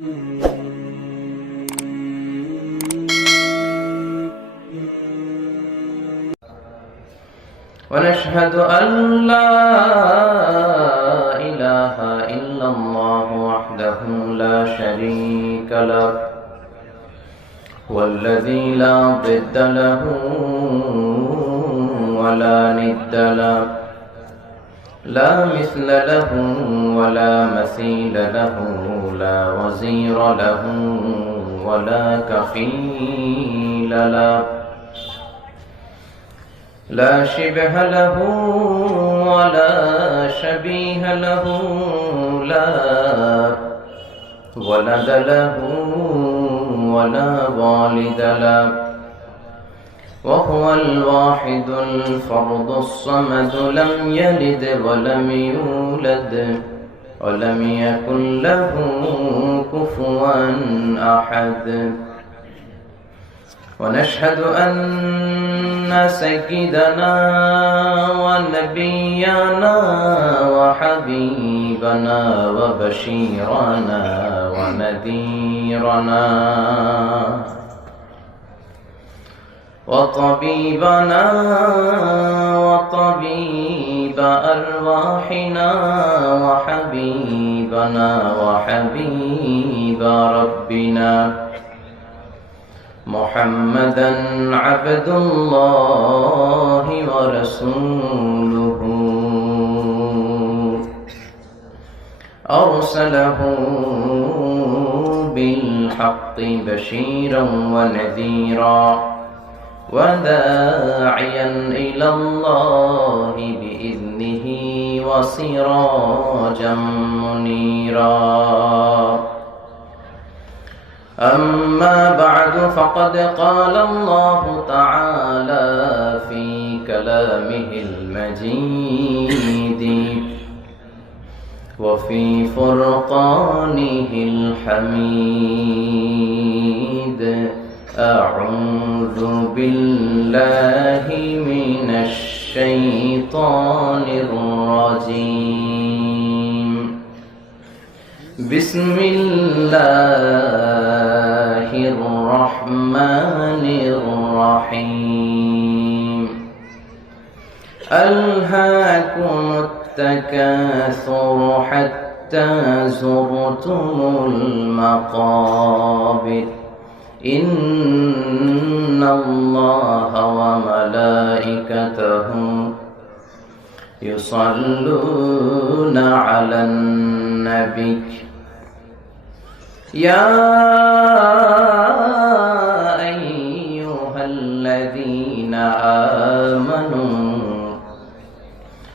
ونشهد أن لا إله إلا الله وحده لا شريك له والذي لا ضد له ولا ند له لا مثل له ولا مثيل له لا وزير له ولا كفيل له لا شبه له ولا شبيه له لا ولد له ولا والد له وهو الواحد الفرد الصمد لم يلد ولم يولد ولم يكن له كفوا أحد ونشهد أن سيدنا ونبينا وحبيبنا وبشيرنا ونذيرنا وطبيبنا وطبيب أرواحنا وحبيبنا وحبيب ربنا محمدا عبد الله ورسوله أرسله بالحق بشيرا ونذيرا وداعيا إلى الله بإذنه وسراجا منيرا أما بعد فقد قال الله تعالى في كلامه المجيد وفي فرقانه الحميد أعوذ بالله من الشيطان الرجيم بسم الله الرحمن الرحيم ألهاكم التكاثر حتى زرتم المقابر إن الله وملائكته يصلون على النبي يا أيها الذين آمنوا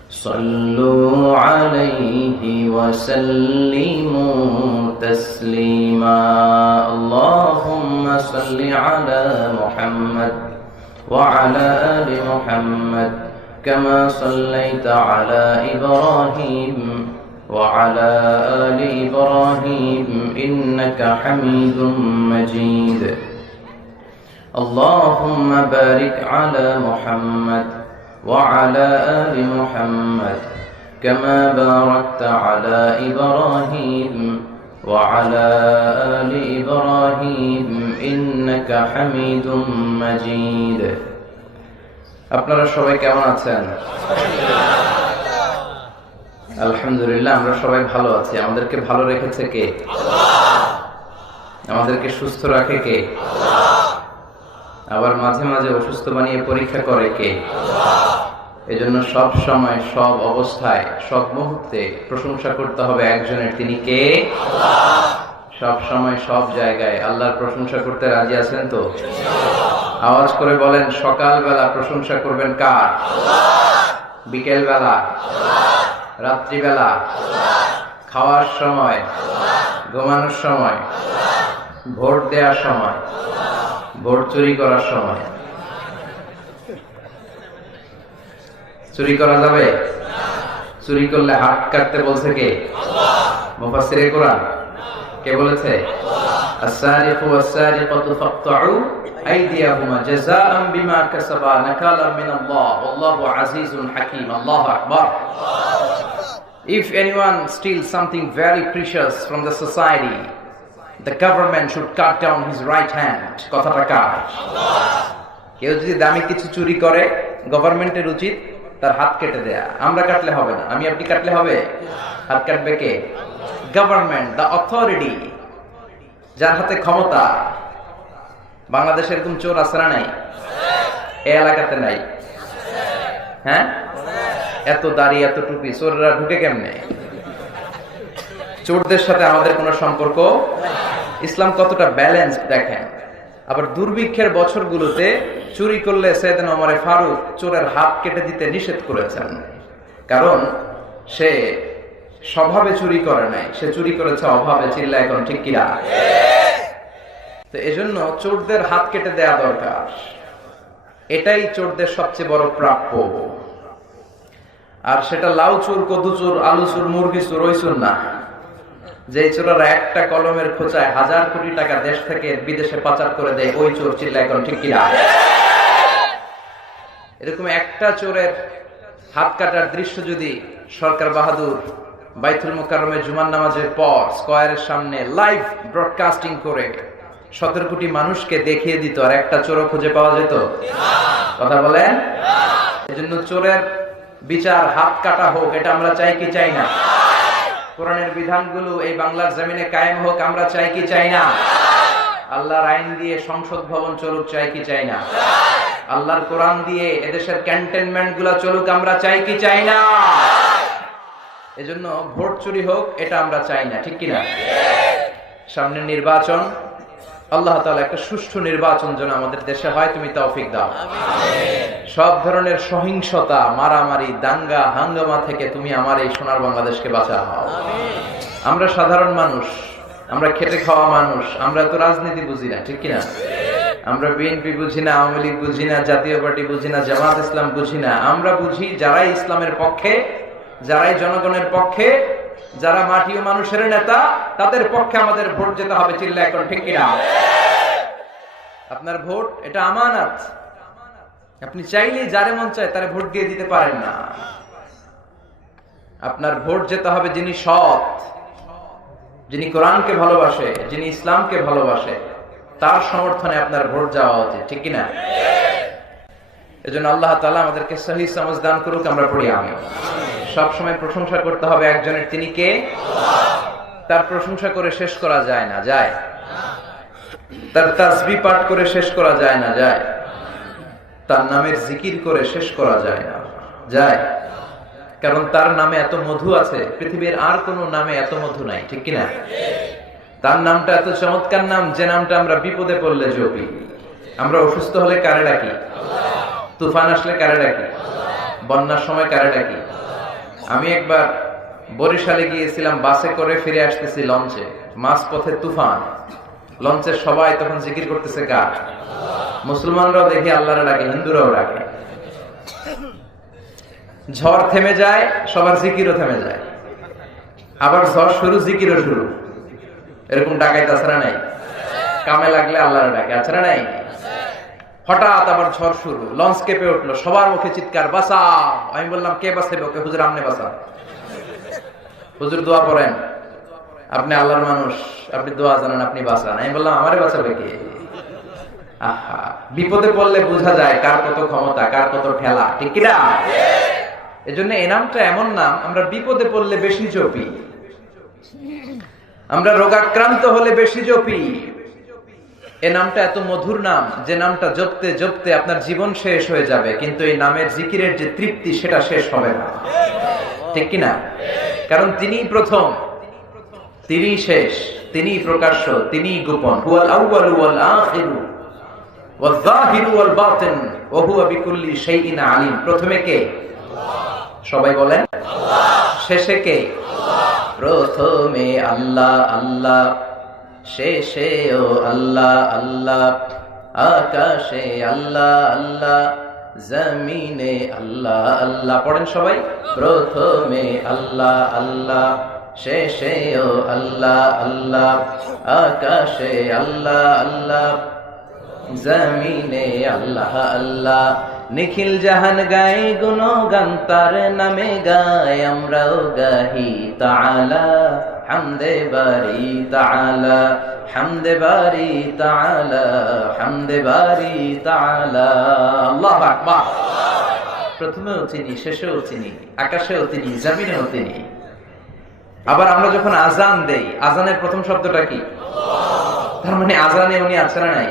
صلوا عليه وسلموا تسليما اللهم صل على محمد وعلى آل محمد كما صليت على إبراهيم وعلى آل إبراهيم إنك حميد مجيد اللهم بارك على محمد وعلى آل محمد كما باركت على إبراهيم وعلى آل إبراهيم إنك حميد مجيد আপনারা সবাই কেমন আছেন? আলহামদুলিল্লাহ আমরা সবাই ভালো আছি। আমাদেরকে ভালো রেখেছে কে? আল্লাহ। আমাদেরকে সুস্থ রাখে কে? আল্লাহ। আবার মাঝে মাঝে অসুস্থ বানিয়ে পরীক্ষা করে কে? আল্লাহ। এজন্য সব সময় সব অবস্থায় সব মুহূর্তে প্রশংসা করতে হবে একজনের, তিনি কে? আল্লাহ। সব সময় সব জায়গায় আল্লাহর প্রশংসা করতে রাজি আছেন তো? আওয়াজ করে বলেন, সকালবেলা প্রশংসা করবেন কার? আল্লাহ। বিকেল বেলা? আল্লাহ। রাত্রিবেলা? আল্লাহ। খাওয়ার সময়? আল্লাহ। ঘুমানোর সময়? আল্লাহ। ভোট দেওয়ার সময়? আল্লাহ। ভোট চুরি করার সময়? চুরি করা যাবে? চুরি করলে হাত কাটতে বলছে কে? আল্লাহ। মুফাসসিরে কোরআন কে বলেছে? আল্লাহ। আস-সারিকু ওয়াস-সারিকাতু ফাকতাউ আইদিয়াহুমা জাযাআন বিমা কাসাবা নাকালাম মিনাল্লাহ ওয়াল্লাহু আজিজুন হাকীম। আল্লাহু আকবার। If anyone steals something very precious from the society, the government should cut down his right hand. কথাটা কার? কেউ যদি দামি কিছু চুরি করে গভর্নমেন্টের উচিত তার হাত কেটে দেয়া। আমরা কাটলে হবে না, আমি আপনি কাটলে হবে? হাত কাটবে কে? গভর্নমেন্ট, দ্য অথরিটি, যার হাতে ক্ষমতা। বাংলাদেশে এরকম চোর আছে না নাই? এই এলাকাতে নাই? হ্যাঁ, এত দাড়ি এত টুপি, চোররা ঢুকে কেমনে? চোরদের সাথে আমাদের কোনো সম্পর্ক? ইসলাম কতটা ব্যালেন্স দেখেন। আবার দুর্ভিক্ষের বছরগুলোতে চুরি করলে সাইয়েদনা ওমর ফারুক চোরের হাত কেটে দিতে নিষেধ করেছেন, কারণ সে স্বভাবে চুরি করে নাই, সে চুরি করেছে অভাবে। চিল্লা এখন ঠিক কিনা? তো এজন্য চোরদের হাত কেটে দেয়া দরকার। এটাই চোরদের সবচেয়ে বড় প্রাপ্য। আর সেটা লাউ চোর, কদু চোর, আলু চোর, মুরগি চোর, ওই চোর না। যে চোরেরা একটা কলমের খোঁচায় 1000 কোটি টাকা দেশ থেকে বিদেশে পাচার করে দেয়, ওই চোর। চিল্লা এখন ঠিক কিনা? এরকম একটা চোরের হাত কাটার দৃশ্য যদি সরকার বাহাদুর বাইতুল মুকাররমে জুমার নামাজের পর স্কয়ারের সামনে লাইভ ব্রডকাস্টিং করে 17 কোটি মানুষকে দেখিয়ে দিত, আর একটা চোরও খুঁজে পাওয়া যেত? কথা বলেন। এজন্য চোরের বিচার হাত কাটা হোক, এটা আমরা চাই কি চাই না? কোরআনের বিধানগুলো এই বাংলার জমিনে কায়েম হোক, আমরা চাই কি চাই না? আল্লাহর আইন দিয়ে সংসদ ভবন চলুক, চাই কি চাই না? আল্লাহর কোরআন দিয়ে এদেশের ক্যান্টনমেন্ট গুলা চলুক, আমরা চাই কি চাই না? এজন্য ভোট চুরি হোক, এটা আমরা চাই না, ঠিক কিনা? সামনে নির্বাচন, আল্লাহ তাআলা একটা সুষ্ঠু নির্বাচন যেন আমাদের দেশে হয়, তুমি তৌফিক দাও। সব ধরনের সহিংসতা, মারামারি, দাঙ্গা হাঙ্গামা থেকে তুমি আমার এই সোনার বাংলাদেশকে বাঁচাও। আমরা সাধারণ মানুষ, আমরা খেটে খাওয়া মানুষ, আমরা তো রাজনীতি বুঝি না, ঠিক কিনা? আমরা বিএনপি বুঝি না, আওয়ামী লীগ বুঝি না, জাতীয় পার্টি বুঝি না, জামাত ইসলাম বুঝি না। আমরা বুঝি যারাই ইসলামের পক্ষে, যারাই জনগণের পক্ষে, যারা মাটি ও মানুষের নেতা, তাদের পক্ষে আমাদের ভোট যেতে হবে। চিল্লা এখন ঠিক কিনা? আপনার ভোট এটা আমানত। আপনি চাইলে যারে মন চায় তারে ভোট দিয়ে দিতে পারেন না। আপনার ভোট যেতে হবে যিনি সৎ, যিনি কোরআনকে ভালোবাসে, যিনি ইসলামকে ভালোবাসে, তার সমর্থনে আপনার ভোট যাওয়া উচিত, ঠিক কিনা? এজন্য আল্লাহ তাআলা আমাদেরকে সহি সমঝ দান করুক। আমরা পড়ি আমিন। সবসময় প্রশংসা করতে হবে একজনের, তিনি কে? তার প্রশংসা করে শেষ করা যায় না, যায়? তার তাসবিহ পাঠ করে শেষ করা যায় না, যায়? তার নামের জিকির করে শেষ করা যায় না, যায়? কারণ তার নামে এত মধু আছে, পৃথিবীর আর কোন নামে এত মধু নাই, ঠিক কিনা? তার নামটা এত চমৎকার নাম, যে নামটা আমরা বিপদে পড়লে জপি। আমরা অসুস্থ হলে কারে ডাকি? তুফান আসলে কারে ডাকি? বন্যার সময় কারে ডাকি? আমি একবার বরিশালে গিয়েছিলাম, বাসে করে ফিরে আসতেছি লঞ্চে, মাঝ পথে তুফান। লঞ্চের সবাই তখন জিকির করতেছে কার? মুসলমানরাও দেখি আল্লাহরে ডাকে, হিন্দুরাও ডাকে। ঝড় থেমে যায়, সবার জিকিরও থেমে যায়। আবার ঝড় শুরু, জিকিরও শুরু। এরকম ডাকাইতে আছে না নাই? কামে লাগলে আল্লাহরে ডাকে, আছে না নাই? হঠাৎ আবার ঝড় শুরু, লঞ্চ কেঁপে উঠলো, সবার মুখে চিৎকার, বাঁচাও। আমি বললাম, কে বাঁচাবে ওকে? হুজুর আমনে বাঁচান। হুজুর দোয়া করেন, আপনি আল্লাহর মানুষ, আপনি দোয়া জানেন, আপনি বাঁচান। আমি বললাম, আমারে বাঁচাবে কে? আহা, বিপদে পড়লে বোঝা যায় কার কত ক্ষমতা, কার কত ঠেলা, ঠিক কিনা? এজন্য এই নামটা এমন নাম, আমরা বিপদে পড়লে বেশি জপি, আমরা রোগাক্রান্ত হলে বেশি জপি। এই নামটা এত মধুর নাম, যে নামটা জপতে জপতে আপনার জীবন শেষ হয়ে যাবে, কিন্তু এই নামের জিকিরের যে তৃপ্তি, সেটা শেষ হবে না, ঠিক কিনা? কারণ তিনি প্রথম, তিনি শেষ, তিনি প্রকাশ্য, তিনি গোপন। হুয়াল আউয়ালু ওয়াল আখিরু ওয়াল যাহিরু ওয়াল বাতিন ওয়া হুয়া বিকুল্লি শাইইন আলিম। প্রথমে কে? সবাই বলেন আল্লাহ। শেষে কে? আল্লাহ। প্রথমে আল্লাহ আল্লাহ, শেষেও আল্লাহ আল্লাহ, আকাশে আল্লাহ আল্লাহ, জমিনে আল্লাহ আল্লাহ। পড়েন সবাই, প্রথমে আল্লাহ আল্লাহ, শেষেও আল্লাহ আল্লাহ, আকাশে আল্লাহ আল্লাহ, জমিনে আল্লাহ আল্লাহ। নিখিল জাহান গায় গুণগান তার নামে গায় আমরাও গাহি তাআলা হামদে বারি তাআলা হামদে বারি তাআলা হামদে বারি তাআলা আল্লাহু আকবার। প্রথমেও তিনি, শেষেও তিনি, আকাশেও তিনি, জমিনেও তিনি। আবার আমরা যখন আজান দেই, আজানের প্রথম শব্দটা কি? তার মানে আজানে উনি আছেন না নাই?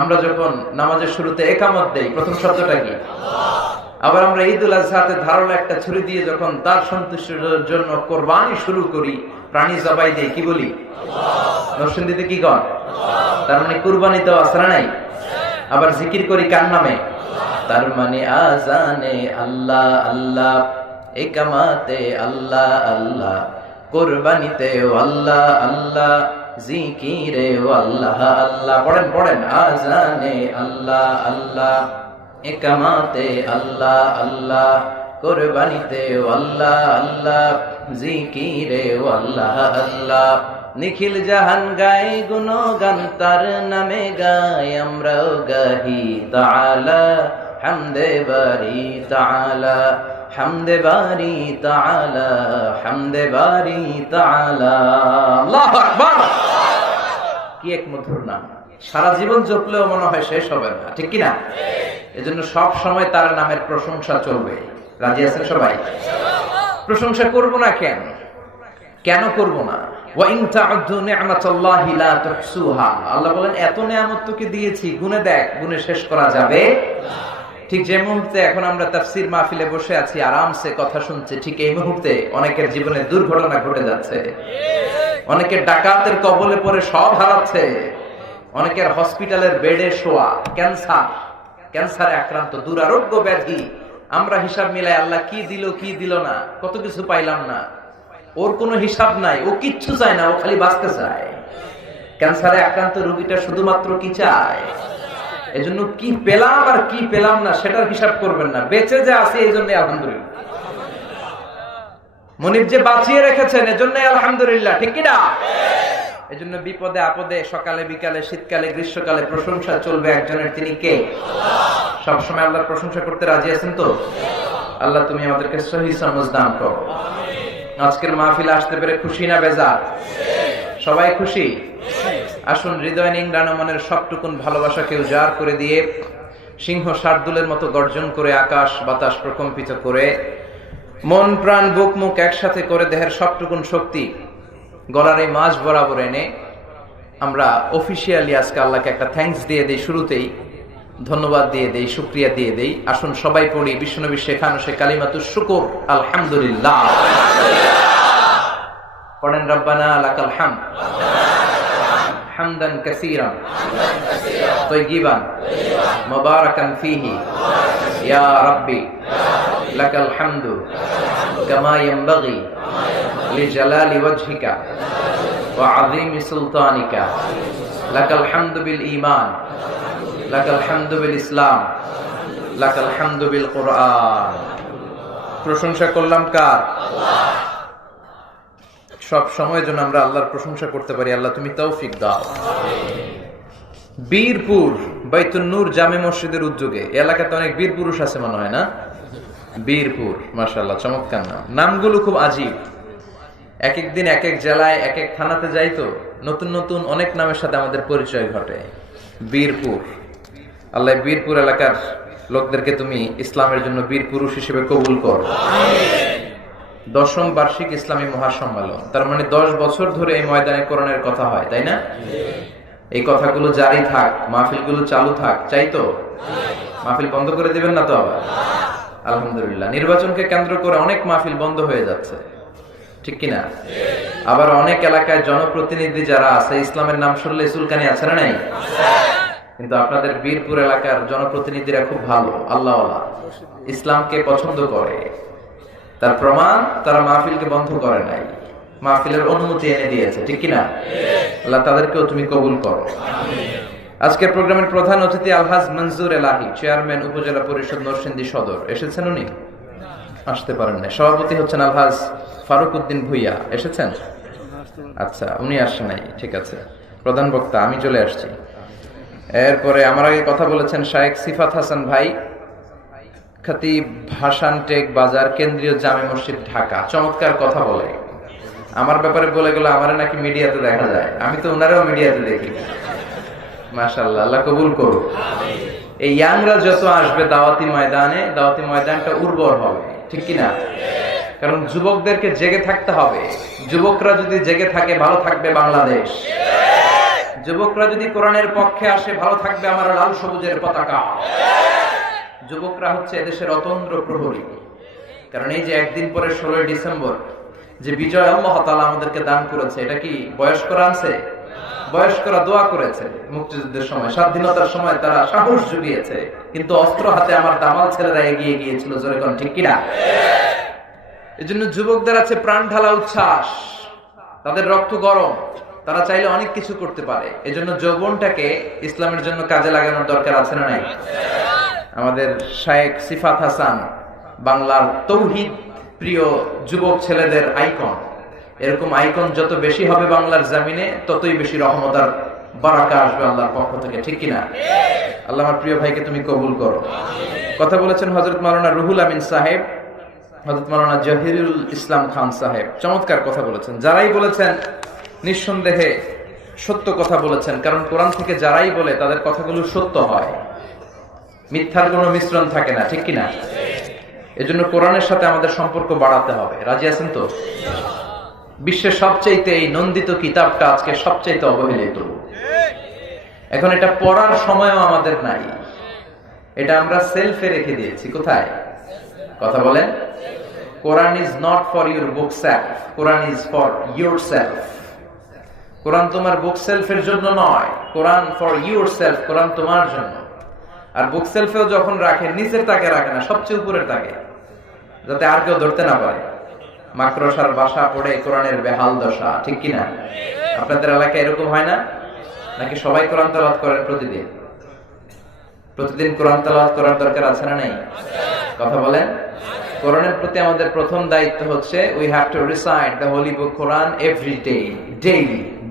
আমরা যখন নামাজের শুরুতে একামত দেই, প্রথম শব্দটা কি? আবার আমরা ঈদুল আজহাতে ধারালো একটা ছুরি দিয়ে যখন তার সন্তুষ্টির জন্য কোরবানি শুরু করি, প্রাণী জবাই দেই, কি বলি? নরসিংদীতে কি কর? তার মানে কুরবানিতেও আছে না নাই? আবার জিকির করি কার নামে? তার মানে আজানে আল্লাহ আল্লাহ, একামাতে আল্লাহ আল্লাহ, কুরবানিতে আল্লাহ আল্লাহ, জিকিরে আল্লাহ আল্লাহ। পড়েন পড়েন, আজানে আল্লাহ আল্লাহ, একামাতে আল্লাহ আল্লাহ, কুরবানিতে আল্লাহ আল্লাহ, জিকিরে আল্লাহ আল্লাহ। নিখিল জাহান গায় গুণগান তার নামে গায় আমরাও গাহি তাআলা হামদে বারি তাআলা হামদে বারি তাআলা হামদে বারি তাআলা। আল্লাহু আকবার। কি এক মধুর নাম, সারা জীবন জপলেও মনে হয় শেষ হবে না, ঠিক কি না? এজন্য সব সময় তার নামের প্রশংসা চলবে। রাজি আছেন সবাই? প্রশংসা করব না কেন? কেন করব না? ওয়া ইন তা'উদ্দু নি'মাতাল্লাহি লা তুহসুহা। আল্লাহ বলেন এত নিয়ামত তোকে দিয়েছি, গুণে দেখ, গুণে শেষ করা যাবে না। ঠিক যে মুহূর্তে এখন আমরা তাফসীর মাহফিলে বসে আছি, আরামসে কথা শুনছি, ঠিক এই মুহূর্তে অনেকের জীবনে দুর্ঘটনা ঘটে যাচ্ছে। অনেকের ডাকাতের কবলে পড়ে সব হারাচ্ছে। অনেকের হসপিটালের বেডে শোয়া, ক্যান্সারে আক্রান্ত, দুরারোগ্য ব্যাধি। আমরা হিসাব মিলাই আল্লাহ কি দিল কি দিল না, কত কিছু পাইলাম না। ওর কোনো হিসাব নাই, ও কিচ্ছু চায় না, ও খালি বাঁচতে চায়। ক্যান্সারে আক্রান্ত রোগীটা শুধুমাত্র কি চায়? এজন্য কি পেলাম আর কি পেলাম না সেটার হিসাব করবেন না, বেঁচে যে আছে এই জন্য আলহামদুলিল্লাহ। মনিব যে বাঁচিয়ে রেখেছেন এজন্য আলহামদুলিল্লাহ, ঠিক কি না? এজন্য বিপদে আপদে, সকালে বিকালে, শীতকালে গ্রীষ্মকালে প্রশংসা চলবে একজনের, তিনি কে? সবসময় আল্লাহর প্রশংসা করতে রাজি আছেন তো? আল্লাহ তুমি আমাদেরকে সহি সমঝ দান করো। আজকের মাহফিলে আসতে পেরে খুশি না বেজার? সবাই খুশি? আসুন হৃদয় নিংড়ানো মনের সবটুকুন ভালোবাসাকে উজাড় করে দিয়ে, সিংহ শার্দুলের মতো গর্জন করে, আকাশ বাতাস প্রকম্পিত করে, মন প্রাণ বুক মুখ একসাথে করে, দেহের সবটুকুন শক্তি গলার এই মাঝ বরাবর এনে আমরা অফিসিয়ালি আজকে আল্লাহকে একটা থ্যাঙ্কস দিয়ে দেই। শুরুতেই ধন্যবাদ দিয়ে দেই, শুকরিয়া দিয়ে দেই। আসুন সবাই পড়ি বিশ্বনবী শেখানো সে কালিমাতুশ শুকর, আলহামদুলিল্লাহ। পড়েন, রব্বানা লাকাল হামদ হামদান কাসীরান তাইয়িবান মুবারাকান ফীহি ইয়া রাব্বি লাকাল হামদু কামা ইয়ানবাগি লিজালালি ওয়াজহিকা ওয়া আযীমি সুলতানিকা লাকাল হামদু বিল ঈমান লাকাল হামদু বিল ইসলাম লাকাল হামদু বিল কুরআন। প্রশংসা করলাম কার? আল্লাহ। সব সময়ের জন্য আমরা আল্লাহর প্রশংসা করতে পারি। আল্লাহ তুমি তৌফিক দাও। বীরপুর বাইতুন নূর জামে মসজিদের উদ্যোগে এলাকাতে অনেক বীর পুরুষ আছে মনে হয় না? বীরপুর, মাশাআল্লাহ, চমৎকার নাম। নামগুলো খুব আজীব। এক এক দিন এক এক জেলায় এক এক থানাতে যাই তো নতুন নতুন অনেক নামের সাথে আমাদের পরিচয় ঘটে। বীরপুর, আল্লাহ বীরপুর এলাকার লোকদেরকে তুমি ইসলামের জন্য বীর পুরুষ হিসেবে কবুল করো। 10ম বার্ষিক ইসলামী মহাসম্মেলন, তার মানে 10 বছর ধরে এই ময়দানে কোরআনের কথা হয়, তাই না? এই কথাগুলো জারি থাক, মাহফিলগুলো চালু থাক, চাই তো? মাহফিল বন্ধ করে দিবেন না তো আবার? আলহামদুলিল্লাহ। নির্বাচনকে কেন্দ্র করে অনেক মাহফিল বন্ধ হয়ে যাচ্ছে, ঠিক কিনা? আবার অনেক এলাকায় জনপ্রতিনিধি যারা আছে, ইসলামের নাম শুনলে চুলকানি আছে না নাই? কিন্তু আপনাদের বীরপুর এলাকার জনপ্রতিনিধিরা খুব ভালো, আল্লাহওয়ালা, ইসলামকে পছন্দ করে। তার প্রমাণ, তারা মাহফিলকে বন্ধ করে নাই, মাহফিলের অনুমতি এনে দিয়েছে, ঠিক কিনা? আল্লাহ তাদেরকেও তুমি কবুল করো। আজকের প্রোগ্রামের প্রধান অতিথি আলহাজ মনজুর এলাহি, চেয়ারম্যান উপজেলা পরিষদ নরসিংদী সদর। এসেছেন উনি? আসতে পারেন না। সভাপতি হচ্ছেন আলহাজ ফারুক উদ্দিন ভুইয়া। এসেছেন? আচ্ছা, উনি আসেন নাই, ঠিক আছে। প্রধান বক্তা আমি চলে আসছি। এরপরে আমার আগে কথা বলেছেন শায়েখ সিফাত হাসান ভাই, খতিব ভাসান টেক বাজার কেন্দ্রীয় জামে মসজিদ ঢাকা চমৎকার কথা বলে। আমার ব্যাপারে বলে গেল আমার নাকি মিডিয়াতে দেখা যায়, আমি তো ওনারাও মিডিয়াতে দেখি। মাশাআল্লাহ, আল্লাহ কবুল করুক। এই ইয়াংরা যত আসবে দাওয়াতি ময়দানটা উর্বর হবে, ঠিক কিনা? কারণ যুবকদেরকে জেগে থাকতে হবে। যুবকরা যদি জেগে থাকে ভালো থাকবে বাংলাদেশ। যুবকরা যদি কোরআনের পক্ষে আসে ভালো থাকবে আমার লাল সবুজের পতাকা। যুবকরা হচ্ছে এদেশের অতন্দ্র প্রহরী। কারণ এই যে একদিন পরে 16 ডিসেম্বর যে বিজয় আল্লাহ তাআলা আমাদেরকে দান করেছে, এটা কি বয়স্করা আনছে? বয়স্করা দোয়া করেছে মুক্তিযুদ্ধের সময়, স্বাধীনতার সময় তারা সাহস জুগিয়েছে, কিন্তু অস্ত্র হাতে আমার দামাল ছেলেরা এগিয়ে গিয়েছিল। জোরে কোন ঠিক কিনা? এজন্য যুবকদের আছে প্রাণ ঢালা উচ্ছ্বাস, তাদের রক্ত গরম, তারা চাইলে অনেক কিছু করতে পারে। এজন্য যৌবনটাকে ইসলামের জন্য কাজে লাগানোর দরকার আছে না নাই? আমাদের শায়েখ সিফাত হাসান বাংলার তৌহিদ প্রিয় যুবক ছেলেদের আইকন। এরকম আইকন যত বেশি হবে বাংলার জমিনে, ততই বেশি রহমত আর বারাকা আসবে আল্লাহর পক্ষ থেকে, ঠিক কিনা? আল্লাহ আমার প্রিয় ভাইকে তুমি কবুল করো। কথা বলেছেন হযরত মাওলানা রুহুল আমিন সাহেব, হযরত মাওলানা জহিরুল ইসলাম খান সাহেব, চমৎকার কথা বলেছেন। যারাই বলেছেন নিঃসন্দেহে সত্য কথা বলেছেন, কারণ কোরআন থেকে যারাই বলে তাদের কথাগুলো সত্য হয়, মিথ্যার কোনো মিশ্রণ থাকে না, ঠিক কিনা? এজন্য কোরআনের সাথে আমাদের সম্পর্ক বাড়াতে হবে। রাজি আছেন তো? বিশ্বের সবচাইতে এই নন্দিত কিতাবটা আজকে সবচাইতে অবহেলিত। এখন এটা পড়ার সময়ও আমাদের নাই, এটা আমরা সেলফে রেখে দিয়েছি। কোথায়? কথা বলেন। Quran is not for your bookshelf, Quran is for yourself. Quran তোমার বুক সেলফের জন্য নয়, Quran for yourself, Quran তোমার জন্য। আর বুক সেলফেও যখন রাখে নিচের তাকে রাখে না, সবচেয়ে উপরের তাকে, যাতে আর কেউ ধরতে না পারে। মাকড়সার বাসা পড়ে কোরআনের বেহাল দশা, ঠিক কিনা? আপনাদের এলাকায় এরকম হয় না? নাকি সবাই কোরআন তেলাওয়াত করেন প্রতিদিন? প্রতিদিন কোরআন তেলাওয়াত করার দরকার আছে না নাই? কথা বলেন। কোরআনের প্রতি আমাদের প্রথম দায়িত্ব হচ্ছে we have to recite the Holi book Quran every day,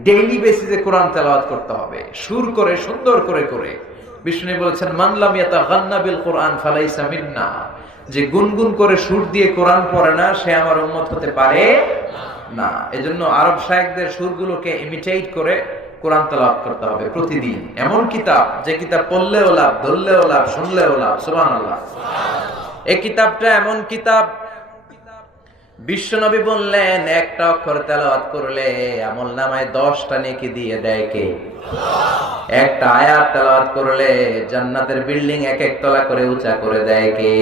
daily বেসিসে কোরআন তেলাওয়াত করতে হবে, সুর করে, সুন্দর করে করে। বিষ্ণু বলেছেন মান লাম ইয়াতাগান্না বিল কোরআন ফালাইসা মিন্না, যে গুনগুন করে সুর দিয়ে কোরআন পড়ে না সে আমার উম্মত হতে পারে না। এজন্য আরব শায়েখদের সুরগুলোকে ইমিটেট করে কোরআন তেলাওয়াত করতে হবে প্রতিদিন। এমন কিতাব যে কিতাব পড়লেও লাভ, ধরলেও লাভ, শুনলেও লাভ। সুবহানাল্লাহ। এই কিতাবটা এমন কিতাব, বিশ্বনবী বললেন একটা অক্ষর তেলাওয়াত করলে আমলনামায় 10টা নেকি দিয়ে দেয় কে? একটা আয়াত তেলাওয়াত করলে জান্নাতের বিল্ডিং এক এক তলা করে উঁচা করে দেয় কে?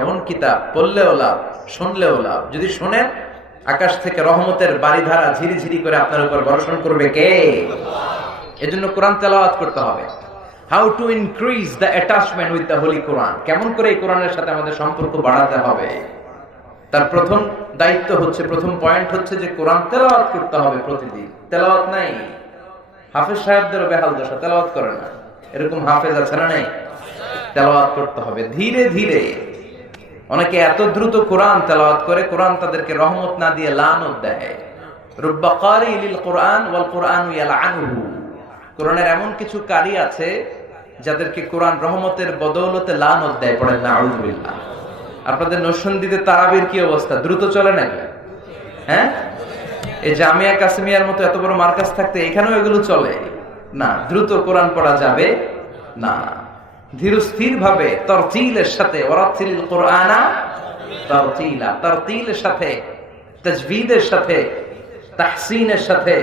এমন কিতাব, পড়লেও লাভ, শুনলেও লাভ। যদি শুনেন আকাশ থেকে রহমতের বাড়িধারা ঝিরিঝিরি করে আপনার উপর বর্ষণ করবে কে? এজন্য কোরআন তেলাওয়াত করতে হবে। How to increase the attachment with the holy Quran, কেমন করে এই কোরআনের সাথে আমাদের সম্পর্ক বাড়াতে হবে। তার প্রথম দায়িত্ব হচ্ছে, প্রথম পয়েন্ট হচ্ছে যে কোরআন তেলাওয়াত করতে হবে প্রতিদিন। তেলাওয়াত নাই, হাফেজ সাহেবদেরও বেহাল দশা, তেলাওয়াত করে না। এরকম হাফেজ আছে না নাই? তেলাওয়াত করতে হবে ধীরে ধীরে। অনেকে এত দ্রুত কোরআন তেলাওয়াত করে, কোরআন তাদেরকে রহমত না দিয়ে লানত দেয়। রুব্বা কারি লিল কোরআন ওয়াল কোরআনু ইয়ালআনুহু। কোরআনের এমন কিছু কারি আছে যাদেরকে কোরআন রহমতের বদৌলতে লানত দেয়। পড়েন না আউযুবিল্লাহ। আপনাদের নরসিংদীতে তারাবির কি অবস্থা? দ্রুত চলে নাকি? হ্যাঁ, এই জামিয়া কাসিমিয়ার মতো এত বড় মার্কাজ থাকতে এখানেও এগুলো চলে না। দ্রুত কোরআন পড়া যাবে না, ধীর স্থির ভাবে তারতিলের সাথে, ওয়ারাতিলিল কোরআনা তারতিলা, তারতিলের সাথে, তাজবিদের সাথে, তাহসিনের সাথে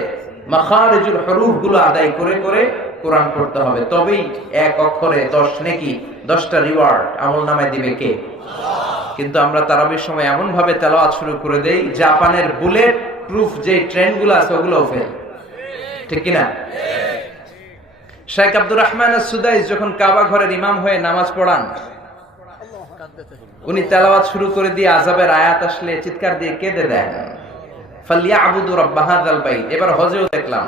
মাখারিজুল হুরুফ গুলো আদায় করে করে কোরআন পড়তে হবে। তবেই এক অক্ষরে 10 নেকি, 10টা রিওয়ার্ড আমলনামায় দিবে কে? কিন্তু আমরা তারাবির সময় এমন ভাবে তেলাওয়াত শুরু করে দেই, জাপানের বুলেট প্রুফ যে ট্রেনগুলো আছে ওগুলো ফেল, ঠিক কিনা? শেখ আব্দুর রহমান আস-সুদাইস যখন কাবা ঘরের ইমাম হয়ে নামাজ পড়ান, উনি তেলাওয়াত শুরু করে দিয়ে আযাবের আয়াত আসলে চিৎকার দিয়ে কেঁদে দেন, ফালিয়াবুদু রাব্বা হাযাল বাইত। এবার হজেও দেখলাম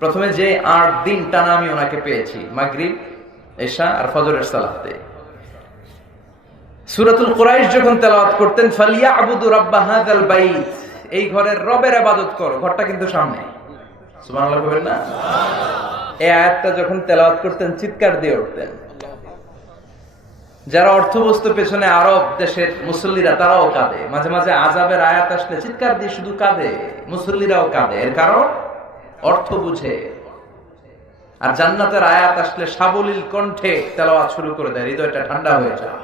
প্রথমে যে 8 দিন টানা আমি ওনাকে পেয়েছি, মাগরিব, এশা আর ফজরের সালাতে। সূরাতুল কুরাইশ যখন তেলাওয়াত করতেন, ফালিয়াবুদু রাব্বা হাযাল বাইত, এই ঘরের রবের ইবাদত করো, ঘরটা কিন্তু সামনে। সুবহানাল্লাহ বলেন না? এই আয়াতটা যখন তেলাওয়াত করতেন চিৎকার দিয়ে উঠতেন। যারা অর্থবস্তু পেছনে আরব দেশের মুসল্লিরা তারাও কাঁদে, মাঝে মাঝে আযাবের আয়াত আসলে চিৎকার দিয়ে শুধু কাঁদে, মুসল্লিরাও কাঁদে। এর কারণ অর্থ বুঝে। আর জান্নাতের আয়াত আসলে সাবলীল কণ্ঠে তেলাওয়াত শুরু করে দেয়, হৃদয়টা ঠান্ডা হয়ে যায়।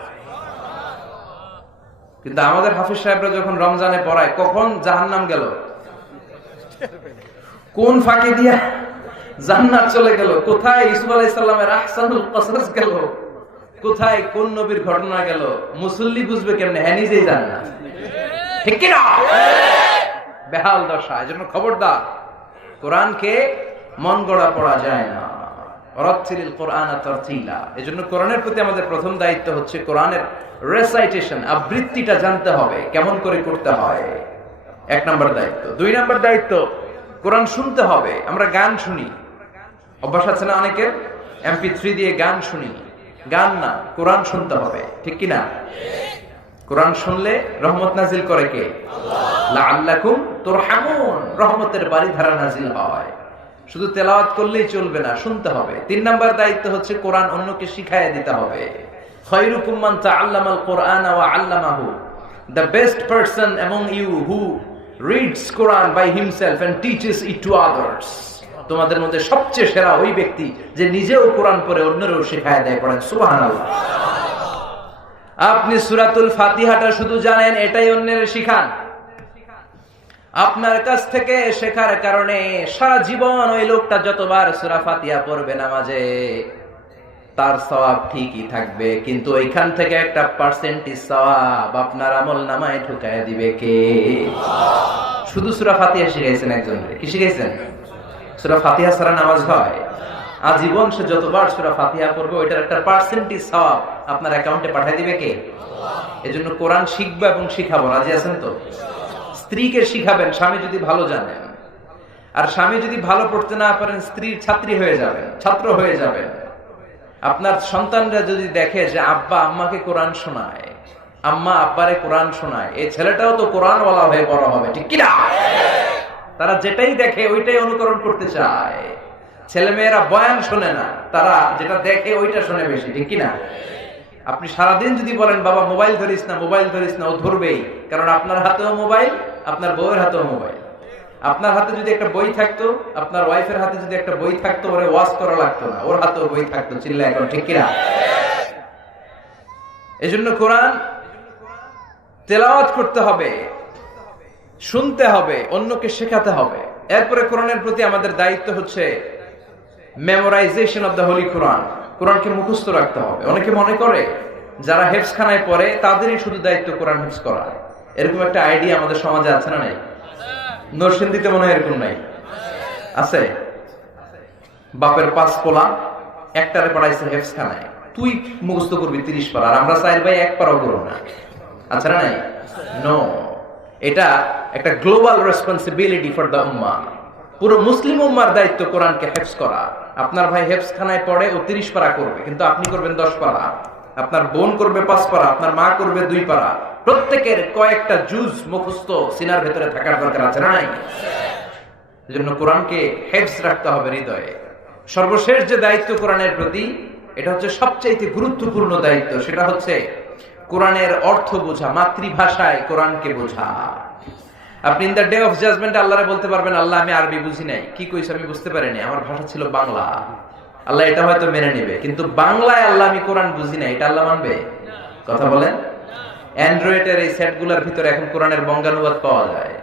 কিন্তু আমাদের হাফিজ সাহেবরা যখন রমজানে পড়ায়, কখন জাহান্নাম গেল, কোন ফাঁকে দিয়া জান্নাত চলে গেল, কোথায় ইউসুফ আলাইহিস সালামের আহসানুল কসস গেল, কোথায় কোন নবীর ঘটনা গেল, মুসল্লি বুঝবে কেমনে? হ্যাঁ, নিজেই জানে না, ঠিক কি না? বেহাল দশা। এজন্য খবরদার, কোরআনকে মন গড়া পড়া যায় না। ওয়ারাত্তিলিল কোরআনা তারতিলা। এজন্য কোরআনের প্রতি আমাদের প্রথম দায়িত্ব হচ্ছে কোরআনের রেসাইটেশন, আবৃত্তিটা জানতে হবে, কেমন করে করতে হয়, এক নম্বর দায়িত্ব। দুই নম্বর দায়িত্ব, কোরআন শুনতে হবে। আমরা গান শুনি, অভ্যাস আছে না অনেকের, MP3 দিয়ে গান শুনি। গান না, কোরআন শুনতে হবে, ঠিক কি না? কোরআন শুনলে রহমত নাজিল করে কে? লাআল্লাকুম তুরহামুন, রহমতের বারিধারা নাজিল হয়। শুধু তেলাওয়াত করলেই চলবে না, শুনতে হবে। তিন নাম্বার দায়িত্ব হচ্ছে কোরআন অন্যকে শিখাইয়া দিতে হবে। খায়রুকুম মান তাআল্লামাল কুরআনা ওয়া আল্লামাহু, the best person among you who reads Quran by himself and teaches it to others. তোমাদের মধ্যে সবচেয়ে সেরা ওই ব্যক্তি যে নিজেও কোরআন পড়ে অন্যেরও শেখায় দেয়। পড়েন সুবহানাল্লাহ। আপনি সূরাতুল ফাতিহাটা শুধু জানেন, এটাই অন্যের শিখান। আপনার কাছ থেকে শেখার কারণে সারা জীবন ওই লোকটা যতবার সূরা ফাতিহা পড়বে নামাজে, তার সওয়াব ঠিকই থাকবে, কিন্তু ওইখান থেকে একটা পার্সেন্টেজ সওয়াব আপনার আমলনামায় ঢুকায় দিবে কে? শুধু সূরা ফাতিহা শিখাইছেন একজনকে, কি শিখাইছেন? সূরা ফাতিহা ছাড়া নামাজ হয়? আজীবন সে যতবার সূরা ফাতিহা পড়বে ওইটার একটা পার্সেন্টেজ সওয়াব আপনার অ্যাকাউন্টে পাঠিয়ে দিবে কে? এজন্য কোরআন শিখবো এবং শিখাবো। রাজি আছেন তো? স্ত্রীকে শিখাবেন, স্বামী যদি ভালো জানেন। আর স্বামী যদি ভালো পড়তে না পারেন, স্ত্রীর ছাত্রী হয়ে যাবেন, ছাত্র হয়ে যাবেন। আপনার সন্তানরা যদি দেখে যে আব্বা আম্মাকে কোরআন শোনায়, আম্মা আব্বারে কোরআন শোনায়, এই ছেলেটাও তো কোরআনওয়ালা হয়ে বড় হবে, ঠিক কিনা? তারা যেটাই দেখে ওইটাই অনুকরণ করতে চায়। ছেলে মেয়েরা বয়ান শোনে না, তারা যেটা দেখে ওইটা শোনে বেশি, ঠিক কিনা? আপনি সারাদিন যদি বলেন বাবা মোবাইল ধরিস না, মোবাইল ধরিস না, ও ধরবেই। কারণ আপনার হাতেও মোবাইল, আপনার বউয়ের হাতেও মোবাইল। আপনার হাতে যদি একটা বই থাকতো, আপনার ওয়াইফের হাতে যদি একটা বই থাকতো, ওরে ওয়াজ করা লাগতো না, ওর হাতেও বই থাকতো। চিল্লায় এখন, ঠিক কিনা? এজন্য কোরআন তেলাওয়াত করতে হবে, শুনতে হবে, অন্যকে শেখাতে হবে। এরপরে কোরআনের প্রতি আমাদের দায়িত্ব হচ্ছে মেমোরাইজেশন অফ দ্য হোলি কোরআন। কোরআনকে মুখস্থ রাখতে হবে। অনেকে মনে করে যারা হেফজখানায় পড়ে তাদেরই শুধু দায়িত্ব কোরআন হেফজ করা। এরকম একটা আইডিয়া আমাদের সমাজে আছে না? নাই? নরসিংদীতে মনে হয় এরকম নাই? আছে? বাপের 5 পোলা একটারে পড়াইছে হেফজখানায়, তুই মুখস্থ করবি 30 পারা, আর আমরা 4 ভাই 1 পারাও করব না। আছে না? নাই? নো, এটা একটা গ্লোবাল রেসপন্সিবিলিটি ফর দ্য উম্মাহ। পুরো মুসলিম উম্মার দায়িত্ব কোরআনকে হেফজ করা। আপনার ভাই হেফজখানায় পড়ে, ও 30 পারা করবে, কিন্তু আপনি করবেন 10 পারা। আপনার বোন করবে 5 পারা, আপনার মা করবে 2 পারা। প্রত্যেকের কয়েকটা জুজ মুখস্থ সিনার ভেতরে থাকার দরকার আছে না? নাই? এজন্য কোরআনকে হেফজ রাখতে হবে হৃদয়ে। সর্বশেষ যে দায়িত্ব কোরআনের প্রতি, এটা হচ্ছে সবচেয়ে গুরুত্বপূর্ণ দায়িত্ব, সেটা হচ্ছে কোরআনের অর্থ বোঝা, মাতৃভাষায় কোরআনকে বোঝা। আপনি in the day of judgment আল্লাহরে বলতে পারবেন, আল্লাহ আমি আরবি বুঝি নাই, কি কইছ আমি বুঝতে পারিনি, আমার ভাষা ছিল বাংলা। আল্লাহ এটা হয়তো মেনে নেবে, কিন্তু বাংলায় আল্লাহ আমি কোরআন বুঝি নাই, এটা আল্লাহ মানবে? কথা বলেন। অ্যান্ড্রয়েডের এই সেটগুলোর ভিতরে এখন কোরআনের বঙ্গানুবাদ পাওয়া যায়।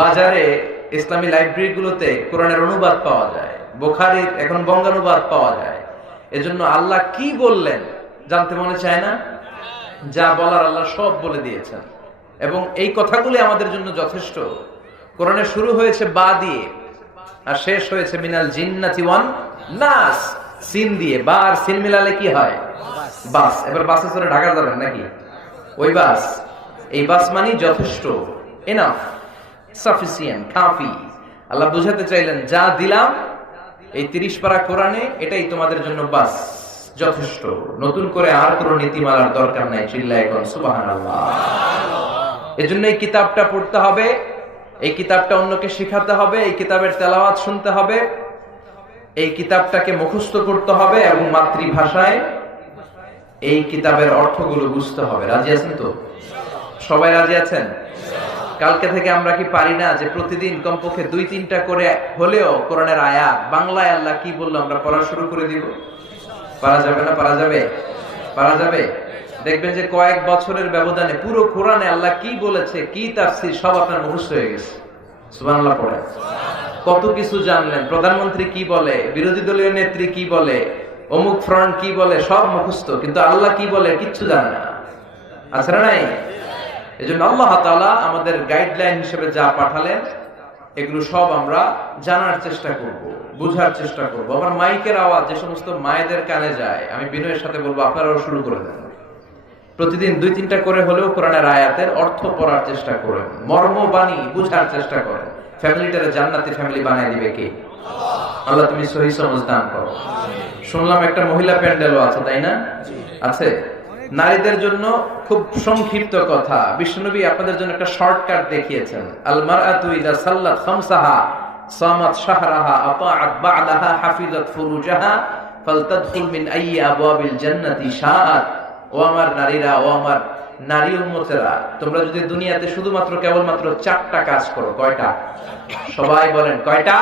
বাজারে ইসলামী লাইব্রেরিগুলোতে কোরআনের অনুবাদ পাওয়া যায়। বুখারীর এখন বঙ্গানুবাদ পাওয়া যায়। এজন্য আল্লাহ কি বললেন জানতে মনে চায় না? যা বলার আল্লাহ সব বলে দিয়েছেন, এবং এই কথাগুলি আমাদের জন্য যথেষ্ট। কোরআনে শুরু হয়েছে বা দিয়ে, আর শেষ হয়েছে মিনাল জিন্নাতি ওয়ান নাস, সিন দিয়ে। বা আর সিন মিলালে কি হয়? বাস। এবার বাসে চড়ে ঢাকা যাবেন নাকি? ওই বাস। এই বাস মানে যথেষ্ট, এনাফ, সাফিসিয়েন্ট, কাফি। আল্লাহ বুঝাতে চাইলেন যা দিলাম এই 30 পারা কোরআনে, এটাই তোমাদের জন্য বাস, যথেষ্ট। নতুন করে আর কোনো নীতিমালার দরকার নাই। চিল্লায় এখন সুবহানাল্লাহ। এজন্য এই কিতাবটা পড়তে হবে, এই কিতাবটা অন্যকে শিখাতে হবে, এই কিতাবের তেলাওয়াত শুনতে হবে, এই কিতাবটাকে মুখস্থ করতে হবে এবং মাতৃভাষায় এই কিতাবের অর্থগুলো বুঝতে হবে। রাজি আছেন তো? সবাই রাজি আছেন? কালকে থেকে আমরা কি পারি না যে প্রতিদিন কমপক্ষে 2-3টা করে হলেও কোরআনের আয়াত বাংলায় আল্লাহ কি বললো আমরা পড়া শুরু করে দিব? পারা যাবে না? পারা যাবে? পারা যাবে? দেখবেন যে কয়েক বছরের ব্যবধানে পুরো কোরআনে আল্লাহ কি বলেছে, কি তাফসীর সব আপনার মুখস্থ হয়ে গেছে। সুবহানাল্লাহ পড়ে কত কিছু জানলেন। প্রধানমন্ত্রী কি বলে, বিরোধী দলীয় নেত্রী কি বলে, অমুক ফ্রন্ট কি বলে, সব মুখস্থ, কিন্তু আল্লাহ কি বলে কিচ্ছু জানে না। আছে না নাই? এজন্য আল্লাহ তাআলা আমাদের গাইডলাইন হিসেবে যা পাঠালেন এগুলো সব আমরা জানার চেষ্টা করব, বুঝার চেষ্টা করব। আমার মাইকের আওয়াজ যে সমস্ত মায়েদের কানে যায়, আমি বিনয়ের সাথে বলবো আপনারাও শুরু করে দেন। প্রতিদিন 2-3টা করে হলেও কোরআনের আয়াতের অর্থ পড়ার চেষ্টা করেন, মর্ম বাণী বুঝার চেষ্টা করেন। ফ্যামিলিটারে জান্নাতি ফ্যামিলি বানিয়ে দিবে কে? আল্লাহ তুমি সহি সমঝ দান করো। শুনলাম একটা মহিলা প্যান্ডেলও আছে, তাই না? আছে। নারীদের জন্য খুব সংক্ষিপ্ত কথা, বিশ্বনবী আপনাদের জন্য একটা শর্টকাট দেখিয়েছেন। আল মারআতু ইযা সাল্লাত খামসাহা সামাত শাহরাহা আতাআত বা'লাহা হাফিজাত ফুরুজাহা ফালতাদখুল মিন আইয়ি আবওয়াবিল জান্নাতি শাআত। ও আমার নারীরা, ও আমার নারী উম্মতেরা, তোমরা যদি দুনিয়াতে শুধুমাত্র কেবলমাত্র 4টা কাজ করো। কয়টা? সবাই বলেন কয়টা?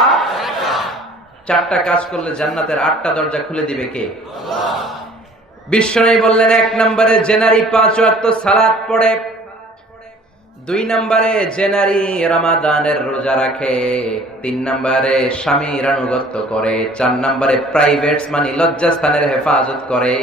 4টা কাজ করলে জান্নাতের 8টা দরজা খুলে দিবে কে? আল্লাহ। বিশ্বনবী বললেন 1 নম্বরে যে নারী 5 ওয়াক্ত সালাত পড়ে, 2 নম্বরে যে নারী রমাদানের রোজা রাখে, 3 নম্বরে স্বামীর আনুগত্য করে, 4 নম্বরে প্রাইভেটস মানে লজ্জাস্থানের হেফাজত করে।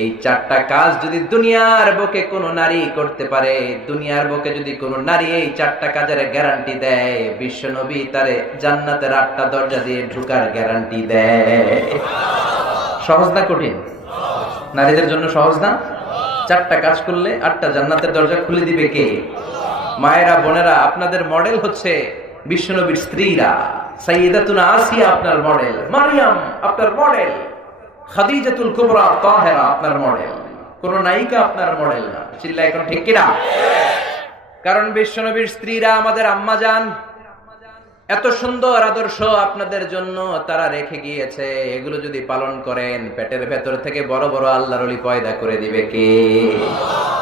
এই 4টা কাজ যদি দুনিয়ার বুকে কোনো নারী করতে পারে, দুনিয়ার বুকে যদি কোনো নারী এই 4টা কাজের গ্যারান্টি দেয়, বিশ্বনবী তারে জান্নাতের 8টা দরজা দিয়ে ঢোকার গ্যারান্টি দেয়। সহজ না কঠিন? নারীদের জন্য সহজ না? 4টা কাজ করলে 8টা জান্নাতের দরজা খুলে দিবে কে? মায়েরা, বোনেরা, আপনাদের মডেল হচ্ছে বিশ্বনবীর স্ত্রীরা। সাইয়্যিদাতুনা আসিয়া আপনার মডেল, মারিয়াম আপনার মডেল, খাদিজাতুল কুবরা তাহেরা আপনার মডেল, কোন নায়িকা আপনার মডেল না। চিল্লায় এখন ঠিক কিনা? কারণ বিশ্বনবীর স্ত্রীরা আমাদের আম্মা জান। এত সুন্দর আদর্শ আপনাদের জন্য তারা রেখে গিয়েছে, এগুলো যদি পালন করেন পেটের ভেতর থেকে বড় বড় আল্লাহর ওলি পয়দা করে দিবে কে?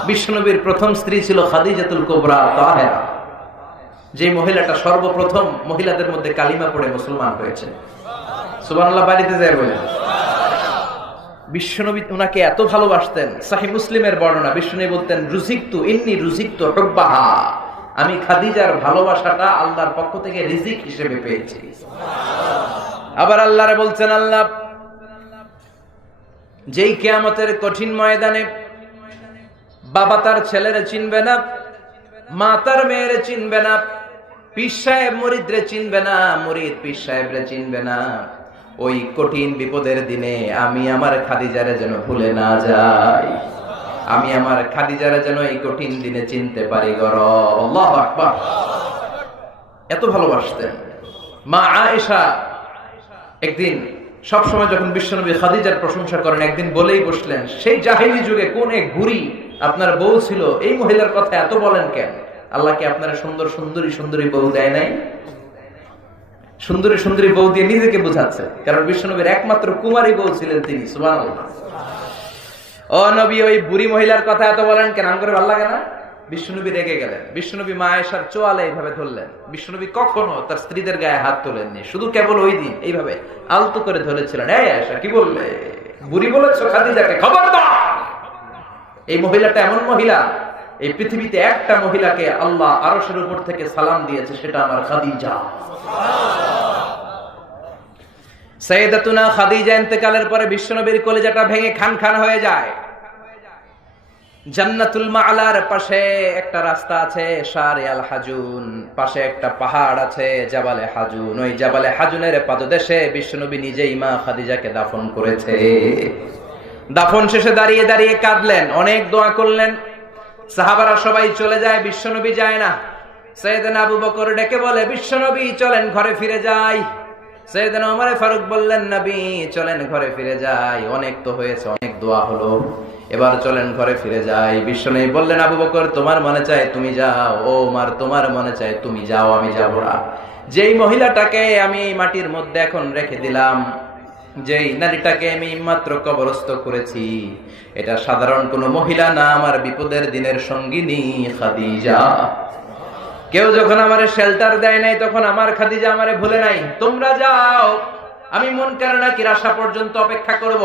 বিশ্বনবীর প্রথম স্ত্রী ছিল খাদিজাতুল কুবরা তাহেরা, যে মহিলাটা সর্বপ্রথম মহিলাদের মধ্যে কালিমা পড়ে মুসলমান হয়েছে। সুবহানাল্লাহ বাড়িতে যায় বলেন। বিশ্বনবী উনাকে এত ভালোবাসতেন, সহিহ মুসলিমের বর্ণনা, বিশ্বনবী বলতেন রুজিকতু ইন্নী রুজিকতু হুব্বাহা, আমি খাদিজার ভালোবাসাটা আল্লাহর পক্ষ থেকে রিজিক হিসেবে পেয়েছি। আবার আল্লাহরে বলছেন, আল্লাহ যেই কিয়ামতের কঠিন ময়দানে বাবা তার ছেলেরে চিনবে না, মা তার মেয়েরে চিনবে না, পীর সাহেব মুরিদরে চিনবে না, মুরিদ পীর সাহেবরে চিনবে না, ওই কঠিন বিপদের দিনে আমি আমার খাদিজারে যেন ভুলে না যাই, আমি আমার খাদিজারে যেন এই কঠিন দিনে চিনতে পারি। আল্লাহু আকবার। এত ভালোবাসতেন। মা আয়েশা একদিন, সবসময় যখন বিশ্বনবী খাদিজার প্রশংসা করেন, একদিন বলেই বসলেন, সেই জাহেলি যুগে কোন এক বুড়ি আপনার বউ ছিল, এই মহিলার কথা এত বলেন কেন? আল্লাহ কি আপনারা সুন্দর সুন্দরী সুন্দরী বউ দেয় নাই? সুন্দরী সুন্দরী বউ দিয়ে নিজেকে বোঝাচ্ছে, কারণ বিশ্বনবীর একমাত্র কুমারী বউ ছিলেন তিনি। সুবহানাল্লাহ। ও নবী, ওই বুড়ি মহিলার কথা এত বলেন কেন? আম করে ভালো লাগে না? বিশ্বনবী রেগে গেলেন। বিশ্বনবী মা আয়েশার চোয়ালে এইভাবে ধরলেন। বিশ্বনবী কখনো তার স্ত্রীদের গায়ে হাত তোলেননি, শুধু কেবল ওই দিন এইভাবে আলতো করে ধরেছিলেন। এই আয়েশা, কি বললে? বুড়ি বলেছো খাদিজাকে? খবরদার! এই মহিলাটা এমন মহিলা, এই পৃথিবীতে একটা মহিলাকে আল্লাহ আরশের উপর থেকে সালাম দিয়েছে, সেটা আমার খাদিজা। সাইয়্যিদাতুনা খাদিজা ইন্তেকালের পরে বিশ্বনবীর কলিজাটা ভেঙে খান খান হয়ে যায়। জান্নাতুল মাআলার পাশে একটা রাস্তা আছে, শারে আল হাজুন, পাশে একটা পাহাড় আছে জাবালে হাজুন। ওই জাবালে হাজুনের পাদদেশে বিশ্বনবী নিজেই মা খাদিজাকে দাফন করেছে। দাফন শেষে দাঁড়িয়ে দাঁড়িয়ে কাঁদলেন, অনেক দোয়া করলেন। সাহাবারা সবাই চলে যায়, বিশ্বনবী যায় না। সাইয়েদনা আবু বকর ডেকে বলে, বিশ্বনবী চলেন ঘরে ফিরে যাই। সাইয়েদনা ওমর ফারুক বললেন, নবী চলেন ঘরে ফিরে যাই, অনেক তো হয়েছে, অনেক দোয়া হলো, এবার চলেন ঘরে ফিরে যাই। বিশ্বনবী বললেন, আবু বকর তোমার মনে চায় তুমি যাও, ও ওমর তোমার মনে চায় তুমি যাও, আমি যাব না। যেই মহিলাটাকে আমি এই মাটির মধ্যে এখন রেখে দিলাম, যেই নারীটাকে আমি মাত্র কবরস্থ করেছি এটা সাধারণ কোনো মহিলা না, আমার বিপদের দিনের সঙ্গিনী খাদিজা। কেউ যখন আমারে শেল্টার দেয় নাই তখন আমার খাদিজা আমারে ভুলে নাই। তোমরা যাও, আমি মুনকার নাকির আসা পর্যন্ত অপেক্ষা করব।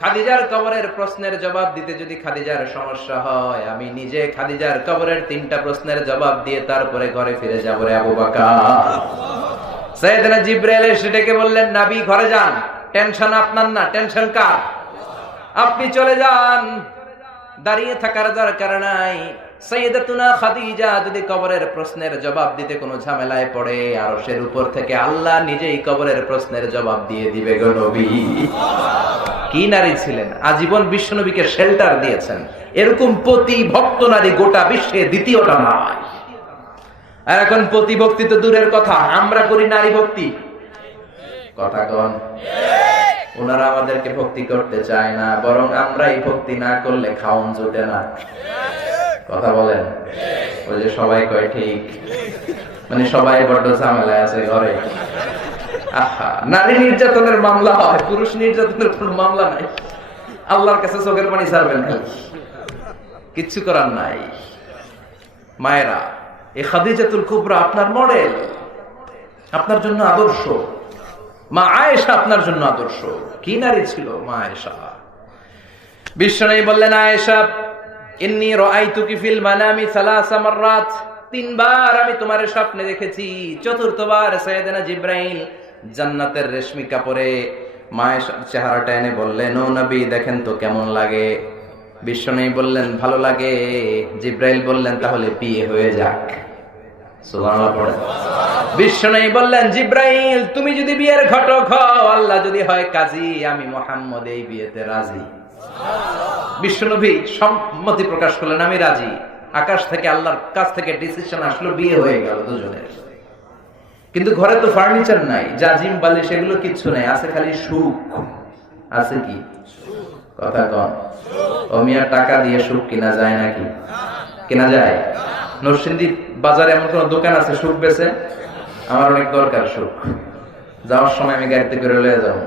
খাদিজার কবরের প্রশ্নের জবাব দিতে যদি খাদিজার সমস্যা হয়, আমি নিজে খাদিজার কবরের 3টা প্রশ্নের জবাব দিয়ে তারপরে ঘরে ফিরে যাব রে আবু বকর। সাইয়েদনা জিবরাইল এসে ডেকে বললেন, নবী ঘরে যান, টেনশন আপনার না, টেনশন কার? আপনি চলে যান, দাঁড়িয়ে থাকার দরকার নাই। সাইয়েদাতুনা খাদিজা যদি কবরের প্রশ্নের জবাব দিতে কোনো ঝামেলায় পড়ে, আরশের উপর থেকে আল্লাহ নিজেই কবরের প্রশ্নের জবাব দিয়ে দিবে গো নবী। কি নারী ছিলেন, আজীবন বিশ্বনবীকে শেল্টার দিয়েছেন। এরকম পতি ভক্ত নারী গোটা বিশ্বে দ্বিতীয়টা নয়। আর এখন পতি ভক্তি তো দূরের কথা, আমরা করি নারী ভক্তি। কথা কন, ওনারা আমাদেরকে ভক্তি করতে চায় না, বরং আমরাই ভক্তি না করলে খাওন জোটে না। কথা বলেন, ওই যে সবাই কয় ঠিক, মানে সবাই বড্ড ঝামেলায় আছে ঘরে। আহা, নারী নির্যাতনের মামলা হয়, পুরুষ নির্যাতনের কোনো মামলা নাই। আল্লাহর কাছে চোখের পানি ছাড়বেন, কিচ্ছু করার নাই। মায়েরা, এই খাদিজাতুল কুবরা আপনার মডেল, আপনার জন্য আদর্শ। মা আয়েশা আপনার জন্য আদর্শ। কি নারী ছিল মা আয়েশা। বিশ্বনবী বললেন, আয়েশা ইন্নী রাআইতুকি ফিল মানামি সালাসা মাররাত, 3 বার আমি তোমার স্বপ্নে দেখেছি। 4র্থবার সাইয়েদনা জিবরাইল জান্নাতের রেশমি কাপড়ে মা আয়েশার চেহারাটা এনে বললেন, ও নবী দেখেন তো কেমন লাগে। বিশ্বনবী বললেন, ভালো লাগে। জিবরাইল বললেন, তাহলে বিয়ে হয়ে যাক। সুবহানাল্লাহ পড়েন। বিশ্বনবী বললেন, জিবরাইল তুমি যদি বিয়ের ঘটক হও, আল্লাহ যদি হয় কাজী, আমি মুহাম্মদ এই বিয়েতে রাজি। বিশ্বনবী সম্মতি প্রকাশ করলেন, আমি রাজি। আকাশ থেকে আল্লাহর কাছ থেকে ডিসিশন আসলো, বিয়ে হয়ে গেল দুজনের। কিন্তু ঘরে তো ফার্নিচার নাই, জাজিম বালিশ এগুলো কিচ্ছু নাই, আছে খালি সুখ। আছে কি? কথা কন। ও মিয়া, টাকা দিয়ে সুখ কিনা যায় নাকি? কিনা যায়? নরসিংদী বাজারে এমন কোন দোকান আছে সুখ বেচে? আমার অনেক দরকার সুখ, যাওয়ার সময় আমি গাড়িতে করে লয়ে যাবো।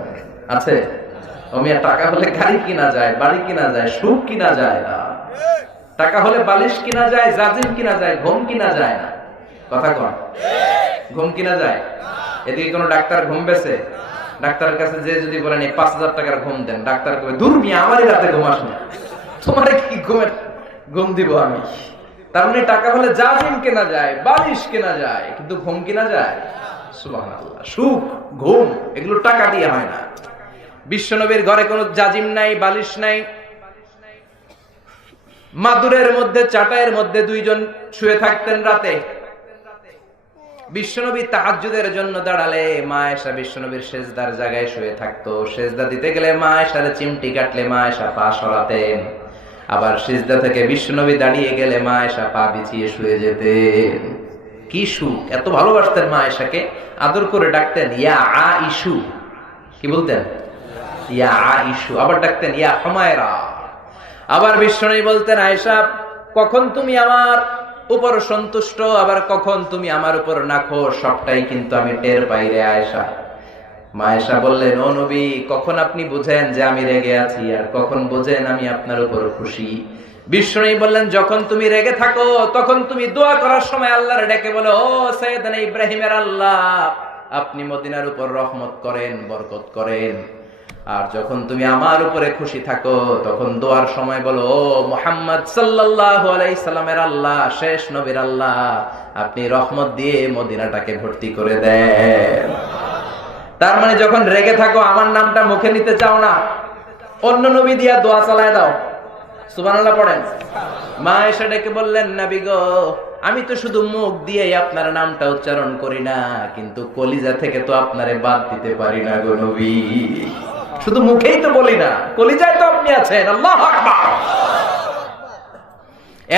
আছে? ও মিয়া, টাকা হলে গাড়ি কিনা যায়, বাড়ি কিনা যায়, সুখ কিনা যায় না। টাকা হলে বালিশ কিনা যায়, জাজিম কিনা যায়, ঘুম কিনা যায় না। কথা কন। ঘুম কিনা যায়? এদিকে কোন ডাক্তার ঘুম বেছে? ডাক্তারের কাছে যে যদি বলেন এই 5,000 টাকার ঘুম দেন, ডাক্তার কবে, দূর মিয়া, আমারই রাতে ঘুম আসে না, তোমারে কি ঘুম দিব আমি? তার মানে টাকা হলে জাজিম কেনা যায়, বালিশ কেনা যায়, কিন্তু ঘুম কিনা যায়? সুবহানাল্লাহ। সুখ, ঘুম এগুলো টাকা দিয়ে হয় না। বিশ্বনবীর ঘরে কোনো জাজিম নাই, বালিশ নাই। মাদুরের মধ্যে, চাটাইয়ের মধ্যে 2 জন শুয়ে থাকতেন রাতে। বিশ্বনবী তাহাজ্জুদের জন্য দাঁড়ালে মা আয়েশা বিশ্বনবীর সেজদার জায়গায় শুয়ে থাকতো। সেজদা দিতে গেলে মা আয়েশার চিমটি কাটলে মা আয়েশা পা সরাতেন। আবার সিজদা থেকে বিশ্বনবী দাঁড়িয়ে গেলে মা আয়েশা পা বিছিয়ে শুয়ে যেতেন। কি সুখ! এত ভালোবাসতেন মা আয়েশাকে, আদর করে ডাকতেন ইয়া আইশু। কি বলতেন? ইয়া আইশু। আবার ডাকতেন ইয়া হুমায়রা। আবার বিশ্বনবী বলতেন, আয়েশা কখন তুমি আমার উপর সন্তুষ্ট, আবার কখন তুমি আমার উপর নাখোশ, সবটাই কিন্তু আমি টের পাই রে আয়েশা। মা আয়েশা বললেন, ও নবী, কখন আপনি বুঝেন যে আমি রেগে আছি, আর কখন বুঝেন আমি আপনার উপর খুশি? বিশ্বনবী বললেন, যখন তুমি রেগে থাকো তখন তুমি দোয়া করার সময় আল্লাহর ডেকে বলো, ও সাইয়েদনা ইব্রাহিমের আল্লাহ, আপনি মদিনার উপর রহমত করেন, বরকত করেন। আর যখন তুমি আমার উপরে খুশি থাকো তখন দোয়ার সময় বলো, ও মুহাম্মদ সাল্লাল্লাহু আলাইহি সাল্লামের আল্লাহ, শেষ নবীর আল্লাহ, আপনি রহমত দিয়ে মদিনাটাকে ভর্তি করে দেন। তার মানে যখন রেগে থাকো আমার নামটা মুখে নিতে চাও না, অন্য নবী দিয়া দোয়া চালায় দাও। সুবহানাল্লাহ পড়েন। মা এসে ডেকে বললেন, নবী গো, আমি তো শুধু মুখ দিয়ে আপনার নামটা উচ্চারণ করি না, কিন্তু কলিজা থেকে তো আপনারে বাদ দিতে পারি না গো নবী। শুধু মুখেই তো বলি না, কলিজায় তো আপনি আছেন। আল্লাহু আকবার।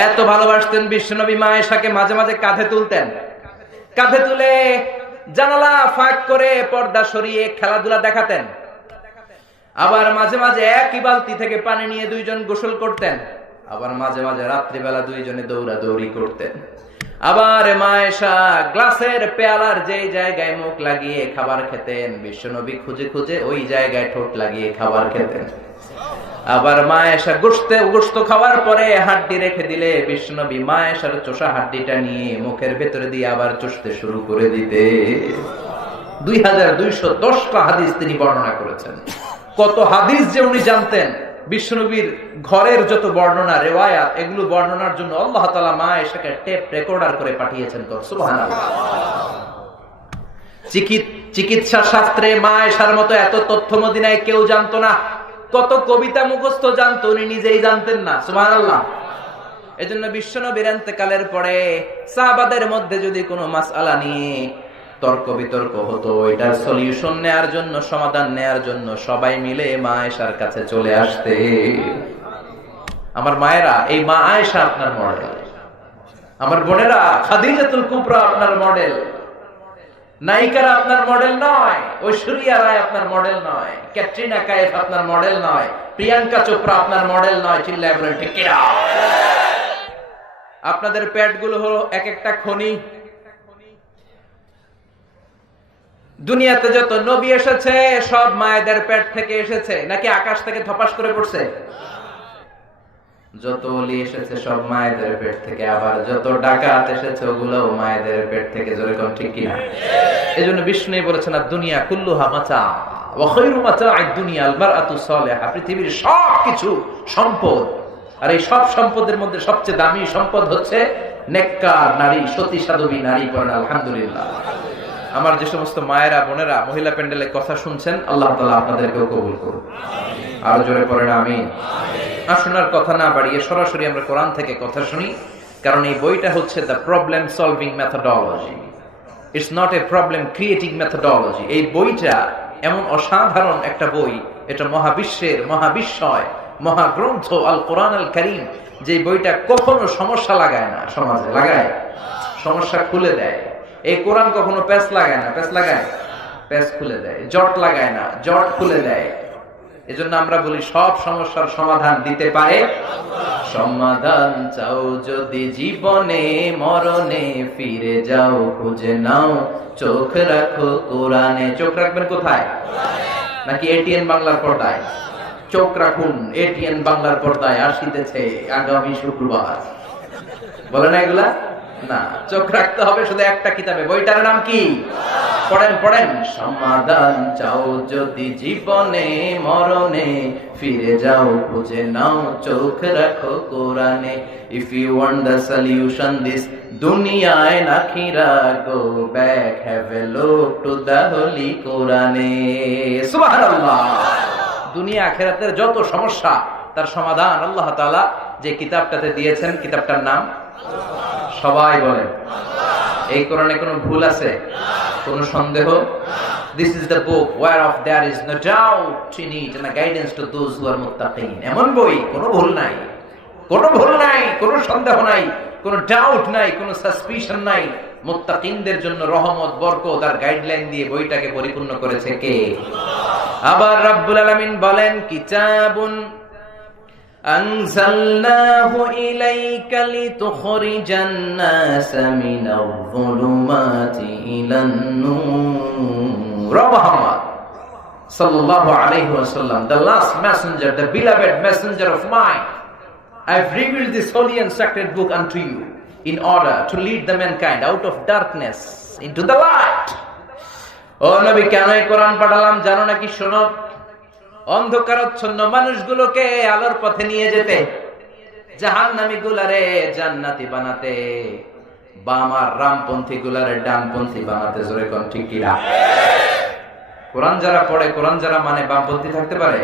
এত ভালোবাসতেন বিশ্বনবী মা আয়েশাকে, মাঝে মাঝে কাঁধে তুলতেন। কাঁধে তুলে জানালা ফাঁক করে পর্দা সরিয়ে খেলাধুলা দেখাতেন। আবার মাঝে মাঝে একই বালতি থেকে পানি নিয়ে 2 জন গোসল করতেন। আবার মাঝে মাঝে রাত্রিবেলা 2 জনে দৌড়াদৌড়ি করতেন। আবার মা আয়েশা গ্লাসের পেয়ালার যেই জায়গায় মুখ লাগিয়ে খাবার খেতেন, বিশ্বনবী খুঁজে খুঁজে ওই জায়গায় ঠোঁট লাগিয়ে খাবার খেতেন। আবার মা আয়েশা গোশত খাওয়ার পরে হাড্ডি রেখে দিলে বিশ্বনবী মা আয়েশার চোষা হাড্ডিটা নিয়ে মুখের ভেতরে দিয়ে আবার চুষতে শুরু করে দিতে। 2210টা হাদিস তিনি বর্ণনা করেছেন। কত হাদিস যে উনি জানতেন! বিশ্বনবীর ঘরের যত বর্ণনা, রেওয়ায়াত, এগুলো বর্ণনার জন্য আল্লাহ তাআলা মা আয়েশাকে টেপ রেকর্ডার করে পাঠিয়েছেন। তো সুবহানাল্লাহ। চিকিৎসা শাস্ত্রে মা আয়েশার মতো এত তথ্য মদিনায় কেউ জানতো না। কত কবিতা মুখস্থ জানতো, উনি নিজেই জানতেন না। সুবহানাল্লাহ। এজন্য বিশ্বনবীর ইন্তেকালের পরে সাহাবাদের মধ্যে যদি কোনো মাসআলা নিয়ে তর্ক বিতর্ক হতো, এটার সলিউশন নেয়ার জন্য, সমাধান নেয়ার জন্য সবাই মিলে মা আয়েশার কাছে চলে আসতে। আমার মায়েরা, এই মা আয়েশা আপনার মডেল। আমার বোনেরা, খাদিজাতুল কুবরা আপনার মডেল। নায়িকারা আপনার মডেল নয়, ঐশ্বরিয়া রায় আপনার মডেল নয়, ক্যাটরিনা কাইফ আপনার মডেল নয়, প্রিয়াঙ্কা চোপড়া আপনার মডেল নয়। চিল্লায় বলেন ঠিক কিনা? আপনাদের পেটগুলো হলো এক একটা খনি। দুনিয়াতে যত নবী এসেছে সব মায়েদের পেট থেকে এসেছে, নাকি আকাশ থেকে ধপাস করে পড়ছে? যত ওলি এসেছে সব মায়েদের পেট থেকে, আবার যত ডাকাত এসেছে ওগুলোও মায়েদের পেট থেকে। জোরে কোন ঠিক কিনা? এজন্য বিষ্ণু বলেছেন, দুনিয়া কুল্লুহা মাতা ওয়া খায়রু মাতা'আদ দুনিয়া আল মারআতু সালিহা। পৃথিবীর সবকিছু সম্পদ, আর এই সব সম্পদের মধ্যে সবচেয়ে দামি সম্পদ হচ্ছে নেককার নারী, সতী সাধবী নারী। পড়েন আলহামদুলিল্লাহ। আমার যে সমস্ত মায়েরা, বোনেরা মহিলা প্যান্ডেলে কথা শুনছেন, আল্লাহ তাআলা আপনাদেরকেও কবুল করুন। আরো জোরে পড়েন আমিন। শোনার কথা না বাড়িয়ে সরাসরি আমরা কোরআন থেকে কথা শুনি, কারণ এই বইটা হচ্ছে the problem solving methodology. It's not a problem creating methodology. এই বইটা এমন অসাধারণ একটা বই, এটা মহাবিশ্বের মহাবিস্ময় মহাগ্রন্থ আল কোরআন আল কারীম, যে বইটা কখনো সমস্যা লাগায় না। সমাজে লাগায় সমস্যা, খুলে দেয়। এই কোরআন কখনো প্যাচ লাগায় না, প্যাচ লাগায়, প্যাচ খুলে দেয়। জট লাগায় না, জট খুলে দেয়। এজন্য আমরা বলি সব সমস্যার সমাধান দিতে পারে। সমাধান চাও যদি জীবনে, মরণে ফিরে যাও, খুঁজে নাও, চোখ রাখো কোরআনে। চোখ রাখবেন কোথায়? নাকি এটিএন বাংলার পর্দায়? চোখ রাখুন এটিএন বাংলার পর্দায়, আসিতেছে আগামী শুক্রবার। বলে না এগুলা? না, চোখ রাখতে হবে শুধু একটা কিতাবে। বইটার নাম কি? পড়েন পড়েন। সমাধান চাও যদি জীবনে, মরণে ফিরে যাও, খুঁজে নাও, চোখ রাখো কোরআনে। If you want the solution this dunya and akhirah, go back, have a look to the holy Quran. সুবহানাল্লাহ। দুনিয়া আখিরাতের যত সমস্যা, তার সমাধান আল্লাহ তাআলা যে কিতাবটাতে দিয়েছেন, কিতাবটার নাম সবাই বলেন। এই কোরআনে কোনো ভুল আছে? কোনো সন্দেহ? This is the book whereof there is no doubt in it and a guidance to those who are muttaqin. এমন বই, কোনো ভুল নাই, কোনো ভুল নাই, কোনো সন্দেহ নাই, কোনো ডাউট নাই, কোনো সাসপিশন নাই। মুত্তাকিনদের জন্য রহমত, বরকত আর গাইডলাইন দিয়ে বইটাকে পরিপূর্ণ করেছে কে? আবার রাব্বুল আলামিন বলেন, কিতাবুন أنزلناه إليك لتخرج الناس من الظلمات إلى النور. Muhammad sallallahu alayhi wa sallam, the last messenger, the beloved messenger of mine, I've revealed this holy and sacred book unto you in order to lead the mankind out of darkness into the light. ও নবী, কেন এই কোরআন পাঠালাম জানো নাকি? শোনো। অন্ধকারাচ্ছন্ন মানুষগুলোকে আলোর পথে নিয়ে যেতে, জাহান্নামী গুলারে জান্নাতি বানাতে, বাম আর রামপন্থী গুলারে ডানপন্থী বানাতে। জোরে কোন ঠিক কিনা? কোরআন যারা পড়ে, কোরআন যারা মানে, বামপন্থী থাকতে পারে?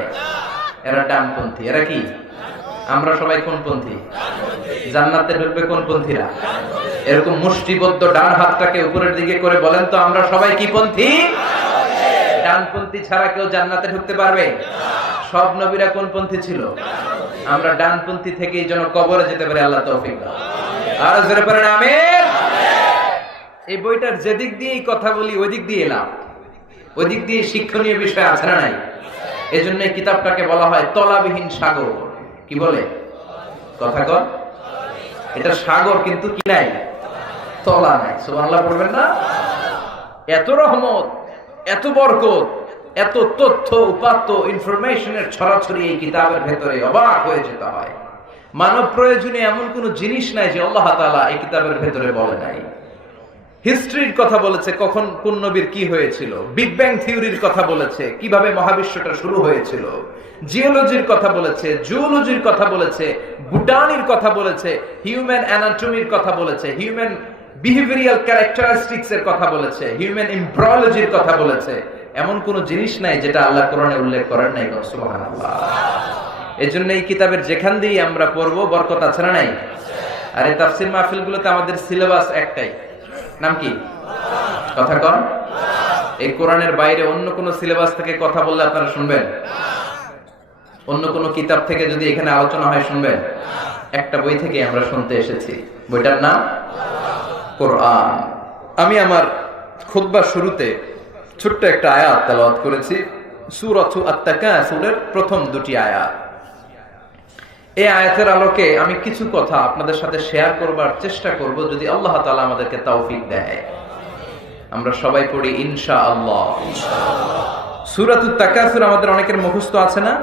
এরা ডানপন্থী। এরা কি? আমরা সবাই কোন পন্থী? জান্নাতে ঢুকবে কোন পন্থীরা? এরকম মুষ্টিবদ্ধ ডান হাতটাকে উপরের দিকে করে বলেন তো, আমরা সবাই কি পন্থী? ডানপন্থী ছাড়া কেউ জান্নাতে ঢুকতে পারবে? সব নবীরা কোন পন্থী ছিল? আমরা ডানপন্থী থেকেই যেন কবরে যেতে পারি। আল্লাহ তৌফিক দাও। আর জোরে পড়েন আমিন। এই বইটার যেদিক দিয়ে কথা বলি ওই দিক দিয়ে এলাম, ওই দিক দিয়ে শিক্ষণীয় বিষয় আছে না নাই? এজন্য এই কিতাবটাকে বলা হয় তলাবিহীন সাগর। কি বলে? কথা কর। এটা সাগর কিন্তু কি নাই? তলা নাই। সুবহানাল্লাহ পড়বেন না? এত রহমত, এত বরকত, এত তথ্য উপাত্ত ইনফরমেশনের ছড়াছড়ি এই কিতাবের ভেতরে, অবাক হয়ে যেতে হয়। মানব প্রয়োজনে এমন কোন জিনিস নাই যে আল্লাহ তাআলা এই কিতাবের ভেতরে বলে নাই। হিস্ট্রির কথা বলেছে, কখন কোন নবীর কি হয়েছিল, বিগ ব্যাং থিওরির কথা বলেছে, কিভাবে মহাবিশ্বটা শুরু হয়েছিল, জিওলজির কথা বলেছে, জুওলজির কথা বলেছে, বুটানির কথা বলেছে, হিউম্যান অ্যানাটমির কথা বলেছে, হিউম্যান বিহেভিয়ারাল ক্যারেক্টারিস্টিক্স এর কথা বলেছে, হিউম্যান এমব্রিয়োলজির কথা বলেছে। এমন কোন জিনিস নাই যেটা আল্লাহ কোরআনে উল্লেখ করেন নাই। সুবহানাল্লাহ। এজন্য এই কিতাবের যেখান দিয়ে আমরা পড়বো বরকত আছে না নাই? আর এই তাফসীর মাহফিলগুলোতে আমাদের সিলেবাস একটাই, নাম কি? কথা কন। এই কোরআনের বাইরে অন্য কোন সিলেবাস থেকে কথা বললে আপনারা শুনবেন? অন্য কোন কিতাব থেকে যদি এখানে আলোচনা হয় শুনবেন? একটা বই থেকে আমরা শুনতে এসেছি, বইটার নাম কোরআন। আমি আমার খুতবার শুরুতে ছোট্ট একটা আয়াত তেলাওয়াত করেছি, সূরাতু আত-তাকাসুরের প্রথম দুটি আয়াত। এই আয়াতের আলোকে আমি কিছু কথা আপনাদের সাথে শেয়ার করবার চেষ্টা করব, যদি আল্লাহ তাআলা আমাদেরকে তৌফিক দেয়। আমরা সবাই পড়ি ইনশাআল্লাহ। সূরাতুত তাকাসুর আমাদের অনেকের মুখস্থ আছে না?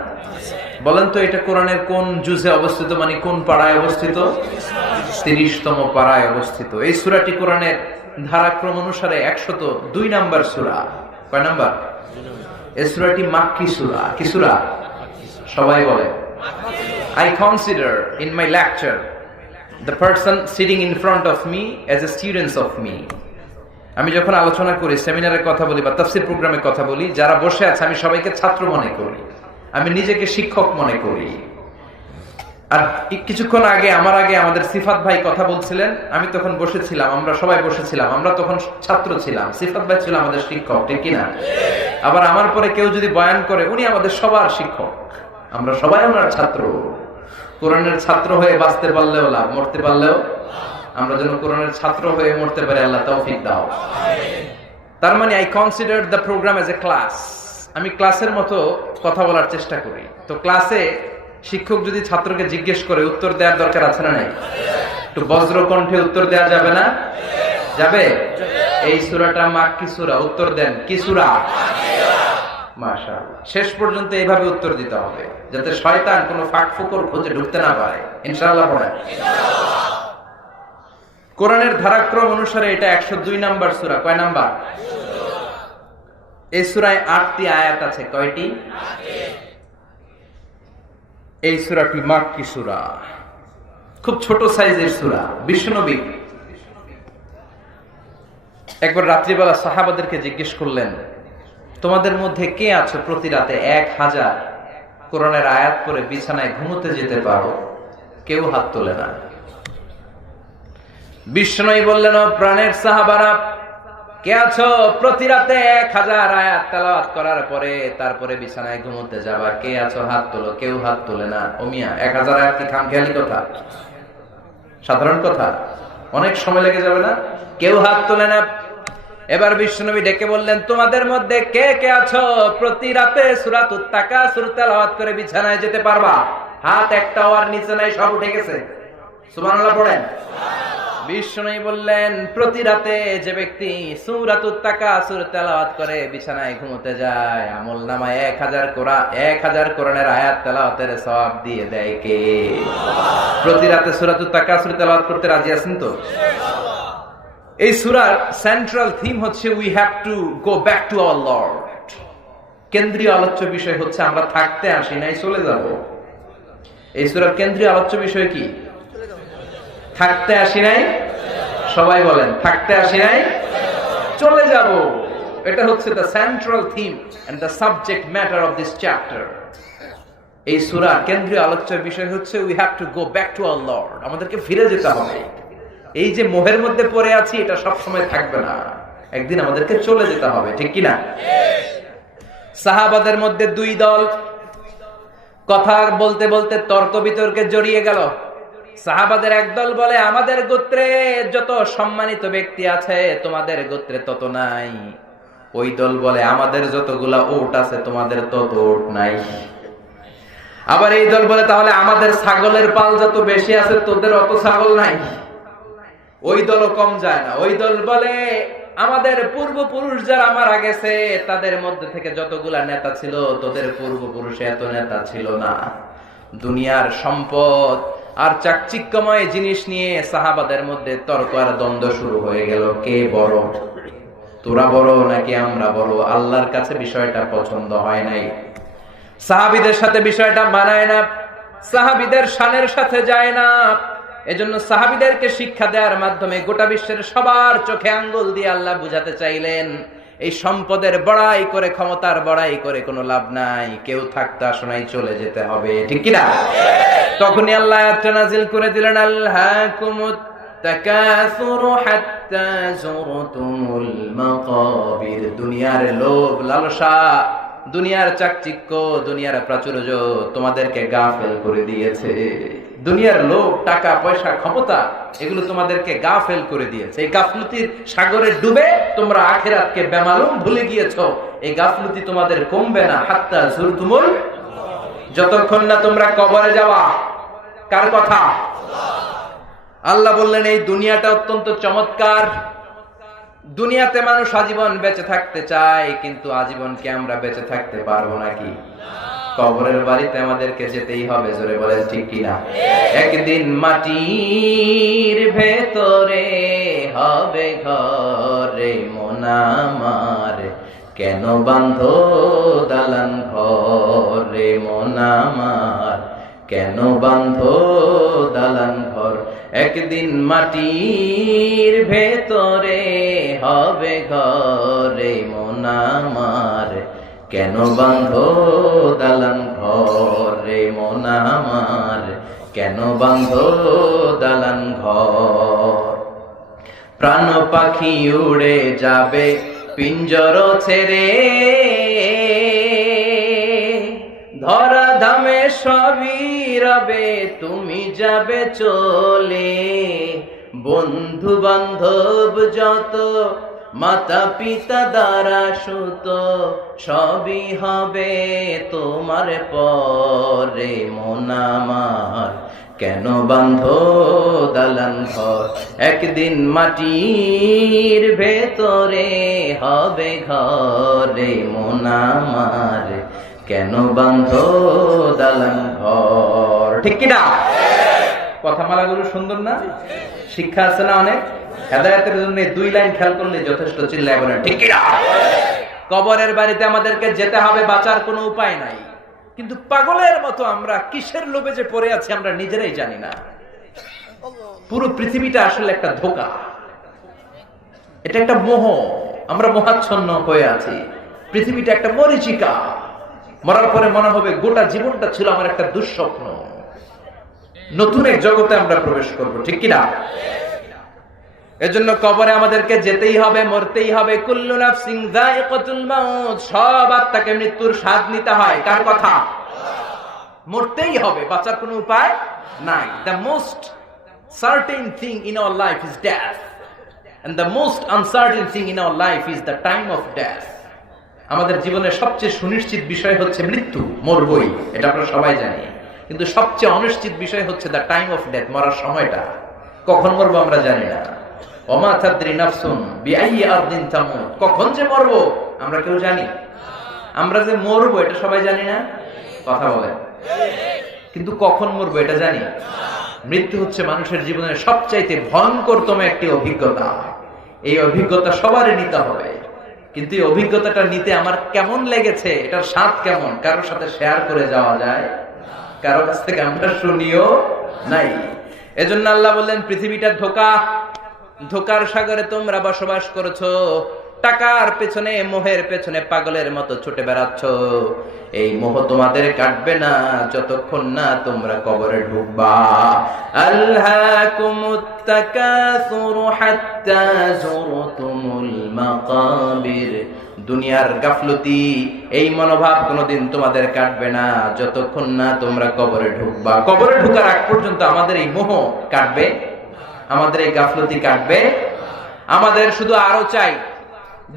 বলেন তো এটা কোরআনের কোন জুজে অবস্থিত, মানে কোন পাড়ায় অবস্থিত? 30তম পাড়ায় অবস্থিত। এই সূরাটি কোরআনের ধারাক্রম অনুসারে 102 নাম্বার সূরা। কয় নাম্বার? এই সূরাটি মাক্কি সূরা। কি সূরা? সবাই বলে। I consider in my lecture the person sitting in front of me as a student of me. আমি যখন আলোচনা করি, সেমিনারে কথা বলি বা তাফসীর প্রোগ্রামে কথা বলি, যারা বসে আছে আমি সবাইকে ছাত্র মনে করি, আমি নিজেকে শিক্ষক মনে করি। আর কিছুক্ষণ আগে আমাদের সিফাত ভাই কথা বলছিলেন, আমি তখন বসেছিলাম, আমরা সবাই বসেছিলাম, আমরা তখন ছাত্র ছিলাম, সিফাত ভাই ছিল আমাদের শিক্ষক, ঠিক কিনা? আবার আমার পরে কেউ যদি বয়ান করে, উনি আমাদের সবার শিক্ষক, আমরা সবাই ওনার ছাত্র। কোরআনের ছাত্র হয়ে বাঁচতে পারলেও লাভ, মরতে পারলেও। আমরা যেন কোরআনের ছাত্র হয়ে মরতে পারি, আল্লাহ তৌফিক দাও। তার মানে I consider the program as a class. আমি ক্লাসের মতো কথা বলার চেষ্টা করি। তো ক্লাসে শিক্ষক যদি ছাত্রকে জিজ্ঞেস করে, উত্তর দেওয়ার দরকার আছে না নাই? একটু বজ্র কণ্ঠে উত্তর দেওয়া যাবে না? যাবে? এই সূরাটা মাক্কি সূরা, উত্তর দেন কি সূরা? মাশাআল্লাহ। শেষ পর্যন্ত এইভাবে উত্তর দিতে হবে যাতে শয়তান কোনো ফাঁক ফোকর খুঁজে ঢুকতে না পারে। ইনশাআল্লাহ পড়েন। কোরআনের ধারাক্রম অনুসারে এটা 102 নাম্বার সূরা। কয় নাম্বার? এই সূরায় 8টি আয়াত আছে। কয়টি? এই সূরাটি মাক্কি সূরা, খুব ছোট সাইজের সূরা। বিশ্বনবী একবার রাত্রিবেলা সাহাবাদেরকে জিজ্ঞেস করলেন, তোমাদের মধ্যে কে আছো প্রতি রাতে 1000 কোরআনের আয়াত পড়ে বিছানায় ঘুমোতে যেতে পারো? কেউ হাত তোলে না। বিশ্বনবী বললেন, ও প্রাণের সাহাবারা, কে আছো প্রতি রাতে 1000 আয়াত তেলাওয়াত করার পরে তারপরে বিছানায় ঘুমোতে যাবা? কে আছো হাত তোলো? কেউ হাত তোলে না। ও মিয়া, 1000 আয়াত কি খামখেয়ালি কথা? সাধারণ কথা? অনেক সময় লেগে যাবে না? কেউ হাত তোলে না। এবার বিশ্বনবী ডেকে বললেন, তোমাদের মধ্যে কে কে আছো প্রতি রাতে সূরাতুত তাকাসুর তেলাওয়াত করে বিছানায় যেতে পারবা? হাত একটাও আর নিচে নাই, সব উঠে গেছে। সুবহানাল্লাহ পড়েন। বিশ্বনবী বললেন, প্রতি রাতে যে ব্যক্তি সূরাতুত তাকাসুর তেলাওয়াত করে বিছানায় ঘুমোতে যায়, আমলনামায় 1000 কোরআনের আয়াত তেলাওয়াতের সওয়াব দিয়ে দেয় কে? প্রতি রাতে সূরাতুত তাকাসুর তেলাওয়াত করতে রাজি আছেন তো? এই সূরার সেন্ট্রাল থিম হচ্ছে we have to go back to our Lord. কেন্দ্রীয় আলোচ্য বিষয় হচ্ছে আমরা থাকতে আসি নাই, চলে যাব। এই সূরার কেন্দ্রীয় আলোচ্য বিষয় কি? থাকতে আসি নাই। সবাই বলেন, থাকতে আসি নাই, চলে যাব। এটা হচ্ছে the central theme and the subject matter of this chapter. এই সূরার কেন্দ্রীয় আলোচ্য বিষয় হচ্ছে we have to go back to our Lord. আমাদেরকে ফিরে যেতে হবে। এই যে মোহের মধ্যে পড়ে আছি, এটা সব সময় থাকবে না, একদিন আমাদেরকে চলে যেতে হবে, ঠিক কিনা? সাহাবাদের মধ্যে 2 দল কথা বলতে বলতে তর্ক বিতর্কে জড়িয়ে গেল। সাহাবাদের একদল বলে, আমাদের গোত্রে যত সম্মানিত ব্যক্তি আছে তোমাদের গোত্রে তত নাই। ওই দল বলে, আমাদের যতগুলা ওট আছে তোমাদের তত ওট নাই। আবার এই দল বলে, তাহলে আমাদের ছাগলের পাল যত বেশি আছে তোদের অত ছাগল নাই। ওই দলও কম যায় না। ওই দল বলে আমাদের পূর্বপুরুষ যারা মারা গেছে তাদের মধ্যে থেকে যতগুলা নেতা ছিল তোদের পূর্বপুরুষে এত নেতা ছিল না। দুনিয়ার সম্পদ আর চাকচিক্যময় জিনিস নিয়ে সাহাবাদের মধ্যে তর্ক আর দ্বন্দ্ব শুরু হয়ে গেল, কে বড়, তোরা বড় নাকি আমরা বড়। আল্লাহর কাছে বিষয়টা পছন্দ হয় নাই, সাহাবীদের সাথে বিষয়টা মানায় না, সাহাবীদের শানের সাথে যায় না। এজন্য সাহাবীদেরকে শিক্ষা দেওয়ার মাধ্যমে গোটা বিশ্বের সবার চোখে আঙ্গুল দিয়ে আল্লাহ বুঝাতে চাইলেন এই সম্পদের বড়াই করে, ক্ষমতার বড়াই করে কোনো লাভ নাই, কেউ থাকতে আসনাই চলে যেতে হবে, ঠিক কিনা? তখনই আল্লাহ আয়াতটা নাযিল করে দিলেন, আল্লাকুমুত তাকাসুরু হাত্তা যুরতুমুল মাকাবির। দুনিয়ার লোভ লালসা, দুনিয়ার চাকচিক্য, দুনিয়ার প্রাচুর্য তোমাদেরকে গাফেল করে দিয়েছে। দুনিয়ার লোভ, টাকা পয়সা, ক্ষমতা, এগুলো তোমাদেরকে গাফেল করে দিয়েছে। এই গাফলতির সাগরে ডুবে তোমরা আখিরাতকে বেমালুম ভুলে গিয়েছো। এই গাফলতি তোমাদের কমবে না হাত্তা যুরতুমুল, যতক্ষণ না তোমরা কবরে যাওয়া। কার কথা? আল্লাহ বললেন এই দুনিয়াটা অত্যন্ত চমৎকার। দুনিয়াতে মানুষ আজীবন বেঁচে থাকতে চায়, কিন্তু আজীবন কি আমরা বেঁচে থাকতে পারবো নাকি? কবরের বাড়িতে আমাদেরকে যেতেই হবে, জোরে বলেন ঠিক কিনা? একদিন মাটির ভেতরে হবে ঘরে মন আমার, কেন বাঁধো দালান ঘরে মন আমার, কেন বাঁধো দালান ঘর। একদিন মাটির ভেতরে হবে ঘরে মন আমার, কেন বাঁধো দালান ঘরে মন আমার, কেন বাঁধো দালান ঘর। প্রাণ পাখি উড়ে যাবে পিঞ্জর ছেড়ে, ধরা ধামে সবই রবে তুমি যাবে চলে। বন্ধু বান্ধব যত, মাতা পিতা দ্বারা সুত, সবই হবে তোমার পরে মন আমার, কেন বাঁধো দালান ঘর। একদিন মাটির ভেতরে হবে ঘরে মন আমার, কেন বাঁধো দালান ঘর, ঠিক কিনা? কথামালাগুলো সুন্দর না? শিক্ষা আছে না অনেক? হেদায়েতের জন্য 2 লাইন খেয়াল করলে যথেষ্ট, চিল্লায় বলেন ঠিক কিনা? কবরের বাড়িতে আমাদেরকে যেতে হবে, বাঁচার কোনো উপায় নাই। কিন্তু পাগলের মতো আমরা কিসের লোভে যে পড়ে আছি আমরা নিজেরাই জানি না। পুরো পৃথিবীটা আসলে একটা ধোঁকা, এটা একটা মোহ। আমরা মোহাচ্ছন্ন হয়ে আছি। পৃথিবীটা একটা মরীচিকা, মরার পরে মনে হবে গোটা জীবনটা ছিল আমার একটা দুঃস্বপ্ন। নতুন এক জগতে আমরা প্রবেশ করব, ঠিক কিনা? এজন্য কবরে আমাদেরকে যেতেই হবে, মরতেই হবে। কুল্লু নাফসিন যায়িকাতুল মাউত, সব আত্মাকে মৃত্যুর স্বাদ নিতে হয়। কার কথা? মরতেই হবে, বাঁচার কোনো উপায় নাই। The most certain thing in our life is death, and the most uncertain thing in our life is the time of death. আমাদের জীবনের সবচেয়ে সুনিশ্চিত বিষয় হচ্ছে মৃত্যু, মরবই, এটা আমরা সবাই জানি। কিন্তু সবচেয়ে অনিশ্চিত বিষয় হচ্ছে দ্য টাইম অফ ডেথ, মরার সময়টা। কখন মরবো আমরা জানি না। ওমা তাদরি নাফসুন বিআইয়ি আরদিন তামুত, কখন যে মরবো আমরা কেউ জানি? আমরা যে মরবো এটা সবাই জানি না? কথা বলেন। কিন্তু কখন মরবো এটা জানি? মৃত্যু হচ্ছে মানুষের জীবনের সবচাইতে ভয়ঙ্করতম একটি অভিজ্ঞতা। এই অভিজ্ঞতা সবারই নিতে হবে। কিন্তু এই অভিজ্ঞতাটা নিতে আমার কেমন লেগেছে, এটার স্বাদ কেমন, কারোর সাথে শেয়ার করে যাওয়া যায়? কারো কাছ থেকে আমরা শুনিও নাই। এজন্য আল্লাহ বললেন পৃথিবীটা ধোঁকা, ধোঁকার সাগরে তোমরা বসবাস করেছো। টাকার পেছনে, মোহের পেছনে পাগলের মতো ছুটে বেড়াচ্ছ। এই মোহ তোমাদের কাটবে না যতক্ষণ না তোমরা কবরে ঢুকবা। আলহাকুমুত তাকাসুরু হাত্তা যুরতুমুল মাকাবির। দুনিয়ার গাফলতি, এই মনোভাব কোনোদিন তোমাদের কাটবে না যতক্ষণ না তোমরা কবরে ঢুকবা। কবরে ঢুকার আগ পর্যন্ত আমাদের এই মোহ কাটবে, আমাদের এই গাফলতি কাটবে। আমাদের শুধু আরো চাই,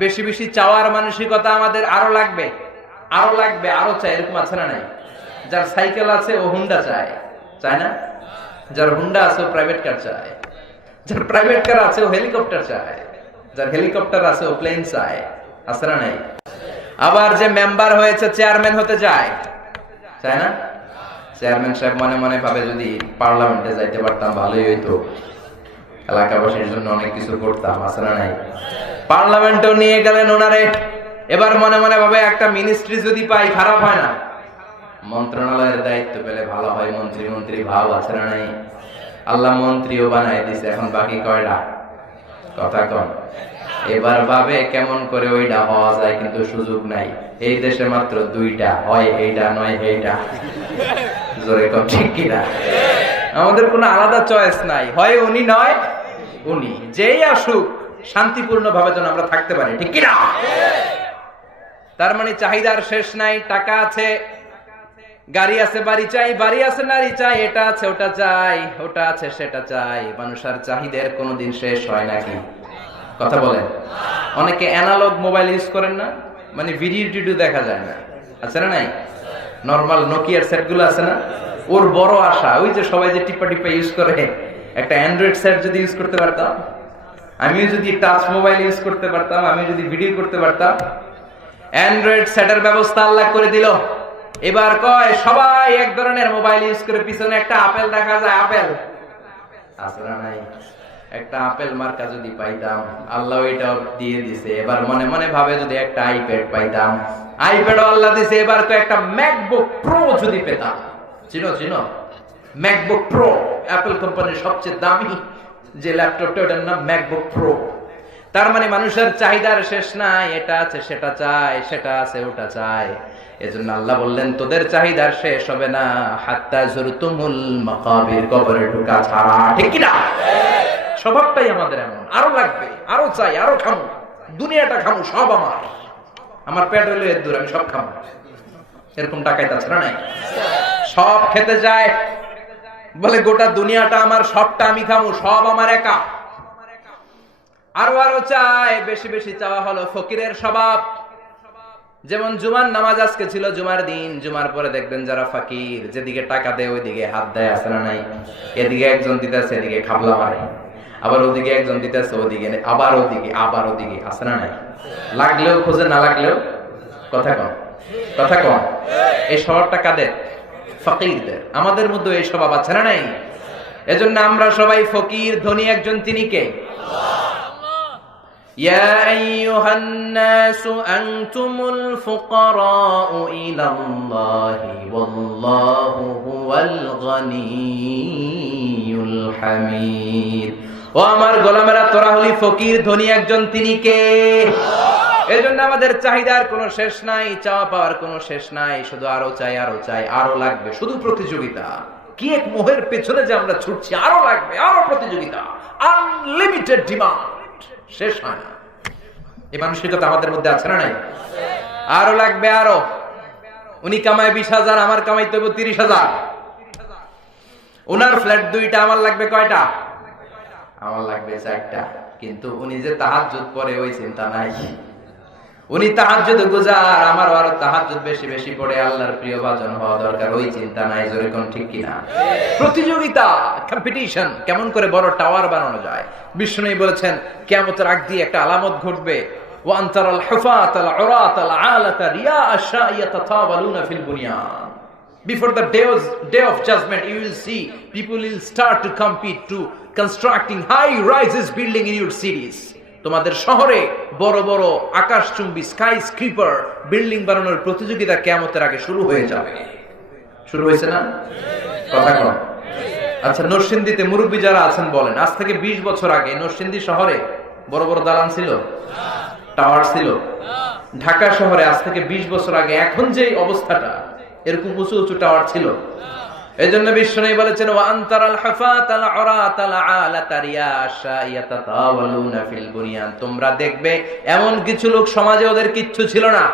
বেশি বেশি চাওয়ার মানসিকতা আমাদের আরো লাগবে, আরো লাগবে, আরো চাই। এরকম আছে না নাই? যার সাইকেল আছে ও হুন্ডা চায়, চায় না? যার হুন্ডা আছে ও প্রাইভেট কার চায়। যার প্রাইভেট কার আছে ও হেলিকপ্টার চায়, যার হেলিকপ্টার আছে ও প্লেন চায়, আছে না নাই? আবার যে মেম্বার হয়েছে চেয়ারম্যান হতে চায়, চায় না? চেয়ারম্যান সাহেব মনে মনে ভাবে যদি পার্লামেন্টে যাইতে পারতাম ভালোই হইতো, এলাকাবাসীর জন্য অনেক কিছু করতাম, আছে না নাই? পার্লামেন্টেও নিয়ে গেলেন ওনারে, এবার মনে মনে ভাবে একটা মিনিস্ট্রি যদি পাই খারাপ হয় না, মন্ত্রণালয়ের দায়িত্ব পেলে ভালো হয়, মন্ত্রী মন্ত্রী ভাব, আছে না নাই? আল্লাহ মন্ত্রীও বানাই দিছে, এখন বাকি কয়টা? কথা কন। এবার ভাবে কেমন করে ওইটা হওয়া যায়, কিন্তু সুযোগ নাই। এই দেশে মাত্র দুইটা, হয় এইটা নয় এইটা। জোরে কন ঠিক কিনা? আমাদের কোনো আলাদা চয়েস নাই, হয় উনি নয় উনি, যেই আসুক শান্তিপূর্ণ ভাবে যেন আমরা থাকতে পারি, ঠিক কিনা? তার মানে চাহিদার শেষ নাই। টাকা আছে, গাড়ি আছে, বাড়ি চাই, বাড়ি আছে, নারী চাই, এটা আছে ওটা চাই, ওটা আছে সেটা চাই। মানুষের চাহিদার কোনোদিন শেষ হয় নাকি? কথা বলেন। অনেকে অ্যানালগ মোবাইল ইউজ করেন না, মানে ভিডিও টিডিও দেখা যায় না, আছে না নাই? নরমাল নোকিয়ার সেট গুলো আছে না, ওর বড় আশা ওই যে সবাই যে টিপা টিপা ইউজ করে, একটা অ্যান্ড্রয়েড সেট যদি ইউজ করতে পারতাম, আমিও যদি টাচ মোবাইল ইউজ করতে পারতাম, আমি যদি ভিডিও করতে পারতাম। অ্যান্ড্রয়েড সেটের ব্যবস্থা আল্লাহ করে দিল। এবার কয় সবাই এক ধরনের মোবাইল ইউজ করে, পিছনে একটা আপেল দেখা যায়, আপেল আছে না নাই? একটা আপেল মার্কা যদি পাইতাম, আল্লাহ এটাও দিয়ে দিছে। এবার মনে মনে ভাবে যদি একটা আইপ্যাড পাইতাম, আইপ্যাডও আল্লাহ দিছে। এবার তো একটা ম্যাকবুক প্রো যদি পেতাম, চিনো চিনো ম্যাকবুক প্রো, অ্যাপল কোম্পানির সবচেয়ে দামি যে ল্যাপটপটা, ওটার নাম ম্যাকবুক প্রো। তার মানে মানুষের চাহিদার শেষ নাই, এটা আছে সেটা চাই, সেটা আছে ওটা চাই। এজন্য আল্লাহ বললেন তোদের চাহিদার শেষ হবে না হাত্তা যুরতুমুল মাকাবির, কবরে ঢোকা ছাড়া, ঠিক কি না? স্বভাবটাই আমাদের এমন, আরো লাগবে, আরো চাই, আরো খামু, দুনিয়াটা খামু, সব আমার, আমার পেট হইলো এর দূর, আমি সব খামু, এরকম টাকাই তাছাড়া নাই। সব খেতে যায়, বলে গোটা দুনিয়াটা আমার, সবটা আমি খামু, সব আমার একা। আরো আরো চায়, বেশি বেশি চাওয়া হলো ফকিরের স্বভাব। যেমন জুমার নামাজ আজকে ছিল জুমার দিন, জুমার পরে দেখবেন যারা ফাকির, যেদিকে টাকা দেয় ওইদিকে হাত দেয়, আছে না নাই? এদিকে একজন দিতেছে, এদিকে খাবলা মারে, আবার ওদিকে একজন দিতেছে, ওদিকে আবার ওদিকে, আবার ওদিকে, আছে না নাই? লাগলেও খোঁজে, না লাগলেও কথা কম, কথা কম। এই স্বভাবটা কাদের? ফকিরদের। আমাদের মধ্যে এই স্বভাব আছে না নাই? এজন্য আমরা সবাই ফকির। ধনী একজন, তিনি কে? يا أيها الناس أنتم الفقراء إلى الله والله هو الغني الحميد। ও আমার গোলামেরা, তোরা হলি ফকির, ধনী একজন, তিনি কে? এজন্য আমাদের চাহিদার কোনো শেষ নাই, চাওয়া পাওয়ার কোনো শেষ নাই, শুধু আরো চাই, আরো চাই, আরো লাগবে, শুধু প্রতিযোগিতা। কি এক মোহের পেছনে যে আমরা ছুটছি, আরো লাগবে, আরো প্রতিযোগিতা, আনলিমিটেড ডিমান্ড, শেষ হয় না। এই মানসিকতা আমাদের মধ্যে আছে না নাই? আরো লাগবে, আরো। উনি কামায় 20,000, আমার কামাইতে হবে 30,000। ওনার ফ্ল্যাট 2টা, আমার লাগবে কয়টা? আমার লাগবে 4টা। কিন্তু উনি যে তাহাজ্জুদ পড়ে ওই চিন্তা নাই। উনি তাহাজ্জুদ গুজার, আমার আরো তাহাজ্জুদ বেশি বেশি পড়ে আল্লাহর প্রিয় ভাজন হওয়া দরকার, ওই চিন্তা নাই। জোরে কোন ঠিক কিনা? প্রতিযোগিতা, কম্পিটিশন, কেমন করে বড় টাওয়ার বানানো যায়। বিষ্ণু বলেছেন কিয়ামতের আগ দিয়ে একটা আলামত ঘটবে, ওয়া আনতারাল হুফাতাল উরাতাল আলাতা রিয়া আশায়াতাতাওয়ালুনা ফিল বুনিয়ান। Before the day of judgment, you will see people will start to compete to constructing high rises building in your cities. তোমাদের শহরে বড় বড় আকাশচুম্বী স্কাই স্ক্রিপার বিল্ডিং বানানোর প্রতিযোগিতা কিয়ামতের আগে শুরু হয়ে যাবে। শুরু হয়েছে না? কথা কম। আচ্ছা, নরসিংদীতে মুরব্বী যারা আছেন বলেন, আজ থেকে 20 বছর আগে নরসিংদী শহরে বড় বড় দালান ছিল, টাওয়ার ছিল? ঢাকা শহরে আজ থেকে 20 বছর আগে এখন যে অবস্থাটা, এরকম উঁচু উঁচু টাওয়ার ছিল? এজন্য বিষ্ণু বলেছেন ওয়া আনতারাল হুফাতাল উরাতাল আলাতা রিয়া আশায়াতাতাওয়ালুনা ফিল বুনিয়ান। তোমরা দেখবে এমন কিছু লোক সমাজে, ওদের কিচ্ছু ছিল না,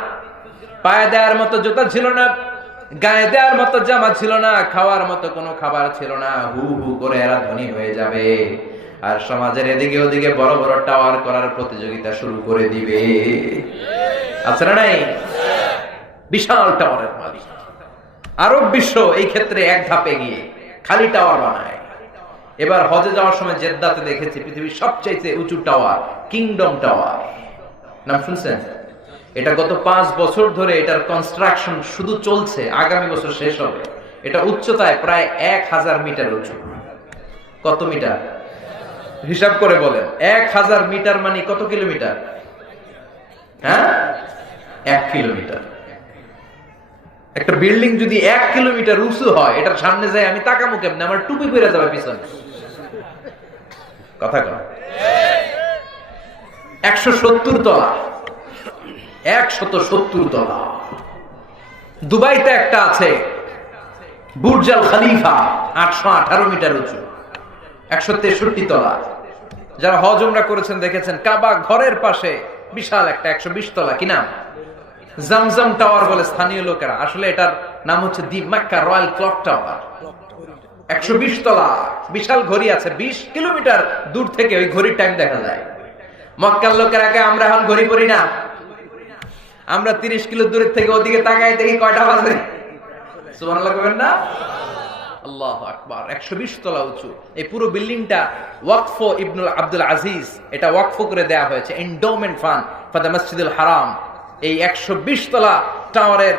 পায়ে দেওয়ার মতো জুতা ছিল না, গায়ে দেওয়ার মতো জামা ছিল না, খাওয়ার মতো কোনো খাবার ছিল না, হু হু করে এরা ধনী হয়ে যাবে, আর সমাজের এদিকে ওদিকে বড় বড় টাওয়ার করার প্রতিযোগিতা শুরু করে দিবে। আছে না নাই? বিশাল টাওয়ারের মালিক। আরব বিশ্ব এই ক্ষেত্রে এক ধাপ এগিয়ে, খালি টাওয়ার বানায়। এবার হজে যাওয়ার সময় জেদ্দাতে দেখেছি পৃথিবীর সবচাইতে উঁচু টাওয়ার, কিংডম টাওয়ার, নাম শুনছেন? এটা গত 5 বছর ধরে এটার কনস্ট্রাকশন শুধু চলছে, আগামী বছর শেষ হবে। এটা উচ্চতায় প্রায় 1000 মিটার উঁচু। কত মিটার হিসাব করে বলেন? 1000 মিটার মানে কত কিলোমিটার? হ্যাঁ, 1 কিলোমিটার। একটা বিল্ডিং যদি 1 কিলোমিটার উঁচু হয়, এটার সামনে যাই আমি তাকামু কেমনে? আমার টুপি পরে যাবে পিছনে। কথা কর। 170 তলা, 170 তলা। দুবাইতে একটা আছে বুর্জ আল খলিফা, 818 মিটার উঁচু, 163 তলা। যারা হজ উমরা করেছেন দেখেছেন কাবা ঘরের পাশে বিশাল একটা 120 তলা, কি নাম? জামজাম টাওয়ার বলে স্থানীয় লোকেরা। আসলে এটার নাম হচ্ছে দি মক্কা রয়্যাল ক্লক টাওয়ার। 120 তলা, বিশাল ঘড়ি আছে। 20 কিলোমিটার দূর থেকে ওই ঘড়ির টাইম দেখা যায়। মক্কার লোকেরাকে আমরা এখন ঘড়ি পরি না, আমরা 30 কিলো দূরের থেকে ওদিকে তাকাই দেখি কয়টা বাজে। সুবহানাল্লাহ করেন না? আল্লাহু আকবার। 120 তলা উঁচু এই পুরো বিল্ডিংটা ওয়াকফ ইবনুল আব্দুল আজিজ, এটা ওয়াকফ করে দেয়া হয়েছে, এন্ডোমেন্ট ফান্ড ফর দ্য মসজিদুল হারাম। এই 120 তলা টাওয়ারের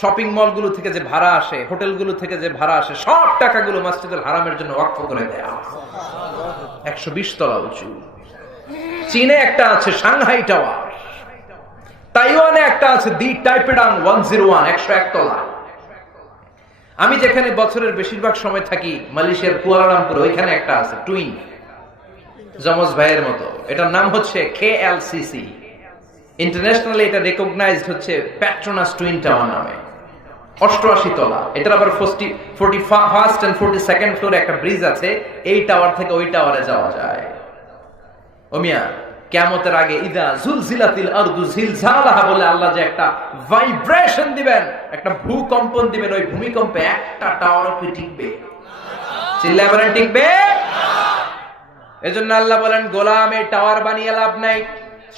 শপিং মল গুলো থেকে যে ভাড়া আসে, হোটেল গুলো থেকে যে ভাড়া আসে, সব টাকাগুলো মসজিদুল হারামের জন্য ওয়াকফ করে দেয়া। 120 তলা উঁচু। চীনে একটা আছে সাংহাই টাওয়ার, তাইওয়ানে একটা আছে দি টাইপেডাং 101, 101 তলা। আমি যেখানে বছরের বেশিরভাগ সময় থাকি মালয়েশিয়ার কুয়ালালামপুরে, ওইখানে একটা আছে টুইন, যমজ ভাইয়ের মতো। এটার নাম হচ্ছে KLCC। ইন্টারন্যাশনালি এটা রেকগনাইজড হচ্ছে পেট্রোনাস টুইন টাওয়ার নামে। 88 তলা। এটার আবার 41st and 42nd ফ্লোরে একটা ব্রিজ আছে। এই টাওয়ার থেকে ওই টাওয়ারে যাওয়া যায়। ওমিয়া, কিয়ামতের আগে ইদা জুলজিলাতিল আরদু জিলজালাহা বলে আল্লাহ যে একটা ভাইব্রেশন দিবেন, একটা ভূকম্পন দিবেন, ওই ভূমিকম্পে একটা টাওয়ারও কি টিকবে? চিল্লায় বলেন টিকবে? এজন্য আল্লাহ বলেন, গোলাম এই টাওয়ার বানিয়ে লাভ নাই,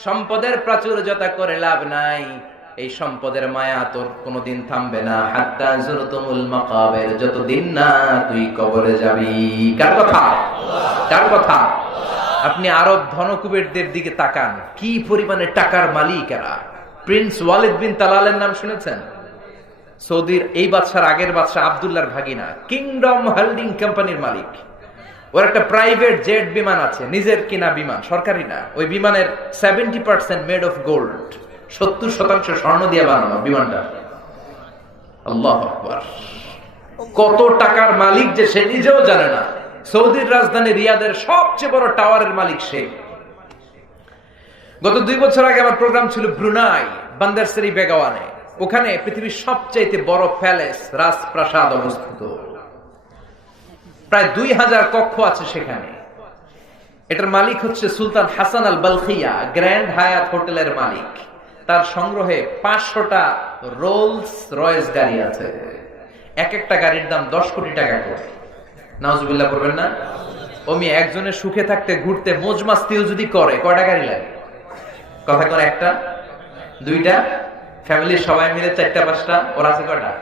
সম্পদের প্রাচুর্যতা করে লাভ নাই, এই সম্পদের মায়া তোর কোনোদিন থামবে না। হাত্তা যুরতুমুল মাকাবির, যতদিন না তুই কবরে যাবি। কার কথা? কার কথা? আপনি আরব ধনকুবেরদের দিকে তাকান, কি পরিমাণে টাকার মালিক এরা। প্রিন্স ওয়ালিদ বিন তালালের নাম শুনেছেন? সৌদির এই বাদশার আগের বাদশা আব্দুল্লাহর ভাগিনা, কিংডম হোল্ডিং কোম্পানির মালিক। ওর একটা প্রাইভেট জেট বিমান আছে, নিজের কিনা বিমান, সরকারি না। ওই বিমানের 70% মেড অফ গোল্ড, 70% স্বর্ণ দিয়ে বানানো বিমানটা। আল্লাহু আকবার। কত টাকার মালিক যে সে নিজেও জানে না। সৌদির রাজধানী রিয়াদের সবচেয়ে বড় টাওয়ারের মালিক সে। গত 2 বছর আগে আমার প্রোগ্রাম ছিল ব্রুনাই, বান্দারসেরি বেগাওয়ানে। ওখানে পৃথিবীর সবচেয়ে বড় প্যালেস, রাজপ্রাসাদ অবস্থিত। প্রায় 2000 কক্ষ আছে সেখানে। এটার মালিক হচ্ছে সুলতান হাসান আল বালখিয়া, গ্র্যান্ড হায়াত হোটেলের মালিক। তার সংগ্রহে 500টা রোলস রয়েস গাড়ি আছে। এক একটা গাড়ির দাম 10 কোটি টাকা করে। নাউজুবিল্লাহ করবেন না? ওমি একজনের সুখে থাকতে ঘুরতে মজমাস্তিও যদি করে, কয়টা গাড়ি লাগে? কথা করে, একটা, দুইটা, ফ্যামিলির সবাই মিলে 4টা 5টা, ওর আছে কয়টা?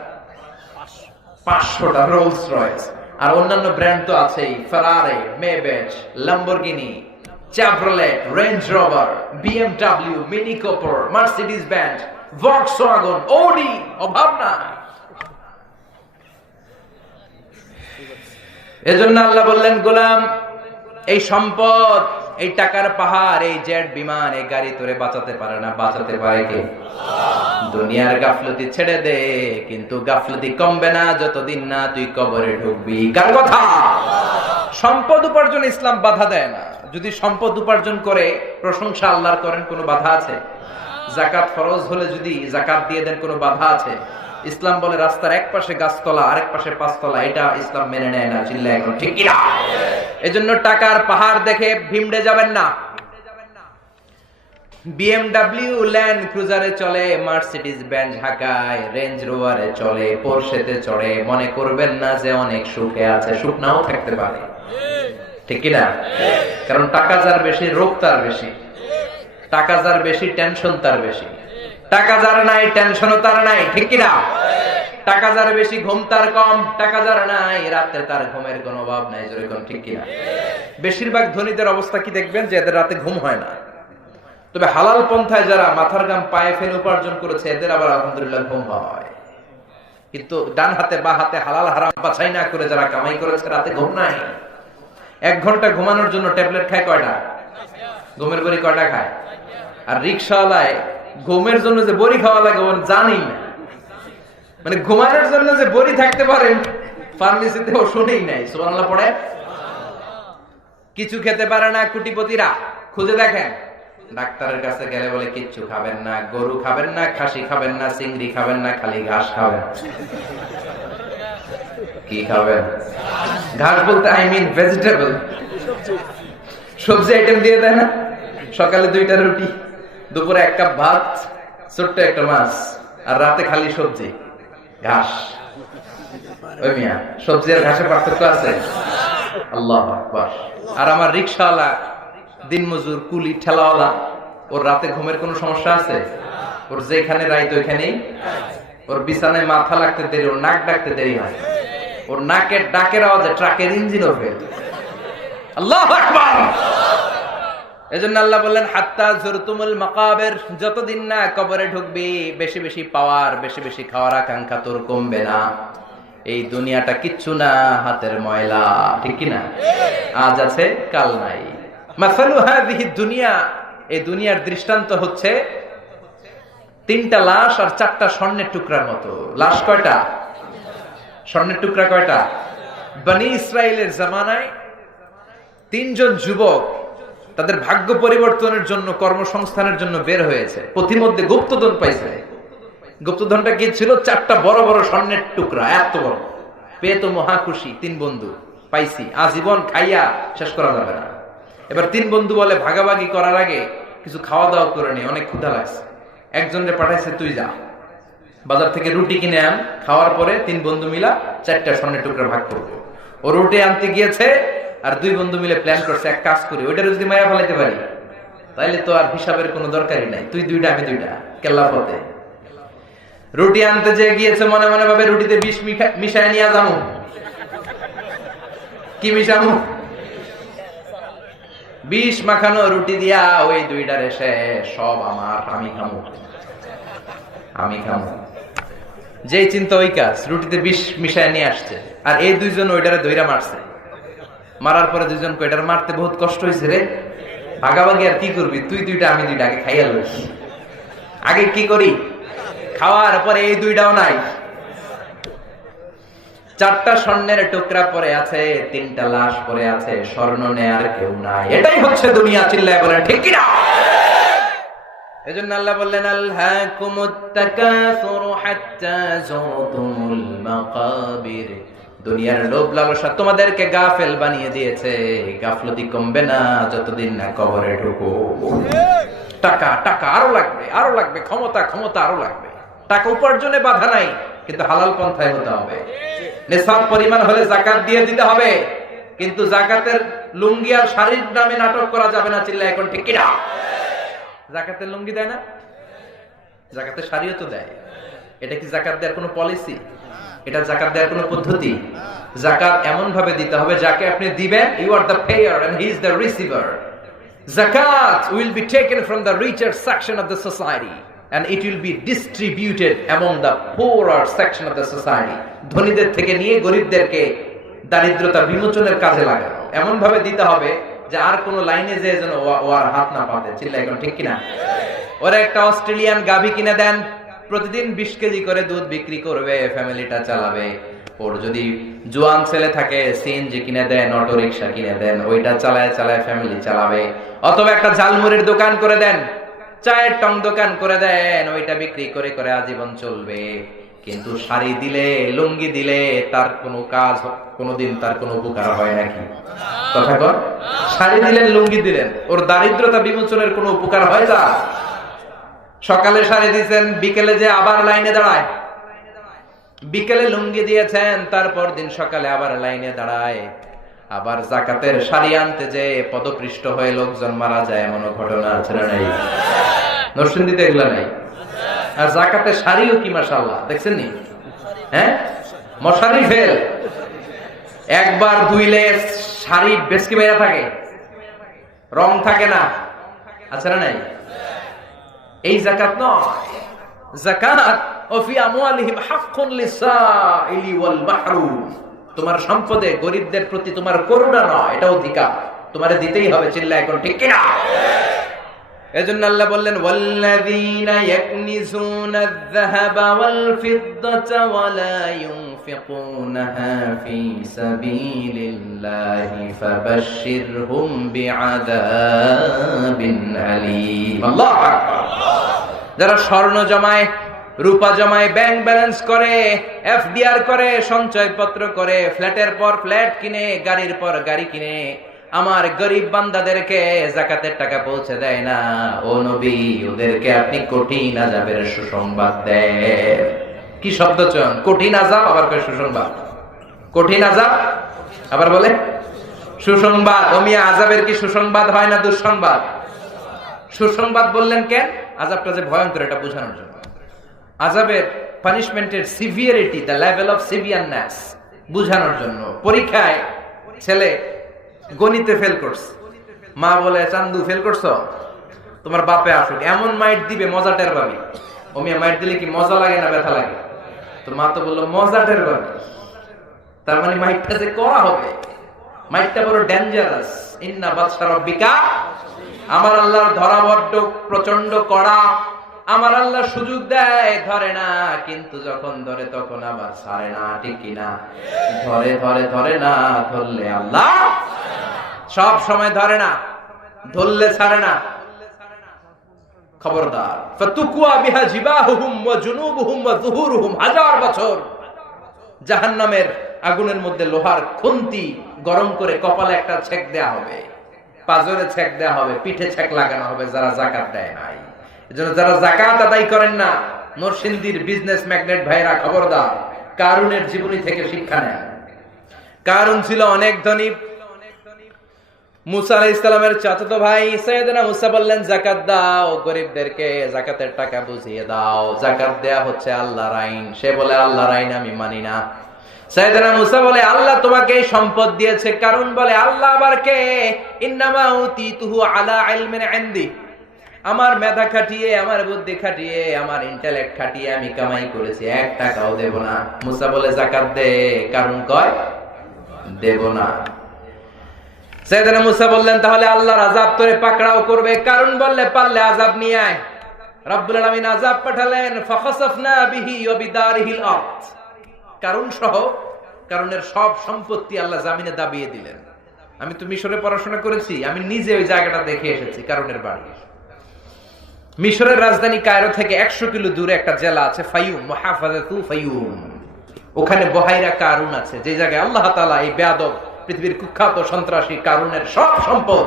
500টা রোলস রয়েস। আর অন্যান্য ব্র্যান্ড তো আছেই, Ferrari, Maybach, Lamborghini, Chevrolet, Range Rover, BMW, Mini Cooper, Mercedes Benz, Volkswagen, Audi, অভাব না। এজন্য আল্লাহ বললেন, গোলাম এই সম্পদ, এই টাকার পাহাড়, এই জেট বিমান, এই গাড়ি তোরে বাঁচাতে পারে না। বাঁচাতে পারে কে? দুনিয়ার গাফলতি ছেড়ে দে, কিন্তু গাফলতি কমবে না যতদিন না তুই কবরে ঢুকবি। কার কথা? সম্পদ উপার্জন ইসলাম বাধা দেয় না। যদি সম্পদ উপার্জন করে প্রশংসা আল্লাহর করেন, কোনো বাধা আছে? যাকাত ফরজ হলে যদি যাকাত দিয়ে দেন, কোনো বাধা আছে? ইসলাম বলে রাস্তার এক পাশে গাছতলা, আরেক পাশে 5 তলা, এটা ইসলাম মেনে নেয় না। চিল্লায় এখন ঠিক কিনা? এজন্য টাকার পাহাড় দেখে ভিমড়ে যাবেন না। BMW ল্যান্ড ক্রুজারে চলে, মার্সিডিজ বেঞ্জ হাকায়, রেঞ্জ রোভারে চলে, পোরশেতে চড়ে, মনে করবেন না যে অনেক সুখে আছে। সুখ নাও থাকতে পারে, ঠিক কিনা? কারণ টাকা যার বেশি, রোগ তার বেশি। টাকা যার বেশি, টেনশন তার বেশি। টাকা যার নাই, টেনশনও তার নাই, ঠিক কিনা? টাকা যার বেশি ঘুম তার কম, টাকা যার নাই রাতে তার ঘুমের কোনো অভাব নাই। জোরে কোন ঠিক কিনা? বেশিরভাগ ধনীদের অবস্থা কি দেখবেন যে এদের রাতে ঘুম হয় না। তবে হালাল পন্থায় যারা মাথার ঘাম পায়ে ফেলে উপার্জন করেছে এদের আবার আলহামদুলিল্লাহ ঘুম হয়। কিন্তু ডান হাতে বা হাতে হালাল হারাম বাছাই না করে যারা কামাই করেছে রাতে ঘুম নাই। 1 ঘন্টা ঘুমানোর জন্য ট্যাবলেট খায় কয়টা? ঘুমের বড়ি কয়টা খায়? আর রিকশাওয়ালায় ঘুমের জন্য যে বড়ি খাওয়া লাগে ওর জানি না, মানে ঘুমানোর জন্য যে বড়ি থাকতে পারেন ফার্মেসিতে ও শুনেই নাই। সুবহানাল্লাহ পড়ে। কিছু খেতে পারে না কোটিপতিরা, খুঁজে দেখেন। ডাক্তারের কাছে গেলে বলে কিচ্ছু খাবেন না, গরু খাবেন না, খাসি খাবেন না, চিংড়ি খাবেন না, খালি ঘাস খাবেন। কি খাবেন? ঘাস বলতে আই মিন ভেজিটেবল, সবজি আইটেম দিয়ে দেয় না। সকালে 2টা রুটি, দুপুরে 1 কাপ ভাত, ছোট্ট একটা মাছ, আর রাতে খালি সবজি ঘাস। ওই মিয়া, সবজি আর ঘাসের পার্থক্য আছে? আল্লাহু আকবার। আর আমার রিকশাওয়ালা, দিনমজুর, কুলি, ঠেলাওয়ালা, ওর রাতে ঘুমের কোনো সমস্যা আছে? ওর যেখানে রাইত ওইখানেই। ওর বিছানায় মাথা লাগতে দেরি, ওর নাক ডাকতে দেরি হয়। ওর নাকের ডাকের আওয়াজে ট্রাকের ইঞ্জিন ওঠে। আল্লাহু আকবার। এজন্য আল্লাহ বললেন হাত্তা যুরতুমুল মাকাবির, যতদিন না কবরে ঢুকবি বেশি বেশি পাওয়ার, বেশি বেশি খাওয়ার আকাঙ্ক্ষা তোর কমবে না। এই দুনিয়াটা কিচ্ছু না, হাতের ময়লা, ঠিক কি না? আজ আছে কাল নাই। মাসালু হাযিহি দুনিয়া, এই দুনিয়ার দৃষ্টান্ত হচ্ছে 3টা লাশ আর 4টা স্বর্ণের টুকরার মতো। লাশ কয়টা? স্বর্ণের টুকরা কয়টা? বনি ইসরাইলের জামানায় 3 জন যুবক তাদের ভাগ্য পরিবর্তনের জন্য, কর্মসংস্থানের জন্য বের হয়েছে। পথিমধ্যে গুপ্তধন পাইছে। গুপ্তধনটা কি ছিল? 4টা বড় বড় স্বর্ণের টুকরা, এত বড়। পেয়ে তো মহা খুশি, 3 বন্ধু পাইছি, আজীবন খাইয়া শেষ করা যাবে না। এবার 3 বন্ধু বলে ভাগাভাগি করার আগে কিছু খাওয়া দাওয়া করে নি, অনেক ক্ষুধা লাগছে। একজনের পাঠাইছে তুই যা বাজার থেকে রুটি কিনে আন, খাওয়ার পরে 3 বন্ধু মিলা 4টা স্বর্ণের টুকরা ভাগ করবো। ও রুটি আনতে গিয়েছে, আর 2 বন্ধু মিলে প্ল্যান করছে এক কাজ করি, ওইটা যদি মায়া ফেলাইতে পারি তাইলে তো আর হিসাবের কোনো দরকারই নাই, তুই 2টা আমি 2টা, কেল্লা পথে। রুটি আনতে যে গিয়েছে মনে মনে ভাবে রুটিতে বিষ মিশায় নিয়ে যাবো। কি মিশামু? বিষ মাখানো রুটি দিয়া ওই 2টার এসে সব আমার, আমি খামু, আমি খামু। যেই চিন্তা ওই কাজ, রুটিতে বিষ মিশায় নিয়ে আসছে। আর এই 2 জন ওইটারে দইরা মারছে। মারার পরে 2 জন কইটার মারতে বহুত কষ্ট হয়েছে রে, ভাগাভাগি আর কি করবি, তুই 2টা আমি 2টা, আগে খাইয়া লইস। আগে কি করি, খাওয়ার পরে এই 2টাও নাই। 4টা স্বর্ণের টুকরা পরে আছে, 3টা লাশ পরে আছে, স্বর্ণ নেয়ার কেউ নাই। এটাই হচ্ছে দুনিয়া। চিল্লায় বলেন ঠিক কিনা? এজন্য আল্লাহ বললেন আলহাকুমুত তাকাসুরু হাত্তা যুরতুমুল মাকাবির, দুনিয়ার লোভ লালসা তোমাদেরকে গাফেল বানিয়ে দিয়েছে। গাফলতি কমবে না যতদিন না কবরে ঢুকো। টাকা টাকা আরো লাগবে, আরো লাগবে, ক্ষমতা ক্ষমতা আরো লাগবে। টাকা উপার্জনে বাধা নাই, কিন্তু হালাল পন্থায় হতে হবে। নিসাব পরিমাণ হলে যাকাত দিয়ে দিতে হবে, কিন্তু যাকাতের লুঙ্গি আর শাড়ির নামে নাটক করা যাবে না। চিল্লা এখন ঠিক কিনা? যাকাতের লুঙ্গি দেয় না, যাকাতের শাড়িও তো দেয়। এটা কি যাকাত দেওয়ার কোনো পলিসি? এটা যাকাত দেওয়ার কোনো পদ্ধতি? যাকাত এমন ভাবে দিতে হবে যাকে আপনি দিবেন, you are the payer and he is the receiver. Zakat will be taken from the richer section of the society and it will be distributed among the poorer section of the society. ধনীদের থেকে নিয়ে গরিবদেরকে দারিদ্রতা বিমোচনের কাজে লাগানো, এমন ভাবে দিতে হবে যে আর কোন লাইনে যে যেন ওর হাত না পাতে। চিল্লা এখন ঠিক কিনা? ওরা একটা অস্ট্রেলিয়ান গাভী কিনে দেন, প্রতিদিন 20 কেজি করে দুধ বিক্রি করবে, ফ্যামিলিটা চালাবে। ওর যদি জোয়ান ছেলে থাকে সিএনজি কিনে দেন, অটো রিক্সা কিনে দেন, ওইটা চালায় চালায় ফ্যামিলি চালাবে। অথবা একটা ঝালমুড়ির দোকান করে দেন, চায়ের টং দোকান করে দেন, ওইটা বিক্রি করে করে আজীবন চলবে। কিন্তু শাড়ি দিলে, লুঙ্গি দিলে তার কোনো কাজ, কোনোদিন তার কোনো উপকার হয় নাকি? কথা কর। শাড়ি দিলেন, লুঙ্গি দিলেন, ওর দারিদ্রতা বিমোচনের কোনো উপকার হয়? তা সকালে শাড়ি দিয়েছেন, বিকেলে যে আবার লাইনে দাঁড়ায়। বিকেলে লুঙ্গি দিয়েছেন, তারপর দিন সকালে আবার লাইনে দাঁড়ায়। আবার যাকাতের শাড়ি আনতে যে পদপৃষ্ট হয়ে লোকজন মারা যায়, এমন ঘটনা আছে না নাই? নরসিংদীতে এগুলা নাই? আর জাকাতের শাড়িও কি মাশাআল্লাহ, দেখছেন নি? হ্যাঁ, মশারি ফেল, একবার ধুইলে শাড়ি বেশকি বেরা থাকে, রং থাকে না, আছে না নাই? এই জাকাত নয়। যাকাত ও ফি আমওয়ালিহিম হাক্কুন লিসাইলি ওয়াল মাহরুম, তোমার সম্পদে গরিবদের প্রতি তোমার করুণা নয়, এটা অধিকার, তোমারে দিতেই হবে। চিল্লায় এখন ঠিক কিনা? এজন্য আল্লাহ বললেন ওয়াল্লাযীনা ইয়াকনিজুনা আয-যাহাবা ওয়াল ফিদ্দাতা ওয়া লা ইউনফিকুনাহা ফী সাবিলিল্লাহি ফাবাশশিরহুম বিআযাবিন আলীম। আল্লাহু আকবার। যারা স্বর্ণ জমায়, রূপা জমায়, ব্যাংক ব্যালেন্স করে, এফডিআর করে, সঞ্চয়পত্র করে, ফ্ল্যাটের পর ফ্ল্যাট কিনে, গাড়ির পর গাড়ি কিনে, আমার গরিব বান্দাদেরকে যাকাতের টাকা পৌঁছে দেয় না, ও নবী ওদেরকে আপনি কঠিন আযাবের সুসংবাদ দেন। কি শব্দ চয়ন! কঠিন আযাব, আবার কয় সুসংবাদ। কঠিন আযাব, আবার বলে সুসংবাদ। ওমিয়া আযাবের কি সুসংবাদ হয় না দুঃসংবাদ? সুসংবাদ বললেন কেন? আযাবটা যে ভয়ঙ্কর এটা বোঝানোর জন্য। আযাবের পানিশমেন্টের সিভিয়ারিটি, দ্য লেভেল অফ সিভিয়ারনেস বোঝানোর জন্য। পরীক্ষায় ছেলে গণিতে ফেল করছে, মা বলে চান্দু ফেল করছো, তোমার বাপে আসুক, এমন মাইট দিবে মজা টের পাবি। ওমিয়া মাইট দিলে কি মজা লাগে না ব্যথা লাগে? তো মা তো বললো মজা টের পাবি, তার মানে মাইটটা যে করা হবে, মাইটটা বড় ডেঞ্জারাস। ইন্না বাতশা রাব্বিকা, আমার আল্লাহর ধরা বড্ড প্রচন্ড কড়া। আমার আল্লাহ সুযোগ দেয়, ধরে না, কিন্তু যখন ধরে তখন আবার ছাড়ে না, ঠিক কিনা? ধরে ধরে ধরে না, ধরলে আল্লাহ সব সময় ধরে না, ধরলে ছাড়ে না। খবরদার। ফাতুকুয়া বিহা জিবাহুম ওয়া জুনুবুহুম ওয়া যুহুরুহুম, 1000 বছর জাহান্নামের আগুনের মধ্যে লোহার খুন্তি গরম করে কপালে একটা ছেক দেয়া হবে, পাজরে ছেক দেয়া হবে, পিঠে ছেক লাগানো হবে যারা যাকাত দেয় নাই। এজন্য যারা যাকাত আদায় করেন না, নরসিংদীর বিজনেস ম্যাগনেট ভাইরা খবরদার, কারুনের জীবনী থেকে শিক্ষা নেন। কারুন ছিল অনেক ধনী। মুসা আলাইহিস সালামের চাচাতো ভাই সাইয়েদনা মুসা বললেন যাকাত দাও, গরিবদেরকে যাকাতের টাকা বুঝিয়ে দাও, যাকাত দেয়া হচ্ছে আল্লাহর আইন। সে বলে আল্লাহর আইন আমি মানি না। সাইয়েদনা মুসা বলে আল্লাহ তোমাকে এই সম্পদ দিয়েছে। কারণ বলে আল্লাহ আবার কে? ইন্নামা উতিতুহু আলা ইলমিন ইনদি, আমার মেধা খাটিয়ে, আমার বুদ্ধি খাটিয়ে, আমার ইন্টেলেক্ট খাটিয়ে আমি কামাই করেছি, 1 টাকাও দেব না। মুসা বলে যাকাত দে। কারণ কয় দেব না। সাইয়েদনা মুসা বললেন তাহলে আল্লাহর আযাব তোরে পাকড়াও করবে। কারণ বললে পারলে আযাব নিয়ে আয়। রব্বুল আলামিন আযাব পাঠালেন, ফাখাসাফনা বিহি ওয়া বিদারিহিল আরদ। কারণ সহ কারণের সব সম্পত্তি আল্লাহ জামিনে দাবিয়ে দিলেন। আমি তো মিশরে পড়াশোনা করেছি, আমি নিজে ওই জায়গাটা দেখে এসেছি, কারণের বাড়ি। মিশরের রাজধানী কায়রো থেকে 100 কিলো দূরে একটা জেলা আছে ফাইউম, মুহাফাজাতু ফাইউম। ওখানে বহাইরা কারুন আছে, যে জায়গায় আল্লাহ তাআলা এই বেয়াদব পৃথিবীর কুখ্যাত সন্ত্রাসী কারুনের সব সম্পদ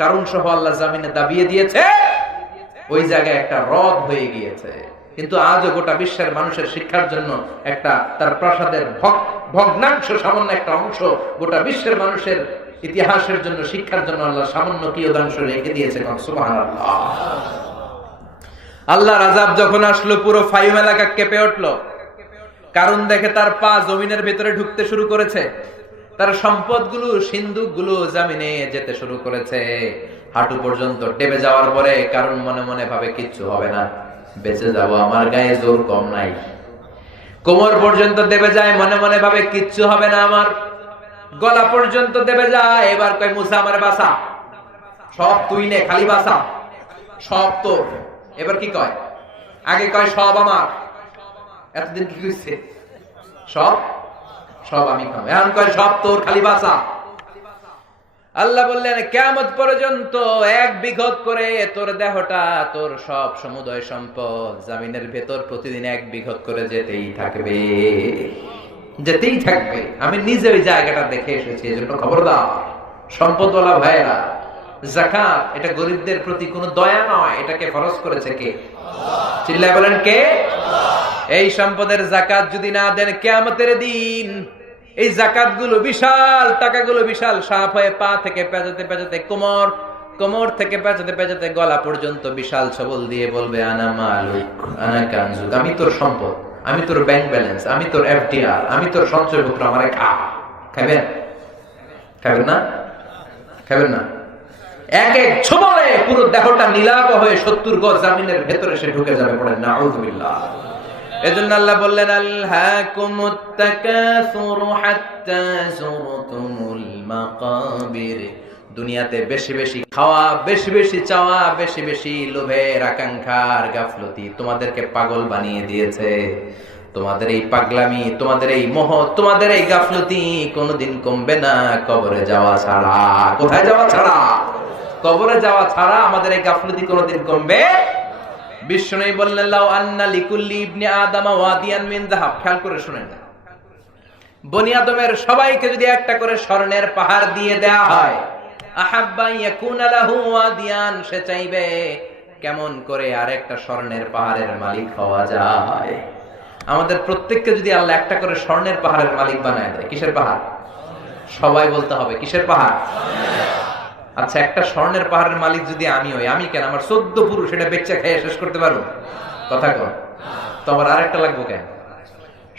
কারুন সহ আল্লাহ জামিনে দাবিয়ে দিয়েছে। ওই জায়গায় একটা হ্রদ হয়ে গিয়েছে। কিন্তু আজও গোটা বিশ্বের মানুষের শিক্ষার জন্য একটা তার প্রাসাদের ভগ্নাংশ, সামান্য একটা অংশ গোটা বিশ্বের মানুষের ইতিহাসের জন্য, শিক্ষার জন্য আল্লাহ সামান্য কিয়দাংশ রেখে দিয়েছে। সুবহানাল্লাহ। আল্লাহর আযাব যখন আসলো, পুরো ফাইম এলাকা কেঁপে উঠলো। কারণ দেখে তার পা জমিনের ভিতরে ঢুকতে শুরু করেছে, তার সম্পদগুলো, সিন্ধুকগুলো জামিনে যেতে শুরু করেছে। হাঁটু পর্যন্ত টেপে যাওয়ার পরে কারণ মনে মনে ভাবে কিচ্ছু হবে না, বেঁচে যাব, আমার গায়ে জোর কম নাই। কোমর পর্যন্ত দেবে যায়, মনে মনে ভাবে কিচ্ছু হবে না আমার। গলা পর্যন্ত দেবে যায়। এবার কয় মুসা আমার বাসা, সব তুই নে, খালি বাসা, সব তোর। এবার কি কয়? আগে কয় সব আমার, এতদিন কি কইছে? সব সব আমি খাবো। এখন কয় সব তোর, খালি বাসা। আল্লাহ বললেন কিয়ামত পর্যন্ত 1 বিঘত করে তোর দেহটা, তোর সব সমুদয় সম্পদ জমিনের ভেতর প্রতিদিন 1 বিঘত করে যেতেই থাকবে, যেতেই থাকবে। আমি নিজে ওই জায়গাটা দেখে এসেছি, এজন্য খবরদার সম্পদওয়ালা ভাইরা, যাকাত এটা গরিবদের প্রতি কোনো দয়া নয়, এটাকে ফরজ করেছে কে? চিল্লায় বলেন কে? এই সম্পদের যাকাত যদি না দেন, কিয়ামতের দিন এই যাকাতগুলো বিশাল, টাকাগুলো বিশাল সাপ হয়ে পা থেকে পেঁচাতে পেঁচাতে কোমর, কোমর থেকে পেঁচাতে পেঁচাতে গলা পর্যন্ত বিশাল ছবল দিয়ে বলবে আনা মালুক আনা কানজুক, আমি তোর সম্পদ, আমি তোর ব্যাংক ব্যালেন্স, আমি তোর এফডিআর, আমি তোর সঞ্চয়পত্র, আমারে খা। খাবেন? খাবেন না? খাবেন না? এক এক ছবলে পুরো দেহটা নীলাভ হয়ে 70 গজ জামিনের ভেতরে সে ঢুকে যাবে। পড়েন নাউযুবিল্লাহ। এজন্য আল্লাহ বললেন আলহাকুমুত তাকাসুর হাত্তা যুরতুমুল মাকাবির। দুনিয়াতে বেশি বেশি খাওয়া, বেশি বেশি চাওয়া, বেশি বেশি লোভের আকাঙ্ক্ষার গাফলতি তোমাদেরকে পাগল বানিয়ে দিয়েছে। তোমাদের এই পাগলামি, তোমাদের এই মোহ, তোমাদের এই গাফলতি কোনোদিন কমবে না কবরে যাওয়া ছাড়া। কোথায় যাওয়া ছাড়া? কবরে যাওয়া ছাড়া আমাদের এই গাফলতি কোনোদিন কমবে। বিষ্ণু বললেন লাউ আন্না লিকুল্লি ইবনি আদামা ওয়াদিয়ান মিন যাহাব। খেয়াল করে শুনেন, বনি আদমের সবাইকে যদি একটা করে স্বর্ণের পাহাড় দিয়ে দেয়া হয়, আহাব্বা ইয়াকুনা লাহু ওয়াদিয়ান, সে চাইবে কেমন করে আরেকটা স্বর্ণের পাহাড়ের মালিক হওয়া যায়। আমাদের প্রত্যেককে যদি আল্লাহ একটা করে স্বর্ণের পাহাড়ের মালিক বানায় দেয়, কিসের পাহাড়? সবাই বলতে হবে কিসের পাহাড়? আচ্ছা, একটা স্বর্ণের পাহাড়ের মালিক যদি আমি হই, আমি কেন আমার 14 পুরুষ এটা বেচা খেয়ে শেষ করতে পারবো? কথা কর। তো আবার আরেকটা লাগবো কেন?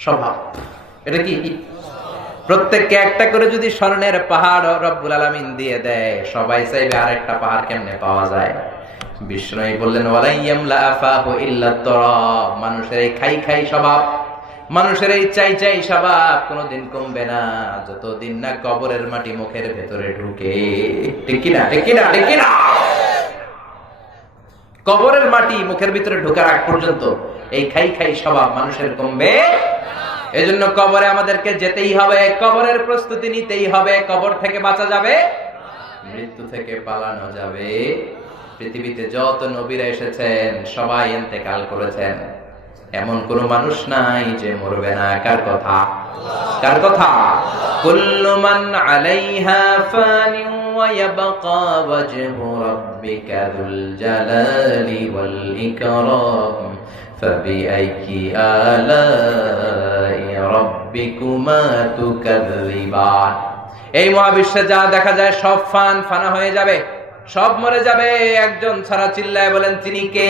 স্বভাব। এটা কি? প্রত্যেককে একটা করে যদি স্বর্ণের পাহাড় রব্বুল আলামিন দিয়ে দেয়, সবাই চাইবে আরেকটা পাহাড় কেমনে পাওয়া যায়। বিষ্ণু বললেন ওয়ালাইয়ামলা আফাহু ইল্লা তুরাব। মানুষের এই খাই খাই স্বভাব, মানুষের এই চাই চাই স্বভাব কোনোদিন কমবে না যতদিন না কবরের মাটি মুখের ভেতরে ঢুকে। ঠিক কিনা? ঠিক কিনা? ঠিক কিনা? কবরের মাটি মুখের ভিতরে ঢোকার আগ পর্যন্ত এই খাই খাই স্বভাব মানুষের কমবে। এজন্য কবরে আমাদেরকে যেতেই হবে, কবরের প্রস্তুতি নিতেই হবে। কবর থেকে বাঁচা যাবে, মৃত্যু থেকে পালানো যাবে। পৃথিবীতে যত নবীরা এসেছেন সবাই ইন্তেকাল করেছেন, এমন কোন মানুষ নাই যে মরবে না। কার কথা? কার কথা? কুল্লু মান আলাইহা ফানি ওয়া ইয়াবকা ওয়াজহু রাব্বিকা যুল জালালি ওয়াল ইকরাম ফাবিআইয়ি আলাই রাব্বিকুমা তুকাযযিবান। এই মহাবিশ্বে যা দেখা যায় সব ফানা হয়ে যাবে, সব মরে যাবে। একজন ছাড়া চিল্লায় বলেন তিনি কে?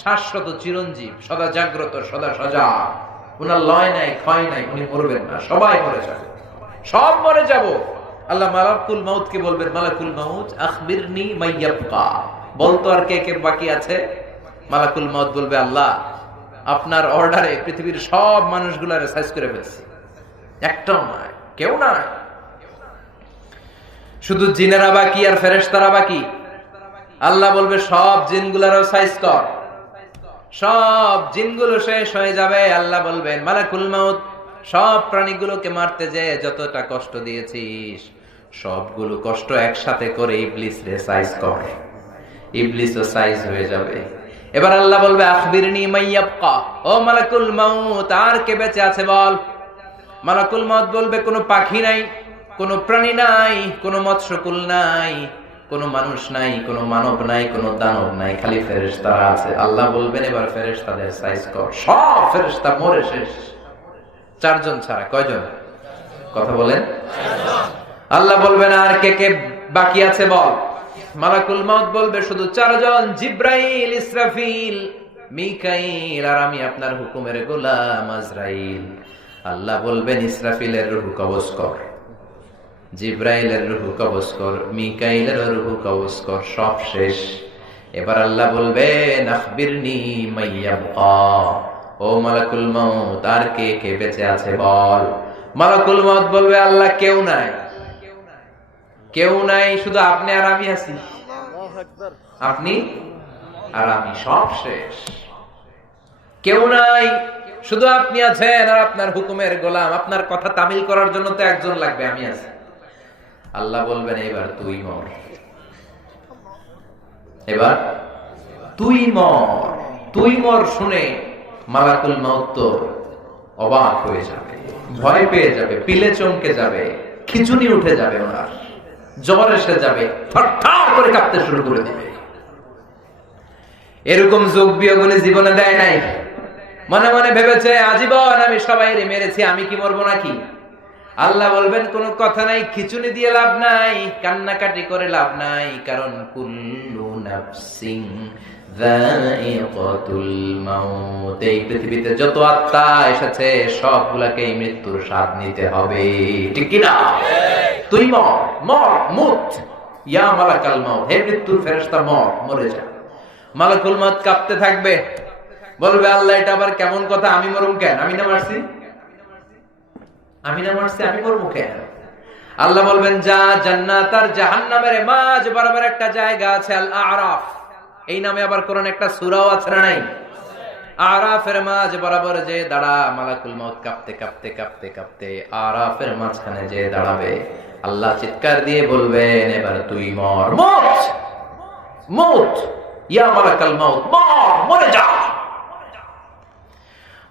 শাশ্বত চিরঞ্জীব, সদা জাগ্রত, সদা সজাগ। উনার লয় নাই, ক্ষয় নাই, উনি মরবেন না। সবাই মরে যাবে, সব মরে যাব। আল্লাহ মালাকুল মাউত কে বলবেন, মালাকুল মাউত আখবিরনি মাইয়াবকা, বলতো আর কে কে বাকি আছে। মালাকুল মাউত বলবে আল্লাহ আপনার অর্ডারে পৃথিবীর সব মানুষগুলারে সাইজ করে ফেলছি, একটাও নাই, কেউ নাই। শুধু জিনেরা বাকি আর ফেরেশতারা বাকি। আল্লাহ বলবে সব জিনগুলারও সাইজ কর। সব জিনগুলো শেষ হয়ে যাবে। আল্লাহ বলবেন মালাকুল মাউত সব প্রাণীগুলোকে মারতে যে যতটা কষ্ট দিয়েছিস সবগুলো কষ্ট একসাথে করে ইবলিস রে সাইজ কর। ইবলিসও সাইজ হয়ে যাবে। এবার আল্লাহ বলবে আখবিরনি মাইয়াবকা, ও মালাকুল মাউত আর কে বেঁচে আছে বল। মালাকুল মাউত বলবে কোনো পাখি নাই, কোনো প্রাণী নাই, কোনো মৎস্যকুল নাই, কোনো মানুষ নাই, কোনো মানব নাই, কোনো দানব নাই, খালি ফেরেশতারা আছে। আল্লাহ বলবেন এবার ফেরেশতাদের সাইজ কর। সব ফেরেশতা মরে শেষ, 4 জন ছাড়া। কয়জন? কথা বলেন। আল্লাহ বলবেন আর কে কে বাকি আছে বল। মালাকুল মাউত বলবে শুধু 4 জন, জিব্রাইল, ইসরাফিল, মিকাইল আর আমি আপনার হুকুমের গোলাম আজরাইল। আল্লাহ বলবেন ইসরাফিলের রূহ কবজ কর, জিব্রাইলের রূহ কবজ কর, মিকাইলের রূহ কবজ কর। সব শেষ। এবার আল্লাহ বলবেন আখবিরনি মাইয়াবকা, ও মালাকুল মাউত আর কে কে বেঁচে আছে বল। মালাকুল মাউত বলবে আল্লাহ কেউ নাই, কেউ নাই, শুধু আপনি আর আমি আছি। আপনি আর আমি, সব শেষ। কেউ নাই, শুধু আপনি আছেন আর আপনার হুকুমের গোলাম। আপনার কথা তামিল করার জন্য তো একজন লাগবে, আমি আছি। আল্লাহ বলবেন এবার তুই মর, এবার তুই মর। তুই মর শুনে মালাকুল মাউত তো অবাক হয়ে যাবে, ভয় পেয়ে যাবে, পিলে চমকে যাবে, খিচুনি উঠে যাবে, ওনার জ্বর এসে যাবে, থরথর করে কাঁপতে শুরু করে দিবে। এরকম যোগ বিয়োগ উনি জীবনে দেয় নাই। মনে মনে ভেবেছে আজীবন আমি সবাই মেরেছি, আমি কি মরবো নাকি? আল্লাহ বলবেন কোনো কথা নাই, খিচুনি দিয়ে লাভ নাই, কান্নাকাটি করে লাভ নাই, কারণ কুল্লু নাফসিন যায়িকাতুল মাউত, এই পৃথিবীতে যত আত্মা এসেছে সবগুলাকে মৃত্যুর স্বাদ নিতে হবে, ঠিক কি না? তুই মর, মর, মুত, ইয়া মালাকাল মাউত, হে মৃত্যুর ফেরেশতা মর, মরে যা। মালাকুল মাউত কাঁপতে থাকবে, বলবে আল্লাহ এটা আবার কেমন কথা, আমি মরুম কেন? আমি না মারছি, আমি মরবো কেন? আল্লাহ বলবেন যা, জান্নাত আর জাহান্নামের মাঝ বরাবর একটা জায়গা আছে, আল আরাফ, এই নামে আবার কোরআন একটা সূরাও আছে না নাই? আরাফের মাঝ বরাবর যে দাঁড়া, মালাকুল মউত কাঁপতে কাঁপতে কাঁপতে কাঁপতে আরাফের মাঝখানে যে দাঁড়াবে, আল্লাহ চিৎকার দিয়ে বলবেন এবার তুই মর, মুত, মুত, ইয়া মালাকাল মাউত, মর, মরে যা।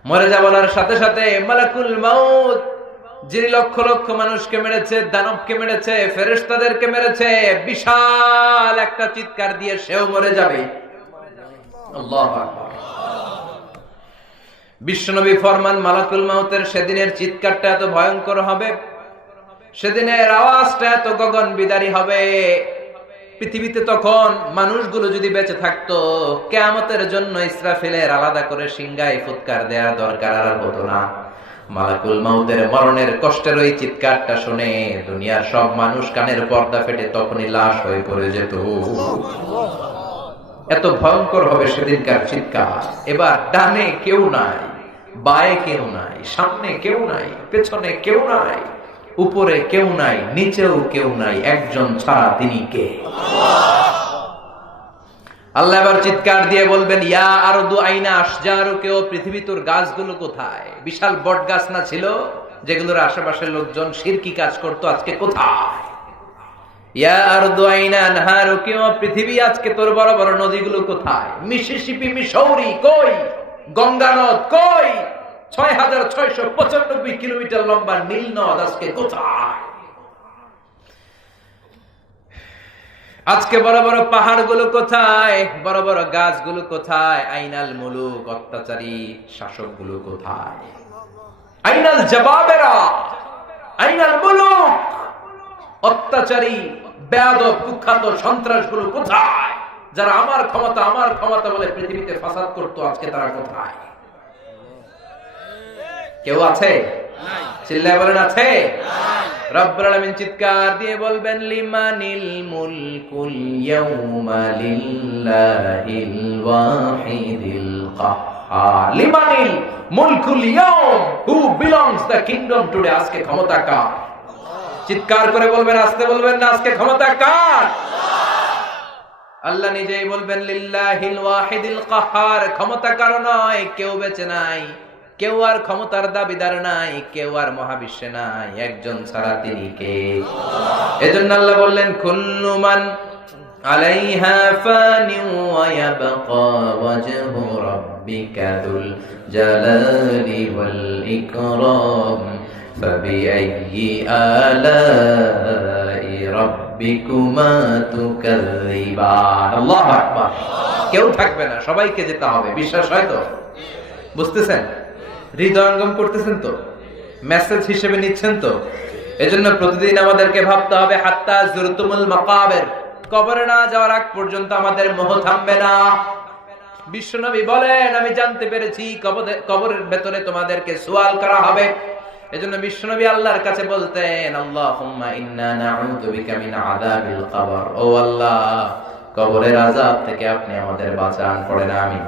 মরে যা বলার সাথে সাথে মালাকুল মাউত, যিনি লক্ষ লক্ষ মানুষকে মেরেছে, দানবকে মেরেছে, ফেরেশতাদেরকে মেরেছে, বিশাল একটা চিৎকার দিয়ে সেও মরে যাবে। আল্লাহু আকবার। বিশ্বনবী ফরমান, মালাকুল মাউতের সেদিনের চিৎকারটা এত ভয়ঙ্কর হবে, সেদিনের আওয়াজটা এত গগন বিদারী হবে, পৃথিবীতে তখন মানুষগুলো যদি বেঁচে থাকতো, কিয়ামতের জন্য ইসরাফিলের আলাদা করে সিংহায় ফুৎকার দেওয়ার দরকার আর হতো না। মালাকুল মাউতের মরণের কষ্টের ওই চিৎকারটা শুনে দুনিয়ার সব মানুষ কানের পর্দা ফেটে তখনই লাশ হয়ে পড়ে যেত। এত ভয়ঙ্কর হবে সেদিনকার চিৎকার। এবার ডানে কেউ নাই, বায়ে কেউ নাই, সামনে কেউ নাই, পেছনে কেউ নাই, উপরে কেউ নাই, নিচেও কেউ নাই, একজন ছাড়া, তিনি কে? আল্লাহ এবার চিৎকার দিয়ে বলবেন, ইয়া আরদু আইনা আশজারুকা, পৃথিবী তোর গাছগুলো কোথায়? বিশাল বট গাছ না ছিল যেগুলোর আশেপাশের লোকজন শিরকি কাজ করতো, আজকে কোথায়? ইয়া আরদু আইনা আনহারুকা, পৃথিবী আজকে তোর বড় বড় নদীগুলো কোথায়? মিসিসিপি, মিসৌরি কই? গঙ্গা নদ কই? ৬৬৯৫ কিলোমিটার লম্বা নীল নদ আজকে কোথায়? আজকে বড় বড় পাহাড় গুলো কোথায়? বড় বড় গাছগুলো কোথায়? আইনাল মুলুক, অত্যাচারী শাসক গুলো কোথায়? আইনাল জাবাবেরা, আইনাল মুলুক, অত্যাচারী বেয়াদব কুখ্যাত সন্ত্রাস গুলো কোথায়? যারা আমার ক্ষমতা বলে পৃথিবীতে ফাসাদ করতো, আজকে তারা কোথায়? কেউ আছে? চিল্লায় বলেন আছে? রব্বুল আলামিন চিৎকার দিয়ে বলবেন, লিমানিল মুলকুল ইয়াউমা লিল্লাহিল ওয়াহিদিল কাহ্হার, লিমানিল মুলকুল ইয়াউম, who belongs the kingdom today, আজকে ক্ষমতা কার? চিৎকার করে বলবেন, আস্তে বলবেন না, আজকে ক্ষমতা কার? আল্লাহ নিজেই বলবেন, লিল্লাহিল ওয়াহিদিল কাহ্হার, ক্ষমতা কারো নয়, কেউ বেঁচে নাই, কেউ আর ক্ষমতার দাবিদার নাই, কেউ আর মহাবিশ্বে নাই, একজন ছাড়া, তিনি কে? এজন্য আল্লাহ বললেন, কুল্লু মান আলাইহা ফানি ওয়া ইয়াবকা ওয়াজহু রাব্বিকা যুল জালালি ওয়াল ইকরাম ফাবিআইয়ি আলাই রাব্বিকুমা তুকাযযিবান। আল্লাহু আকবার। কেউ থাকবে না, সবাইকে যেতে হবে, বিশ্বাস হয় তো? বুঝতেছেন? হৃদয়ঙ্গম করতেছেন তো? মেসেজ হিসেবে নিচ্ছেন তো? এজন্য প্রতিদিন আমাদেরকে ভাবতে হবে, হাত্তা যুরতুমুল মাকাবির, কবরে না যাওয়ার আগ পর্যন্ত আমাদের মোহ থামবে না। বিশ্বনবী বলেন, আমি জানতে পেরেছি কবরের ভেতরে তোমাদেরকে সুয়াল করা হবে। এজন্য বিশ্বনবী আল্লাহর কাছে বলতেন, আল্লাহুম্মা ইন্না নাউযু বিকা মিন আযাবিল কবর, ও আল্লাহ, কবরের আযাব থেকে আপনি আমাদের বাঁচান। পড়েন আমিন।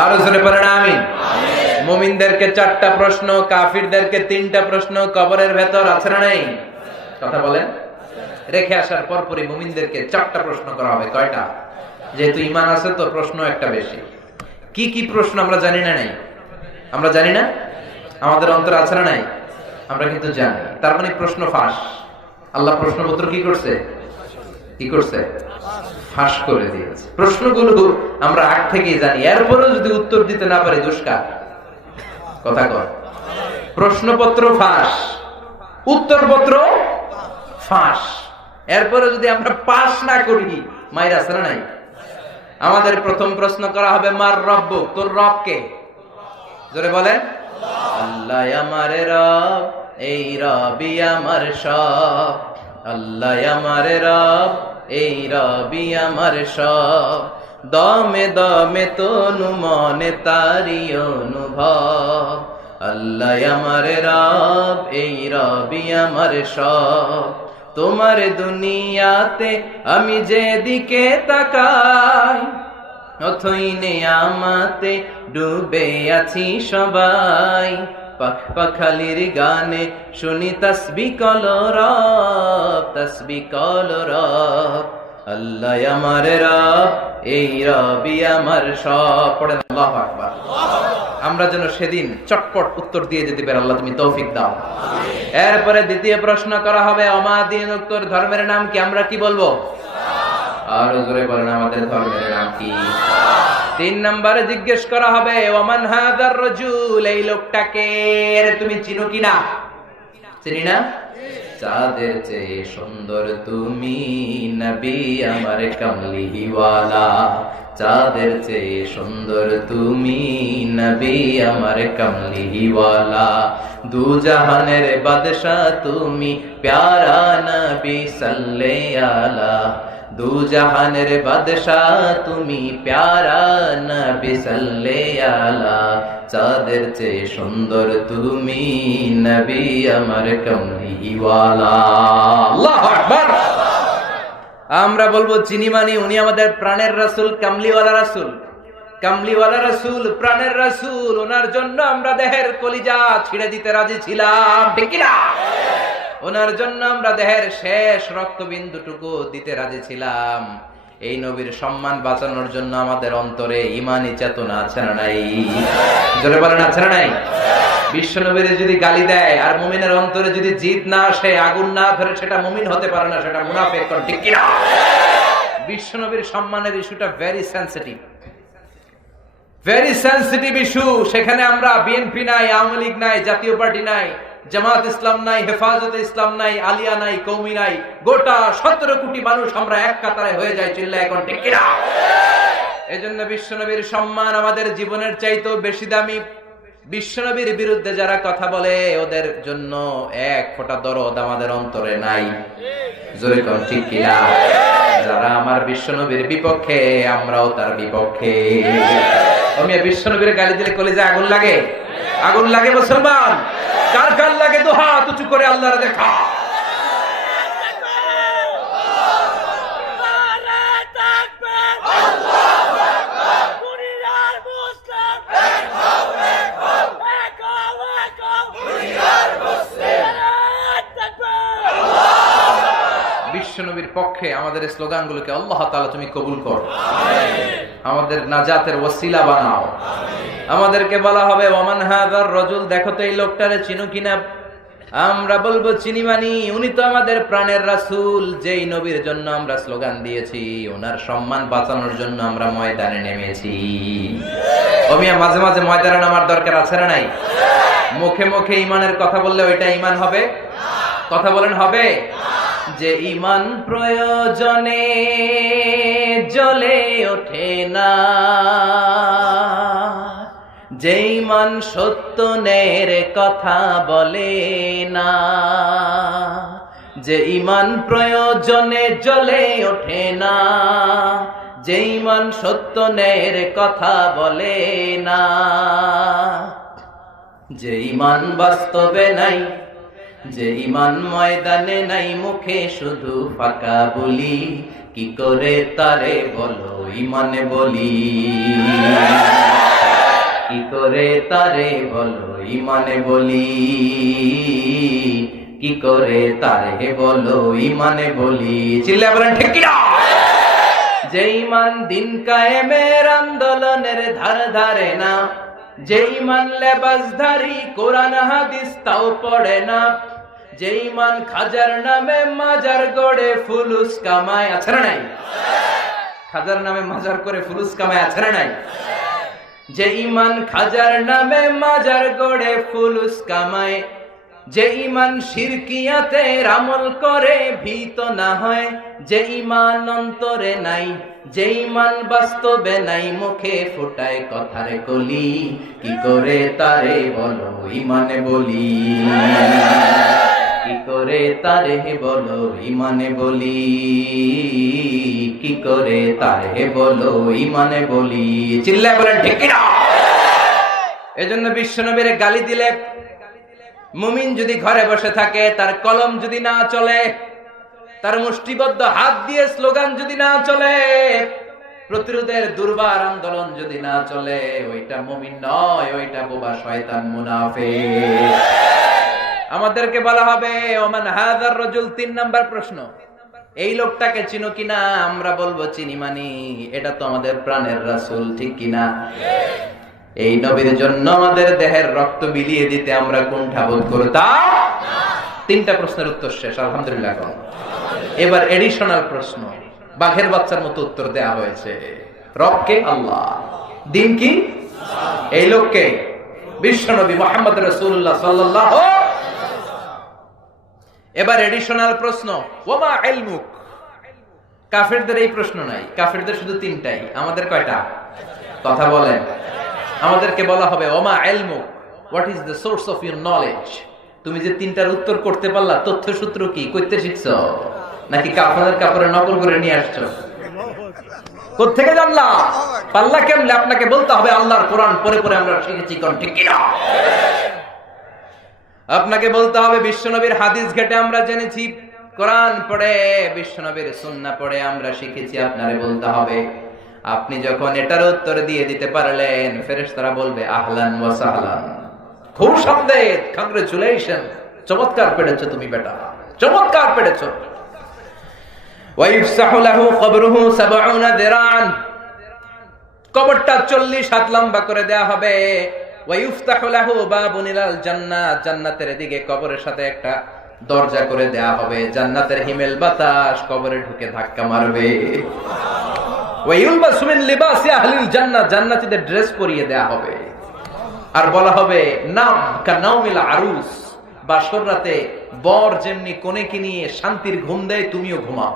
আর জোরে পড়েন আমিন। মুমিনদেরকে 4টা প্রশ্ন, কাফিরদেরকে 3টা প্রশ্ন কবরের ভেতর আছে না নেই? কথা বলেন। রেখে আসার পরপরই মুমিনদেরকে 4টা প্রশ্ন করা হবে। কয়টা? যেহেতু ঈমান আছে তো প্রশ্ন একটা বেশি। কি কি প্রশ্ন আমরা জানি না? নাই, আমরা জানি না? আমাদের অন্তরে আছে না নাই? আমরা কিন্তু জানি। তার মানে প্রশ্ন ফাঁস। আল্লাহ প্রশ্নপত্র কি করছে? ফাঁস করে দিয়েছে। প্রশ্নগুলো আমরা আগ থেকেই জানি, এরপরেও যদি উত্তর দিতে না পারি, দুষ্কার। কথা কর। প্রশ্নপত্র ফাঁস, উত্তরপত্র ফাঁস, এরপরে যদি আমরা পাস না করি, মায়ের আছে না নাই? আমাদের প্রথম প্রশ্ন করা হবে, মার রব্বুক, তোর রব কে? জোরে বলেন। আল্লাহ আমারে রব। এই রবি আমার সব, আল্লাহ আমার রব, এই রবি আমার সব, দমে দমে তনু মনে তারি অনুভব, আল্লাহ আমার রব, এই রবি আমার সব। তোমার দুনিয়াতে আমি যেদিকে তাকাই, অথই নেয়ামতে ডুবে আছি সবাই, পাখ পাখালির গানে শুনি তাসবিহ কলরব, তাসবিহ কলরব, আল্লাহ আমার রব, এই রবি আমার সব। পড়েন আল্লাহু আকবার। আমরা যেন সেদিন চটপট উত্তর দিয়ে যেতে পারি, আল্লাহ তুমি তৌফিক দাও। এরপরে দ্বিতীয় প্রশ্ন করা হবে, ওমা দীনুক, তোর ধর্মের নাম কি? আমরা কি বলবো? আর জোরে বলেন, আমাদের ধর্মের নাম কি? 3 নম্বরে জিজ্ঞেস করা হবে, ওমান হাদার রাজুল, এই লোকটাকে তুমি চিনো কিনা? চিনি না? চাঁদের চেয়ে সুন্দর তুমি, নবী আমার কামলিওয়ালা, চাঁদের চেয়ে সুন্দর তুমি, নবী আমার কামলিওয়ালা, দু জাহানের বাদশাহ তুমি, প্যারা নবী সাল্লাল্লাহু আলা, দু জাহানের বাদশাহ তুমি, প্যারা নবী সাল্লাল্লাহু আলা, চাঁদের চেয়ে সুন্দর তুমি, নবী আমার কামলিওয়ালা। আল্লাহু আকবার। আমরা বলবো চিনি মানি উনি আমাদের প্রাণের রাসূল, কামলিওয়ালা রাসূল, কামলিওয়ালা রাসূল, প্রাণের রাসূল। ওনার জন্য আমরা দেহের কলিজা ছিঁড়ে দিতে রাজি ছিলাম, ঠিক কি না? ওনার জন্য আমরা দেহের শেষ রক্তবিন্দুটুকু দিতে রাজি ছিলাম। এই নবীর সম্মান বাঁচানোর জন্য আমাদের অন্তরে ঈমানি চেতনা আছে না নাই? জোরে বলেন, আছে না নাই? বিশ্ব নবীর যদি গালি দেয় আর মুমিনের অন্তরে যদি জিদ না আসে, আগুন না ধরে, সেটা মুমিন হতে পারে না, সেটা মুনাফিক, ঠিক কি না? বিশ্ব নবীর সম্মানের ইস্যুটা very sensitive, very sensitive issue. সেখানে আমরা বিএনপি নাই, আওয়ামী লীগ নাই, জাতীয় পার্টি নাই, জামাত ইসলাম নাই, হেফাজতে ইসলাম নাই, আলিয়া নাই, কওমি নাই, গোটা 17 কোটি মানুষ আমরা এক কাতারে হয়ে যাই, চিল্লায় এখন, ঠিক কি না? এজন্য বিশ্বনবীর সম্মান আমাদের জীবনের চাইতেও বেশি দামি। বিশ্বনবীর বিরুদ্ধে যারা কথা বলে, ওদের জন্য এক ফোঁটা দরদ আমাদের অন্তরে নাই, জোরে কোন, ঠিক কি না? যারা আমার বিশ্বনবীর বিপক্ষে, আমরাও তার বিপক্ষে। আমি বিশ্বনবীর গালি দিলে কলিজায় আগুন লাগে? আগুন লাগে মুসলমান? কার কার লাগে? তো হাত উঁচু করে আল্লাহর দেখা। বিশ্বনবীর পক্ষে আমাদের স্লোগানগুলোকে আল্লাহ তাআলা তুমি কবুল করো, আমাদের নাজাতের ওসিলা বানাও। আমাদেরকে বলা হবে, ওমান হাদার রাজুল, দেখো তো এই লোকটারে চিনো কিনা? আমরা বলবো চিনি মানি, উনি তো আমাদের প্রাণের রাসূল, যেই নবীর জন্য আমরা স্লোগান দিয়েছি, ওনার সম্মান বাঁচানোর জন্য আমরা ময়দানে নেমেছি। ওমিয়া মাঝে মাঝে ময়দানে নামার দরকার আছে না নাই? মুখে মুখে ঈমানের কথা বললে ওইটা ঈমান হবে? কথা বলেন, হবে? যে ঈমান প্রয়োজনে জ্বলে ওঠে না, যে ঈমান সত্য ন্যায়ের কথা বলে না, যে ঈমান প্রয়োজনে জ্বলে ওঠে না, যে ঈমান সত্য ন্যায়ের কথা বলে না, যে ঈমান বাস্তবে নাই, যে ঈমান ময়দানে নাই, মুখে শুধু ফাঁকা বলি, কি করে তারে বলো ঈমানে বলি, কি করে তারে বলো ঈমানে বলি, কি করে তারে বলো ঈমানে বলি, চিল্লায়ে বলেন ঠিক কি না? যে ঈমান দিন কায়েমের আন্দোলনের ধার ধারে না, যে ঈমান লেবাসধারী কোরআন হাদিস তাও পড়ে না, যে ঈমান খাজার নামে মাজার গড়ে ফুলুস কামায়, আছে না নাই? খাজার নামে মাজার করে ফুলুস কামায়, আছে না নাই? যে ঈমান খাজার নামে মাজার গড়ে ফুলুস কামায়, যে ঈমান শিরকিয়াতের আমল করে ভীত না হয়, যে ঈমান অন্তরে নাই, যে ঈমান বাস্তবে নাই, মুখে ফুটায় কথার কলি, কি করে তারে বলো ঈমানে বলি, কি করে তারে বলো ঈমানে বলি, কি করে তারে বলো ঈমানে বলি। চিল্লায় বলেন ঠিক কিনা? এজন্য বিশ্বনবীর গালি দিলে, মুমিন যদি ঘরে বসে থাকে, তার কলম যদি না চলে, তার মুষ্টিবদ্ধ হাত দিয়ে স্লোগান যদি না চলে, প্রতিরোধের দুর্বার আন্দোলন যদি না চলে, ওইটা মুমিন নয়, ওইটা বোবা শয়তান মুনাফিক। আমাদেরকে বলা হবে ওমান হাযার রাজুল। ৩ নাম্বার প্রশ্ন, এই লোকটাকে চিনো কিনা? আমরা বলবো চিনি, মানি, এটা তো আমাদের প্রাণের রাসূল, ঠিক কিনা? এই নবীর জন্য আমাদের দেহের রক্ত বিলিয়ে দিতে আমরা কুণ্ঠাবোধ করতাম? 3টা প্রশ্নের উত্তর শেষ, আলহামদুলিল্লাহ। এবার এডিশনাল প্রশ্ন, বাঘের বাচ্চার মতো উত্তর দেয়া হয়েছে। রবকে? আল্লাহ। দিন কি? এই লোককে বিশ্বনবী মুহাম্মদ রাসূলুল্লাহ সাল্লাল্লাহু। এবার এডিশনাল প্রশ্ন, ওমা ইলমুক। কাফেরদের এই প্রশ্ন নাই, কাফেরদের শুধু 3টাই, আমাদের কয়টা? কথা বলেন। আমাদেরকে বলা হবে ওমা ইলমুক, what is the source of your knowledge. তুমি যে 3টার উত্তর করতে পারলা, তথ্য সূত্র কি? কইতে শিখছো নাকি কাফনের কাপড়ে নকল করে নিয়ে আসছো? কোত্থেকে জানলা? পাল্লা কেমনে? আপনাকে বলতে হবে আল্লাহর কোরআন পড়ে পড়ে আমরা শিখেছি, কোন ঠিক কিনা? আপনাকে বলতে হবে বিশ্বনবীর হাদিস ঘেটে আমরা জেনেছি, কোরআন পড়ে, বিশ্বনবীর সুন্নাহ পড়ে আমরা শিখেছি। আপনারে বলতে হবে। আপনি যখন এটার উত্তর দিয়ে দিতে পারলেন, ফেরেশতারা বলবে আহলান ওয়া সাহলান, খুব সন্দেহ, কংগ্রেচুলেশন, চমৎকার পেরেছো তুমি বেটা, চমৎকার পেরেছো। ওয়া ইফসাহু লাহু কবরুহু 70 দিরান, কবরটা 40 হাত লম্বা করে দেয়া হবে। ওয়া ইফতাহু লাহু বাবুন ইলাল জান্নাহ, জান্নাতের দিকে কবরের সাথে একটা দরজা করে দেয়া হবে, জান্নাতের হিমেল বাতাস কবরে ঢুকে ধাক্কা মারবে। ওয়া ইউলবাসু মিন লিবাসি আহলিল জান্নাহ, জান্নাতীদের ড্রেস পরিয়ে দেয়া হবে। আর বলা হবে নাম কানাউমিল আরুস, বাসর রাতে বর যেমনি কোনেকে নিয়ে শান্তির ঘুম দেয়, তুমিও ঘুমাও।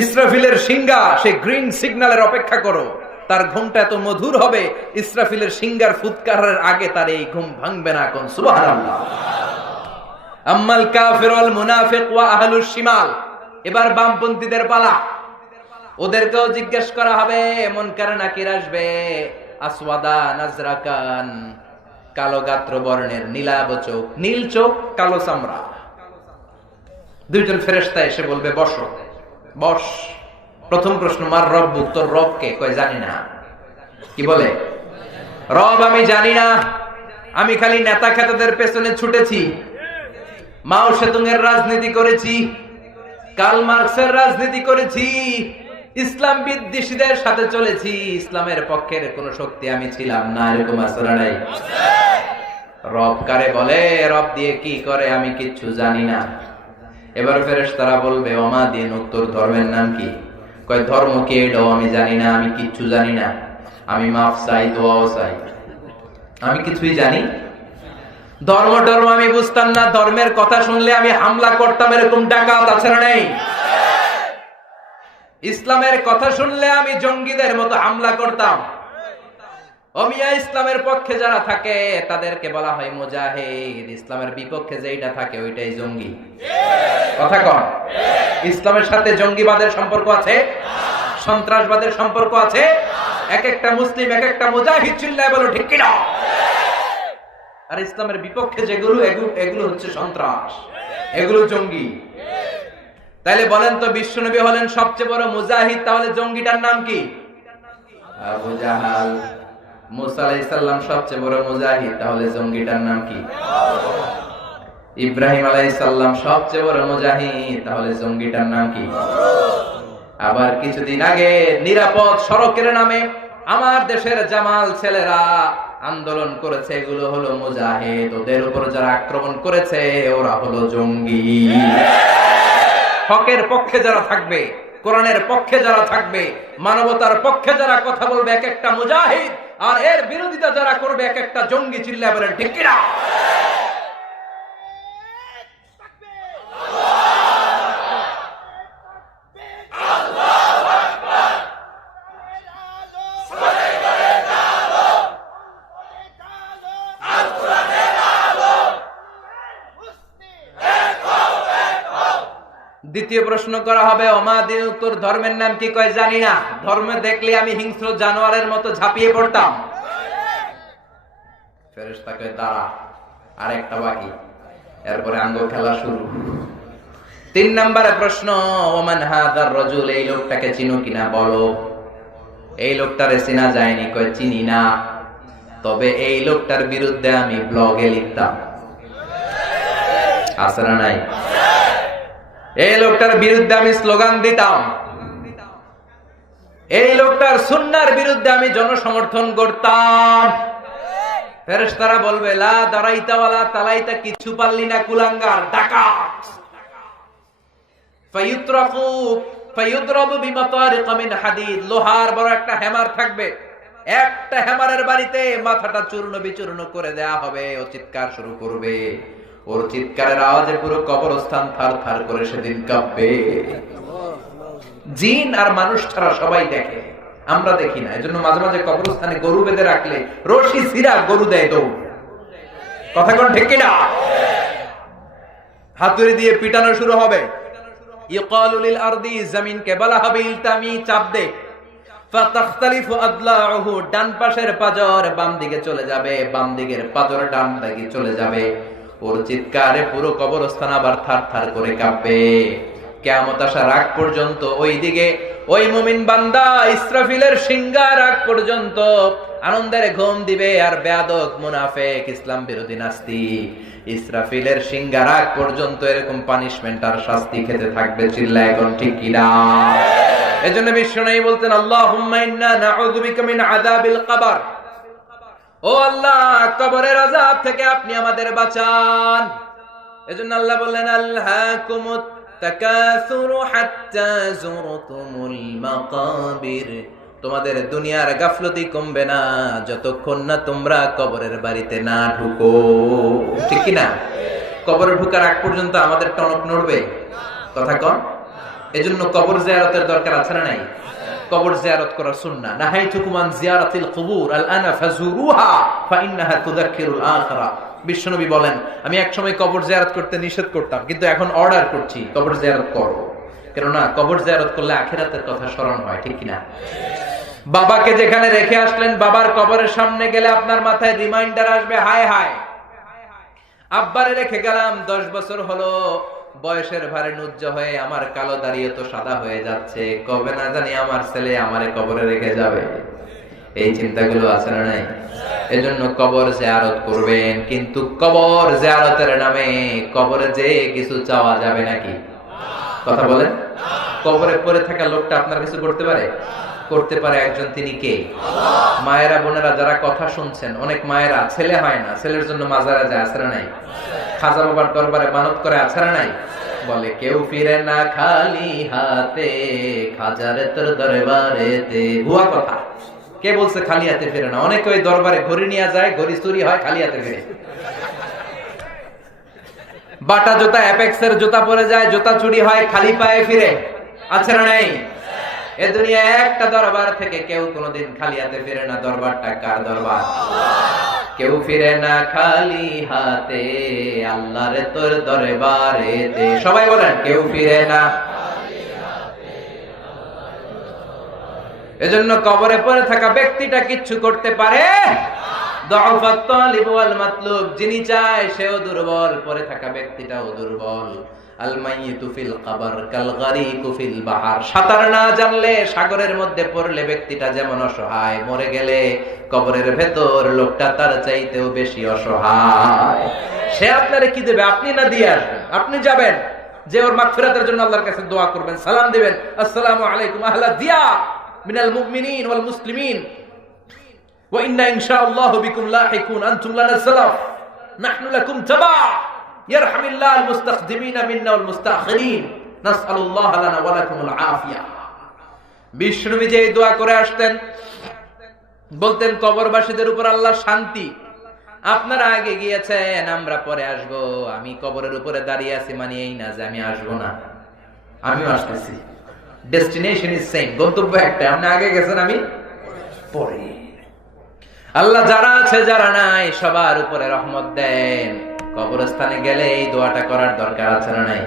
ইসরাফিলের সিংহা সে গ্রিন সিগন্যালের অপেক্ষা করো, তার ঘুমটা এত মধুর হবে, ইসরাফিলের সিংহার ফুৎকারের আগে তার এই ঘুম ভাঙবে না। কোন সুবহানাল্লাহ। আম্মাল কাফির ওয়াল মুনাফিক ওয়া আহলুশ শিমাল, এবার বামপন্থীদের পালা। ওদেরকেও জিজ্ঞেস করা হবে, মুনকার নাকির আসবে, আসওয়াদা নাজরাকান, কালো গাত্র বর্ণের, নীলাভ চোখ, নীল চোখ, কালো চামড়া। দুইজন ফেরেশতা এসে বলবে বসো, বস। প্রথম প্রশ্ন, মার রব, তোর রব কে? কয় জানি না। কি বলে? রব আমি জানি না, আমি খালি নেতা খেতাদের পেছনে ছুটেছি, মাও সেতুংয়ের রাজনীতি করেছি, কার্ল মার্কসের রাজনীতি করেছি, ইসলাম বিদ্বেষীদের সাথে চলেছি, ইসলামের পক্ষের কোন শক্তি আমি ছিলাম না, এরকম আসলে নাই। রব কারে বলে, রব দিয়ে কি করে আমি কিচ্ছু জানি না। এবার ফেরেশতারা বলবে ওমা দিন, তোর ধর্মের নাম কি? কয় ধর্ম কি? এটাও আমি জানি না, আমি কিচ্ছু জানি না, আমি মাফ চাই, দোয়াও চাই, আমি কিছুই জানি। ধর্ম টর্ম আমি বুঝতাম না, ধর্মের কথা শুনলে আমি হামলা করতাম, এরকম ডাকাত আছে না নেই? ইসলামের কথা শুনলে আমি জঙ্গিদের মতো হামলা করতাম। অমিয়া ইসলামের পক্ষে যারা থাকে তাদেরকে বলা হয় মুজাহিদ, ইসলামের বিপক্ষে যেটা থাকে ওইটাই জঙ্গি। কথা কন। ইসলামের সাথে জঙ্গিবাদের সম্পর্ক আছে, সন্ত্রাসবাদের সম্পর্ক আছে। এক একটা মুসলিম এক একটা মুজাহিদ, চিল্লায় বলো ঠিক কিনা? আর ইসলামের বিপক্ষে যেগুলো, এগুলো হচ্ছে সন্ত্রাস, এগুলো জঙ্গি। তাইলে বলেন তো, বিশ্বনবী হলেন সবচেয়ে বড় মুজাহিদ, তাহলে জঙ্গিটার নাম কি? আবু জাহাল। মুসা আলাইহিস সালাম সবচেয়ে বড় মুজাহিদ, তাহলে জঙ্গিটার নাম কি? ইব্রাহিম আলাইহিস সালাম সবচেয়ে বড় মুজাহিদ, তাহলে জঙ্গিটার নাম কি? আবার কিছুদিন আগে নিরাপদ সড়কের নামে আমার দেশের জামাল ছেলেরা আন্দোলন করেছে, এগুলো হলো মুজাহিদ। ওদের উপর যারা আক্রমণ করেছে ওরা হলো জঙ্গি। হকের পক্ষে যারা থাকবে, কোরআনের পক্ষে যারা থাকবে, মানবতার পক্ষে যারা কথা বলবে, এক একটা মুজাহিদ। আর এর বিরোধিতা যারা করবে, এক একটা জঙ্গি। চিল্লায় বলেন ঠিক কিনা? দ্বিতীয় প্রশ্ন করা হবে, ওমা দিন, তোর ধর্মের নাম কি? কয় জানি না। ধর্ম দেখলে আমি হিংস্র জানোয়ারের মতো ঝাঁপিয়ে পড়তাম। ফেরেশতা কয় দাঁড়া, আর একটা বাকি। এরপরে আঙ্গ খেলা শুরু। 3 নম্বরে প্রশ্ন, ওমান হাদার রাজুল, এই লোকটাকে চিনো কিনা বলো। এই লোকটারে চেনা যায়নি। কয় চিনি না, তবে এই লোকটার বিরুদ্ধে আমি ব্লগে লিখতাম। আছে না নাই? এই লোকটার বিরুদ্ধে আমি স্লোগান দিতাম। এই লোকটার সুন্নাহর বিরুদ্ধে আমি জনসমর্থন করতাম। ফেরেশতারা বলবে, লা দারাইতা ওয়ালা তালাইতা, কিছু পারলি না কুলাঙ্গার, ডাকাত। ফায়ুতরাকু ফায়ুদরাবু বিমাতারিক মিন হাদিদ, লোহার বড় একটা হ্যামার থাকবে। একটা হ্যামারের বাড়িতে মাথাটা চূর্ণ বিচূর্ণ করে দেয়া হবে। ও চিৎকার শুরু করবে। ওর চিৎকারের আওয়াজে পুরো কবরস্থান থারথার করে সেদিন কাঁপবে। জিন আর মানুষ ছাড়া সবাই দেখে, আমরা দেখি না। এজন্য মাঝে মাঝে কবরস্থানে গরু বেঁধে রাখলে রশি ছিঁড়া গরু দেয় দৌড়। কথা কোন ঠিক কিনা? হাতুড়ি দিয়ে পিটানো শুরু হবে। ইকালু লিল আরদি, জমিনকে বলা হবে ইলতামি, চাপ দে। ফাতাখতালিফু আদলাউহু, ডান পাশের পাজর বাম দিকে চলে যাবে, বাম দিকের পাজর ডান দিকে চলে যাবে। ওর চিৎকারে পুরো কবরস্থান আবার থারথার করে কাঁপবে। কিয়ামত আসার আগ পর্যন্ত ওইদিকে ওই মুমিন বান্দা ইসরাফিলের সিংহার আগ পর্যন্ত আনন্দের ঘুম দিবে। আর বেয়াদব মুনাফিক ইসলাম বিরোধী নাস্তিক ইসরাফিলের সিংহার আগ পর্যন্ত এরকম পানিশমেন্ট আর শাস্তি খেতে থাকবে। চিল্লায় এখন ঠিক কিনা? এজন্য বিশ্বনবী বলতেন, আল্লাহুম্মা ইন্না নাউযু বিকা মিন আযাবিল কবর, ও আল্লাহ, কবরের আযাব থেকে আপনি আমাদের বাঁচান। এজন্য আল্লাহ বললেন, আলহাকুমুত তাকাসুরু হাত্তা যুরতুমুল মাকাবির, তোমাদের দুনিয়ার গাফলতি কমবে না যতক্ষণ না তোমরা কবরের বাড়িতে না ঢুকো। ঠিক কি না? কবরে ঢুকার আগ পর্যন্ত আমাদের টনক নড়বে? কথা কন। এজন্য কবর জিয়ারতের দরকার আছে না নাই? কবর জিয়ারত করা সুন্নাহ। নাহাইতুকুম আন জিয়ারাতিল কুবুর আলআনা ফাজুরুহা ফাইন্নাহা তুযাক্কিরুল আখিরা। বিশ্বনবী বলেন, আমি এক সময় কবর জিয়ারত করতে নিষেধ করতাম, কিন্তু এখন অর্ডার করছি কবর জিয়ারত করো। কেননা কবর জিয়ারত করলে আখিরাতের কথা স্মরণ হয়। ঠিক কি না? বাবাকে যেখানে রেখে আসলেন, বাবার কবরের সামনে গেলে আপনার মাথায় রিমাইন্ডার আসবে, হায় হায় আব্বারে রেখে গেলাম, 10 বছর হলো, বয়সের ভারে নুজ্জ হয়ে আমার কালো দাড়িয়ে তো সাদা হয়ে যাচ্ছে, কবে না জানি আমার ছেলে আমারে কবরে রেখে যাবে। এই চিন্তাগুলো আছে না নাই? এজন্য কবর জিয়ারত করবেন, কিন্তু কবর জিয়ারতের নামে কবরে যে কিছু চাওয়া যাবে নাকি? কথা বলেন। কবরে পড়ে থাকা লোকটা আপনার কিছু করতে পারে? করতে পারে একজন, তিনি কে? মায়েরা বোনেরা যারা কথা শুনছেন, অনেক মায়েরা ছেলে হয় না, ছেলের জন্য মাজারে যায়, আছে না নাই? খাজা বাবার দরবারে মানত করে, আছে না নাই? বলে, কেউ ফিরে না খালি হাতে, খাজারে তোর দরবারেতে। ভুয়া কথা। কে বলছে খালি হাতে ফিরে না? অনেকে ওই দরবারে ঘড়ি নিয়ে যায়, ঘড়ি চুরি হয়, খালি হাতে ফিরে। বাটা জুতা, অ্যাপেক্সের জুতা পরে যায়, জুতা চুরি হয়, খালি পায়ে ফিরে, আছে না নাই? এ দুনিয়া একটা দরবার থেকে কেউ কোনোদিন খালি হাতে ফিরে না। দরবারটা কার দরবার? কেউ ফিরে না খালি হাতে, আল্লাহর তোর দরবারেতে। সবাই বলেন, কেউ ফিরে না। এজন্য কবরে পড়ে থাকা ব্যক্তিটা কিচ্ছু করতে পারে? দুআফাত তালিব ওয়াল মাতলুব, যিনি চায় সেও দুর্বল, পড়ে থাকা ব্যক্তিটাও দুর্বল। আল মাইয়িতু ফিল কবর কাল গারিকু ফিল বাহর, সাঁতার না জানলে সাগরের মধ্যে পড়লে ব্যক্তিটা যেমন অসহায়, মরে গেলে কবরের ভেতর লোকটা তার চাইতেও বেশি অসহায়। সে আপনারে কি দেবে? আপনি না দিয়ে আসবেন, আপনি যাবেন, যে ওর মাগফিরাতের জন্য আল্লাহর কাছে দোয়া করবেন, সালাম দিবেন, আসসালামু আলাইকুম আহলা দিয়া মিনাল মুমিনিন ওয়াল মুসলিমিন ওয়া ইন্না ইনশাআল্লাহু বিকুম লাহিকুন আনতুম লানা সালাফ নাহনু লাকুম তাবা ইয়ারহামিল্লাহু আল মুস্তাকদিমিনা মিন্না ওয়াল মুস্তাখিরিন নাসআলুল্লাহ লানা ওয়া লাকুমুল আফিয়া। বিষ্ণুবী যে দোয়া করে আসতেন, বলতেন কবরবাসীদের উপর আল্লাহর শান্তি। আপনারা আগে গিয়েছেন, আমরা পরে আসব। আমি কবরের উপরে দাঁড়িয়ে আছি মানে এই না যে আমি আসব না, আমিও আসতেছি। ডেস্টিনেশন ইজ সেম, গন্তব্য একটা। আপনি আগে গেছেন, আমি পরে। আল্লাহ যারা আছে যারা নাই সবার উপরে রহমত দেন। কবরস্থানে গেলে এই দোয়াটা করার দরকার আছে না নাই?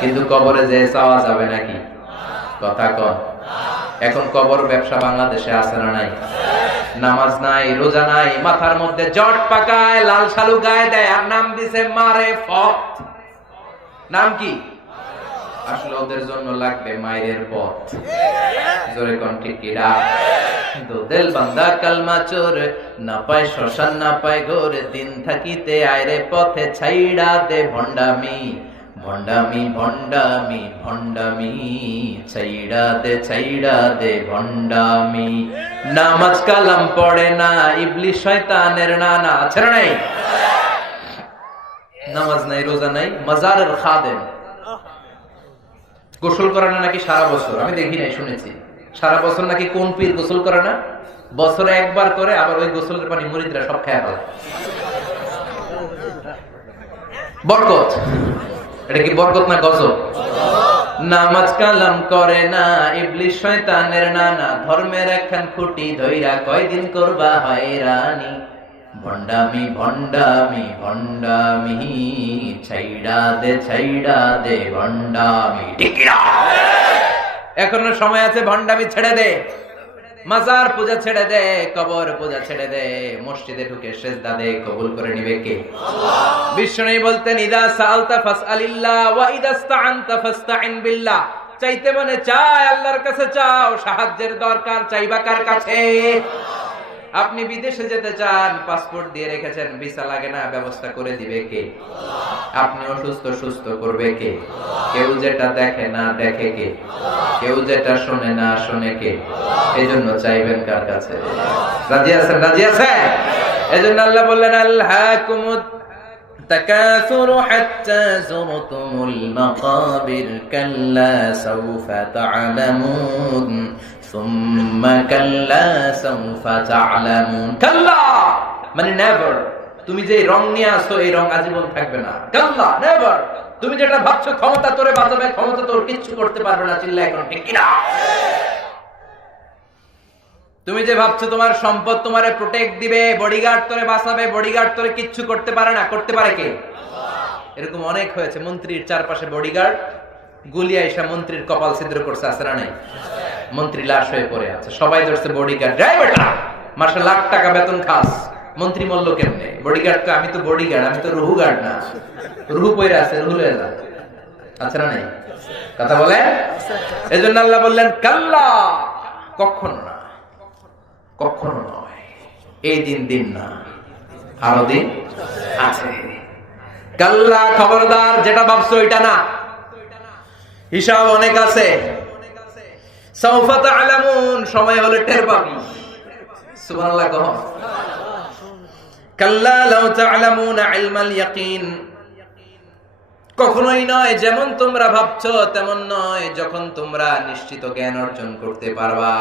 কিন্তু কবরে যে চাওয়া যাবে নাকি? কথা কন। এখন কবর ব্যবসা বাংলাদেশে আছে না নাই? নামাজ নাই, রোজা নাই, মাথার মধ্যে জট পাকায়, লাল শালু গায়ে দেয়, আর নাম দিছে মারে ফত। নাম কি? আসলে ওদের জন্য লাগবে মায়ের পথ। জোরে কোন ঠিক কি না? দো দিল বান্দা কালমা চোর, না পায় শ্মশান না পায় ঘোর, দিন থাকিতে আয়রে পথে ছাইড়া দে ভণ্ডামি, ভণ্ডামি ভণ্ডামি ভণ্ডামি, ছাইড়া দে ভণ্ডামি। নামাজ কালাম পড়ে না, ইবলিশ শয়তানের নানা। আছে না নাই? নামাজ নাই, রোজা নাই, মাজারের খাদেম। গোসল করে না নাকি সারা বছর? আমি দেখি নাই, শুনেছি সারা বছর নাকি কোন পীর গোসল করে না, বছরে একবার করে, আবার ওই গোসলের পানি মুরিদরা সব খেয়ে ফেলে। বরকত। এটা কি বরকত না গজব? নামাজ কালাম করে না, ইবলিশ শয়তানের নানা, ধর্মের একখান খুঁটি ধইরা কয়দিন করবা হয়রানি, ভণ্ডামি ভণ্ডামি ভণ্ডামি, ছাইড়া দে ভণ্ডামি। ঠিক না? এখনো সময় আছে, ভণ্ডামি ছেড়ে দে, মাজার পূজা ছেড়ে দে, কবর পূজা ছেড়ে দে, মসজিদে ঢুকে সেজদা দে, কবুল করে নিবে কে? আল্লাহ। বিষ্ণু বলতেন, ইদা সাআলতা ফাসআলিল্লাহ ওয়া ইদা ইসতাআনতা ফাসতাইন বিল্লাহ। চাইতে মনে চায়, আল্লাহর কাছে চাও, সাহায্যের দরকার চাইবা কার কাছে? আপনি বিদেশে যেতে চান, পাসপোর্ট দিয়ে রেখেছেন, ভিসা লাগে না, ব্যবস্থা করে দিবে কে? আপনি অসুস্থ, সুস্থ করবে কে? কেউ যেটা দেখে না দেখে কে? কেউ যেটা শোনে না শোনে কে? এজন্য চাইবেন কার কাছে? রাজি আছেন? রাজি আছেন? এজন্য আল্লাহ বললেন, আল্লাহকুমুত তাকাসুরু হাত্তা যুরতুমুল মাকাবির, কাল্লা সাউফা তা'লামুন, সুম্মা কাল্লা সাউফা তা'লামুন। কাল্লা মানে নেভার। তুমি যে রং নিয়ে আসছো, এই রং আজীবন থাকবে না। কাল্লা, নেভার। তুমি যেটা ভাবছো ক্ষমতা তোরে বাঁচাবে, ক্ষমতা তোর কিচ্ছু করতে পারবে না। চিল্লায় এখন ঠিক কিনা? তুমি যে ভাবছো তোমার সম্পদ তোমারে প্রোটেক্ট দিবে, বডিগার্ড তোরে বাঁচাবে, বডিগার্ড তোরে কিচ্ছু করতে পারে না। করতে পারে কে? এরকম অনেক হয়েছে, মন্ত্রীর চারপাশে বডিগার্ড, গুলি আইসা মন্ত্রীর কপাল ছিদ্র করছে। আছে না নাই? মন্ত্রী লাশ হয়ে পড়ে আছে, সবাই ধরছে বডিগার্ড, ড্রাইভারটা মাসে লাখ টাকা বেতন খাস, মন্ত্রী মল্ল কেমনে? বডিগার্ড, আমি তো বডিগার্ড, আমি তো রুহু গার্ড না। রুহু পয়রা আছে, রুহু লয়ে যা। আছে না নাই? কথা বলে। এজন্য আল্লাহ বললেন, কাল্লা, কখনো না, কখনো নয়, এই দিন না, আরো দিন আছে। কাল্লা, খবরদার, যেটা ভাবছো এটা না, হিসাব অনেক আছে। সাউফা তা'লামুন, সময় হলে টের পাবি। সুবহানাল্লাহ কহ। কাল্লা লাউ তা'লামুনা ইলমাল ইয়াকিন, কখনোই নয় যেমন তোমরা ভাবছো তেমন নয়। যখন তোমরা নিশ্চিত জ্ঞান অর্জন করতে পারবা,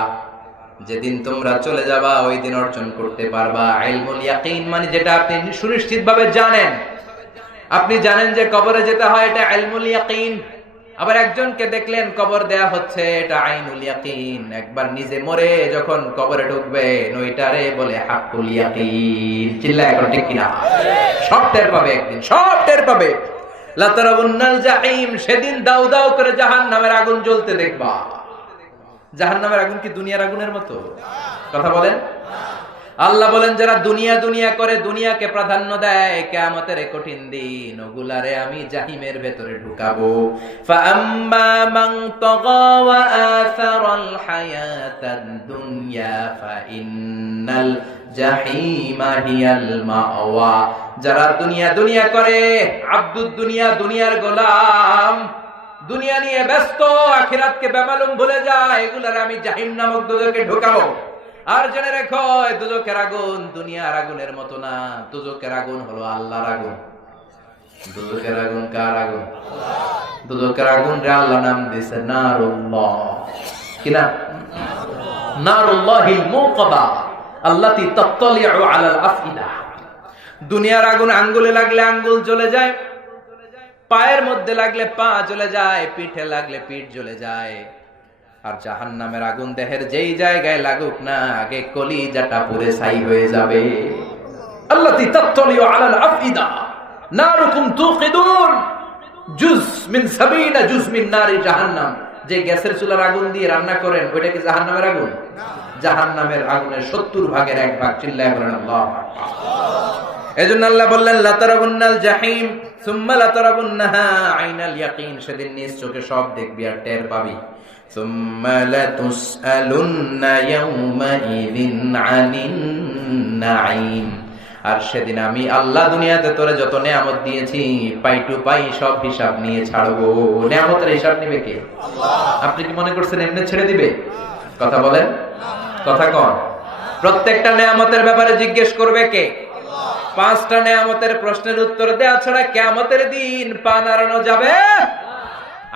যেদিন তোমরা চলে যাবা ওই দিন অর্জন করতে পারবা ইলমুল ইয়াকিন, মানে যেটা আপনি সুনিশ্চিত ভাবে জানেন। আপনি জানেন যে কবরে যেতে হয়, এটা ইলমুল ইয়াকিন। আবার একজনকে দেখলেন কবর দেয়া হচ্ছে, এটা আইনুল ইয়াকিন। একবার নিজে মরে যখন কবরে ঢুকবেন, ওইটারে বলে হাক্কুল ইয়াকিন। চিল্লায় এখন ঠিক কিনা? সব টের পাবে একদিন, সব টের পাবে। লা তারাউন্নাল জাহিম, সেদিন দাউ দাউ করে জাহান্নামের আগুন জ্বলতে দেখবা। জাহান্নামের আগুন কি দুনিয়ার আগুনের মতো? কথা বলেন। আল্লাহ বলেন, যারা দুনিয়া দুনিয়া করে, দুনিয়াকে প্রাধান্য দেয়, কিয়ামতের কঠিন দিন ওগুলারে আমি জাহিমের ভেতরে ঢুকাবো। ফাআম্মা মান তাগা ওয়া আসারাল হায়াতাদ দুনিয়া ফাইন্নাল জাহিমা হিয়াল মাওয়া। যারা দুনিয়া দুনিয়া করে, আব্দুদ দুনিয়া, দুনিয়ার গোলাম, দুনিয়া নিয়ে ব্যস্ত, আখিরাতকে বেমালুম ভুলে যায়, এগুলারে আমি জাহিম নামক দোজখে ঢুকাবো। আর জেনে রেখো, দুজকের আগুন দুনিয়ার আগুনের মতো না। দুজকের আগুন হলো আল্লাহর আগুন। দুজকের আগুন কার আগুন? দুজকের আগুন রে আল্লাহ নাম দিয়েছে নারুল্লাহ। কি না? নারুল্লাহিল মুকাদা আল্লাতী তাত্তালিউ আলাল আফইদা। দুনিয়ার আগুন আঙ্গুলে লাগলে আঙ্গুল জ্বলে যায়, পায়ের মধ্যে লাগলে পা জ্বলে যায়, পিঠে লাগলে পিঠ জ্বলে যায়। আর জাহান্নামের আগুন দেহের যেই জায়গায় লাগুক না, আগে কলিজাটা পুরে ছাই হয়ে যাবে। আল্লাতী তাত্তালিউ আলাল আফইদা, নারুকুম তুকিদুন জুজ মিন 70 জুজ মিন নারি জাহান্নাম। যে গ্যাসের চুলার আগুন দিয়ে রান্না করেন ওইটা কি জাহান্নামের আগুন? জাহান্নামের আগুনের 70 ভাগের 1 ভাগ। চিল্লায় বলেন আল্লাহু আকবার। এজন্য আল্লাহ বললেন লাতারাবুন্নাল জাহিম সুম্মা লাতারাবুন্নাহা আইনাল ইয়াকিন। সেদিন নিজ চোখে সব দেখবি আর টের পাবি। সুম্মা লাতুসআলুন্না ইয়াওমাইযিন আনিন নাঈম। আর সেদিন আমি আল্লাহ দুনিয়াতে তোরে যত নিয়ামত দিয়েছি পাই টু পাই সব হিসাব নিয়ে ছাড়বো। নিয়ামতের হিসাব নিবে কে? আল্লাহ। আপনি কি মনে করছেন এমনি ছেড়ে দিবে? কথা বলেন, কথা কন। প্রত্যেকটা নিয়ামতের ব্যাপারে জিজ্ঞেস করবে কে? আল্লাহ। 5টা নিয়ামতের প্রশ্নের উত্তর দেওয়া ছাড়া কিয়ামতের দিন পা নাড়ানো যাবে?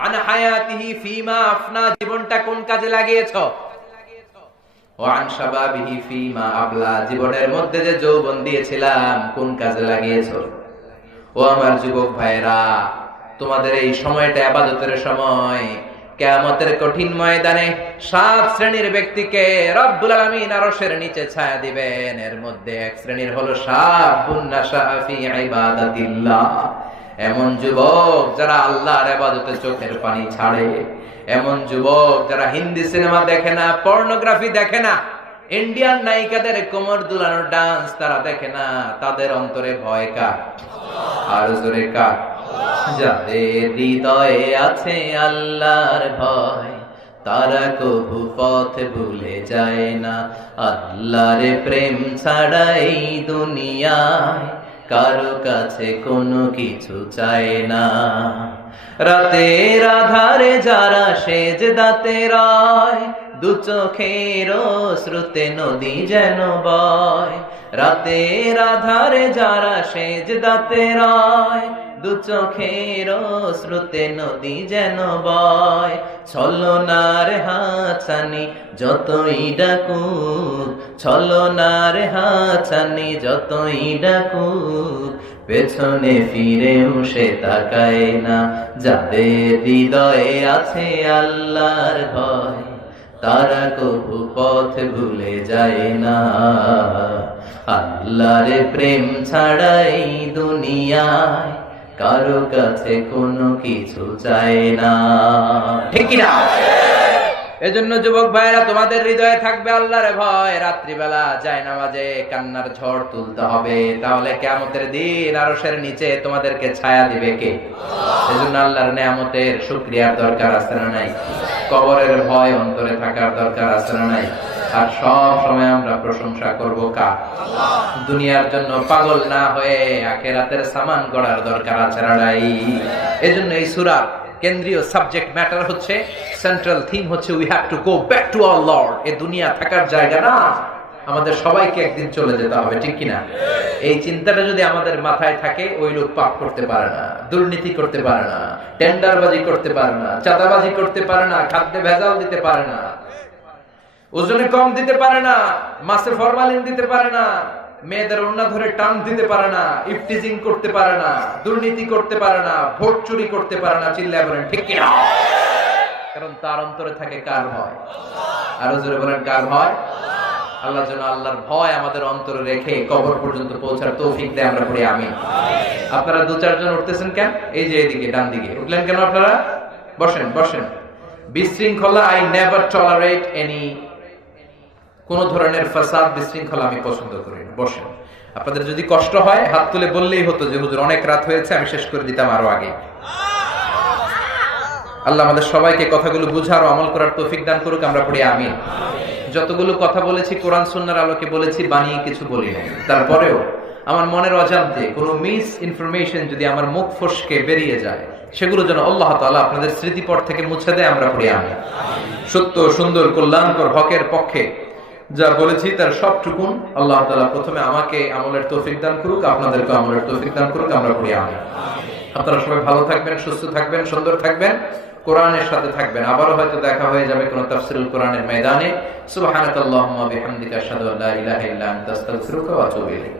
আন হায়াতিহি ফিমা আফনা, জীবনটা কোন কাজে লাগিয়েছো? ওয়ান শাবাবিহি ফিমা আবলা, জীবনের মধ্যে যে যৌবন দিয়েছিলাম কোন কাজে লাগিয়েছো? ও আমার যুবক ভাইরা, তোমাদের এই সময়টা ইবাদতের সময়। কিয়ামতের কঠিন ময়দানে 7 শ্রেণীর ব্যক্তিকে রব্বুল আলামিন আরশের নিচে ছায়া দিবেন। এর মধ্যে 1 শ্রেণীর হলো শাবুন নাশা ফি ইবাদাতিল্লাহ, এমন যুবক যারা আল্লাহর ইবাদতে চোখের পানি ছাড়ে, এমন যুবক যারা হিন্দি সিনেমা দেখে না, পর্নোগ্রাফি দেখে না, ইন্ডিয়ান নায়িকাদের কোমর দুলানো ডান্স তারা দেখে না। তাদের অন্তরে ভয় কার? আর জোরে কার? যাদের হৃদয়ে আছে আল্লাহর ভয় তারা কবু পথ ভুলে যায় না। আল্লাহর প্রেম ছাড়া এই দুনিয়ায় কারো কাছে কোনো কিছু চায় না। রাতের আধারে যারা সেজদাতে রয়, দু চোখের শ্রুতে নদী যেন বয়। রাতের আধারে যারা সেজদাতে রয়, দু চোখের শ্রুতে নদী যেন বয়। ছলনার হাতছানি যতই ডাকুক, ছলনার হাতছানি যতই ডাকুক, পেছনে ফিরেও সে তাকায় না। যাদের হৃদয়ে আছে আল্লাহর ভয় তারা কবু পথ ভুলে যায় না। আল্লাহর প্রেম ছাড়া এই দুনিয়ায় কারো কাছে কোনো কিছু চায় না। ঠিক না? এজন্য যুবক ভাইরা, তোমাদের হৃদয়ে থাকবে আল্লাহর ভয়। রাত্রিবেলা জায়নামাজে কান্নার ঝড় তুলতে হবে, তাহলে কিয়ামতের দিন আরশের নিচে তোমাদেরকে ছায়া দিবে কে? আল্লাহ। এজন্য আল্লাহর নিয়ামতের শুকরিয়ার দরকার আছে না নাই? কবরের ভয় অন্তরে থাকার দরকার আছে না নাই? আর সব সময় আমরা প্রশংসা করব কার? আল্লাহ। দুনিয়ার জন্য পাগল না হয়ে আখিরাতের সামান গড়ার দরকার আছে না নাই? এজন্য এই সূরা কেন্দ্রীয় সাবজেক্ট ম্যাটার হচ্ছে, সেন্ট্রাল থিম হচ্ছে we have to go back to our Lord. এই দুনিয়া থাকার জায়গা না, আমাদের সবাইকে একদিন চলে যেতে হবে, ঠিক কিনা? এই চিন্তাটা যদি আমাদের মাথায় থাকে, ওই লোক পাপ করতে পারে না, দুর্নীতি করতে পারে না, টেন্ডারবাজি করতে পারে না, চাঁদাবাজি করতে পারে না, খাদ্যে ভেজাল দিতে পারে না, ওজনে কম দিতে পারে না, মাছে ফরমালিন দিতে পারে না, মেয়েদের ওড়না ধরে টান দিতে পারে না, ইফটিজিং করতে পারে না, দুর্নীতি করতে পারে না, ভোট চুরি করতে পারে না। চিল্লায় বলেন ঠিক কিনা? কারণ তার অন্তরে থাকে কার ভয়? আরো জোরে বলেন কার ভয়? আল্লাহর জন্য আল্লাহর ভয় আমাদের অন্তরে রেখে কবর পর্যন্ত পৌঁছার তৌফিক দেয়। আমরা পড়ি আমিন। আপনারা 2-4 জন উঠতেছেন কেন? এই যে এদিকে ডান দিকে উঠলেন কেন আপনারা? বসেন বসেন। বিশৃঙ্খলা, আই নেভার টলারেট এনি, কোন ধরনের ফাসাদ বিশৃঙ্খলা আমি পছন্দ করি না। বসেন। আপনাদের যদি কষ্ট হয় হাত তুলে বললেই হতো যে হুজুর অনেক রাত হয়েছে, আমি শেষ করে দিতাম আরো আগে। আল্লাহ আমাদের সবাইকে কথাগুলো বুঝার ও আমল করার তৌফিক দান করুক। আমরা পড়ি আমিন। যতগুলো কথা বলেছি কোরআন সুন্নাহর আলোকে বলেছি, বানিয়ে কিছু বলি নাই। তারপরেও আমার মনের অজান্তে কোনো মিস ইনফরমেশন যদি আমার মুখ ফসকে বেরিয়ে যায়, সেগুলো যেন আল্লাহ তাআলা আপনাদের স্মৃতিপট থেকে মুছে দেয়। আমরা পড়ি আমিন। সত্য, সুন্দর, কল্যাণকর, হকের পক্ষে যা বলেছি তার সবটুকুন আল্লাহ তাআলা প্রথমে আমাকে আমলের তৌফিক দান করুক, আপনাদেরকে আমলের তৌফিক দান করুক। আমরা পড়ি আমিন। আপনারা সবাই ভালো থাকবেন, সুস্থ থাকবেন, সুন্দর থাকবেন, কোরআনের সাথে থাকবেন। আবারও হয়তো দেখা হয়ে যাবে কোন তাফসীরুল কোরআনের ময়দানে। সুবহানাকাল্লাহুম্মা ওয়া বিহামদিকা আশহাদু আল্লা ইলাহা ইল্লা আনতা আস্তাগফিরুকা ওয়া আতুবু ইলাইক।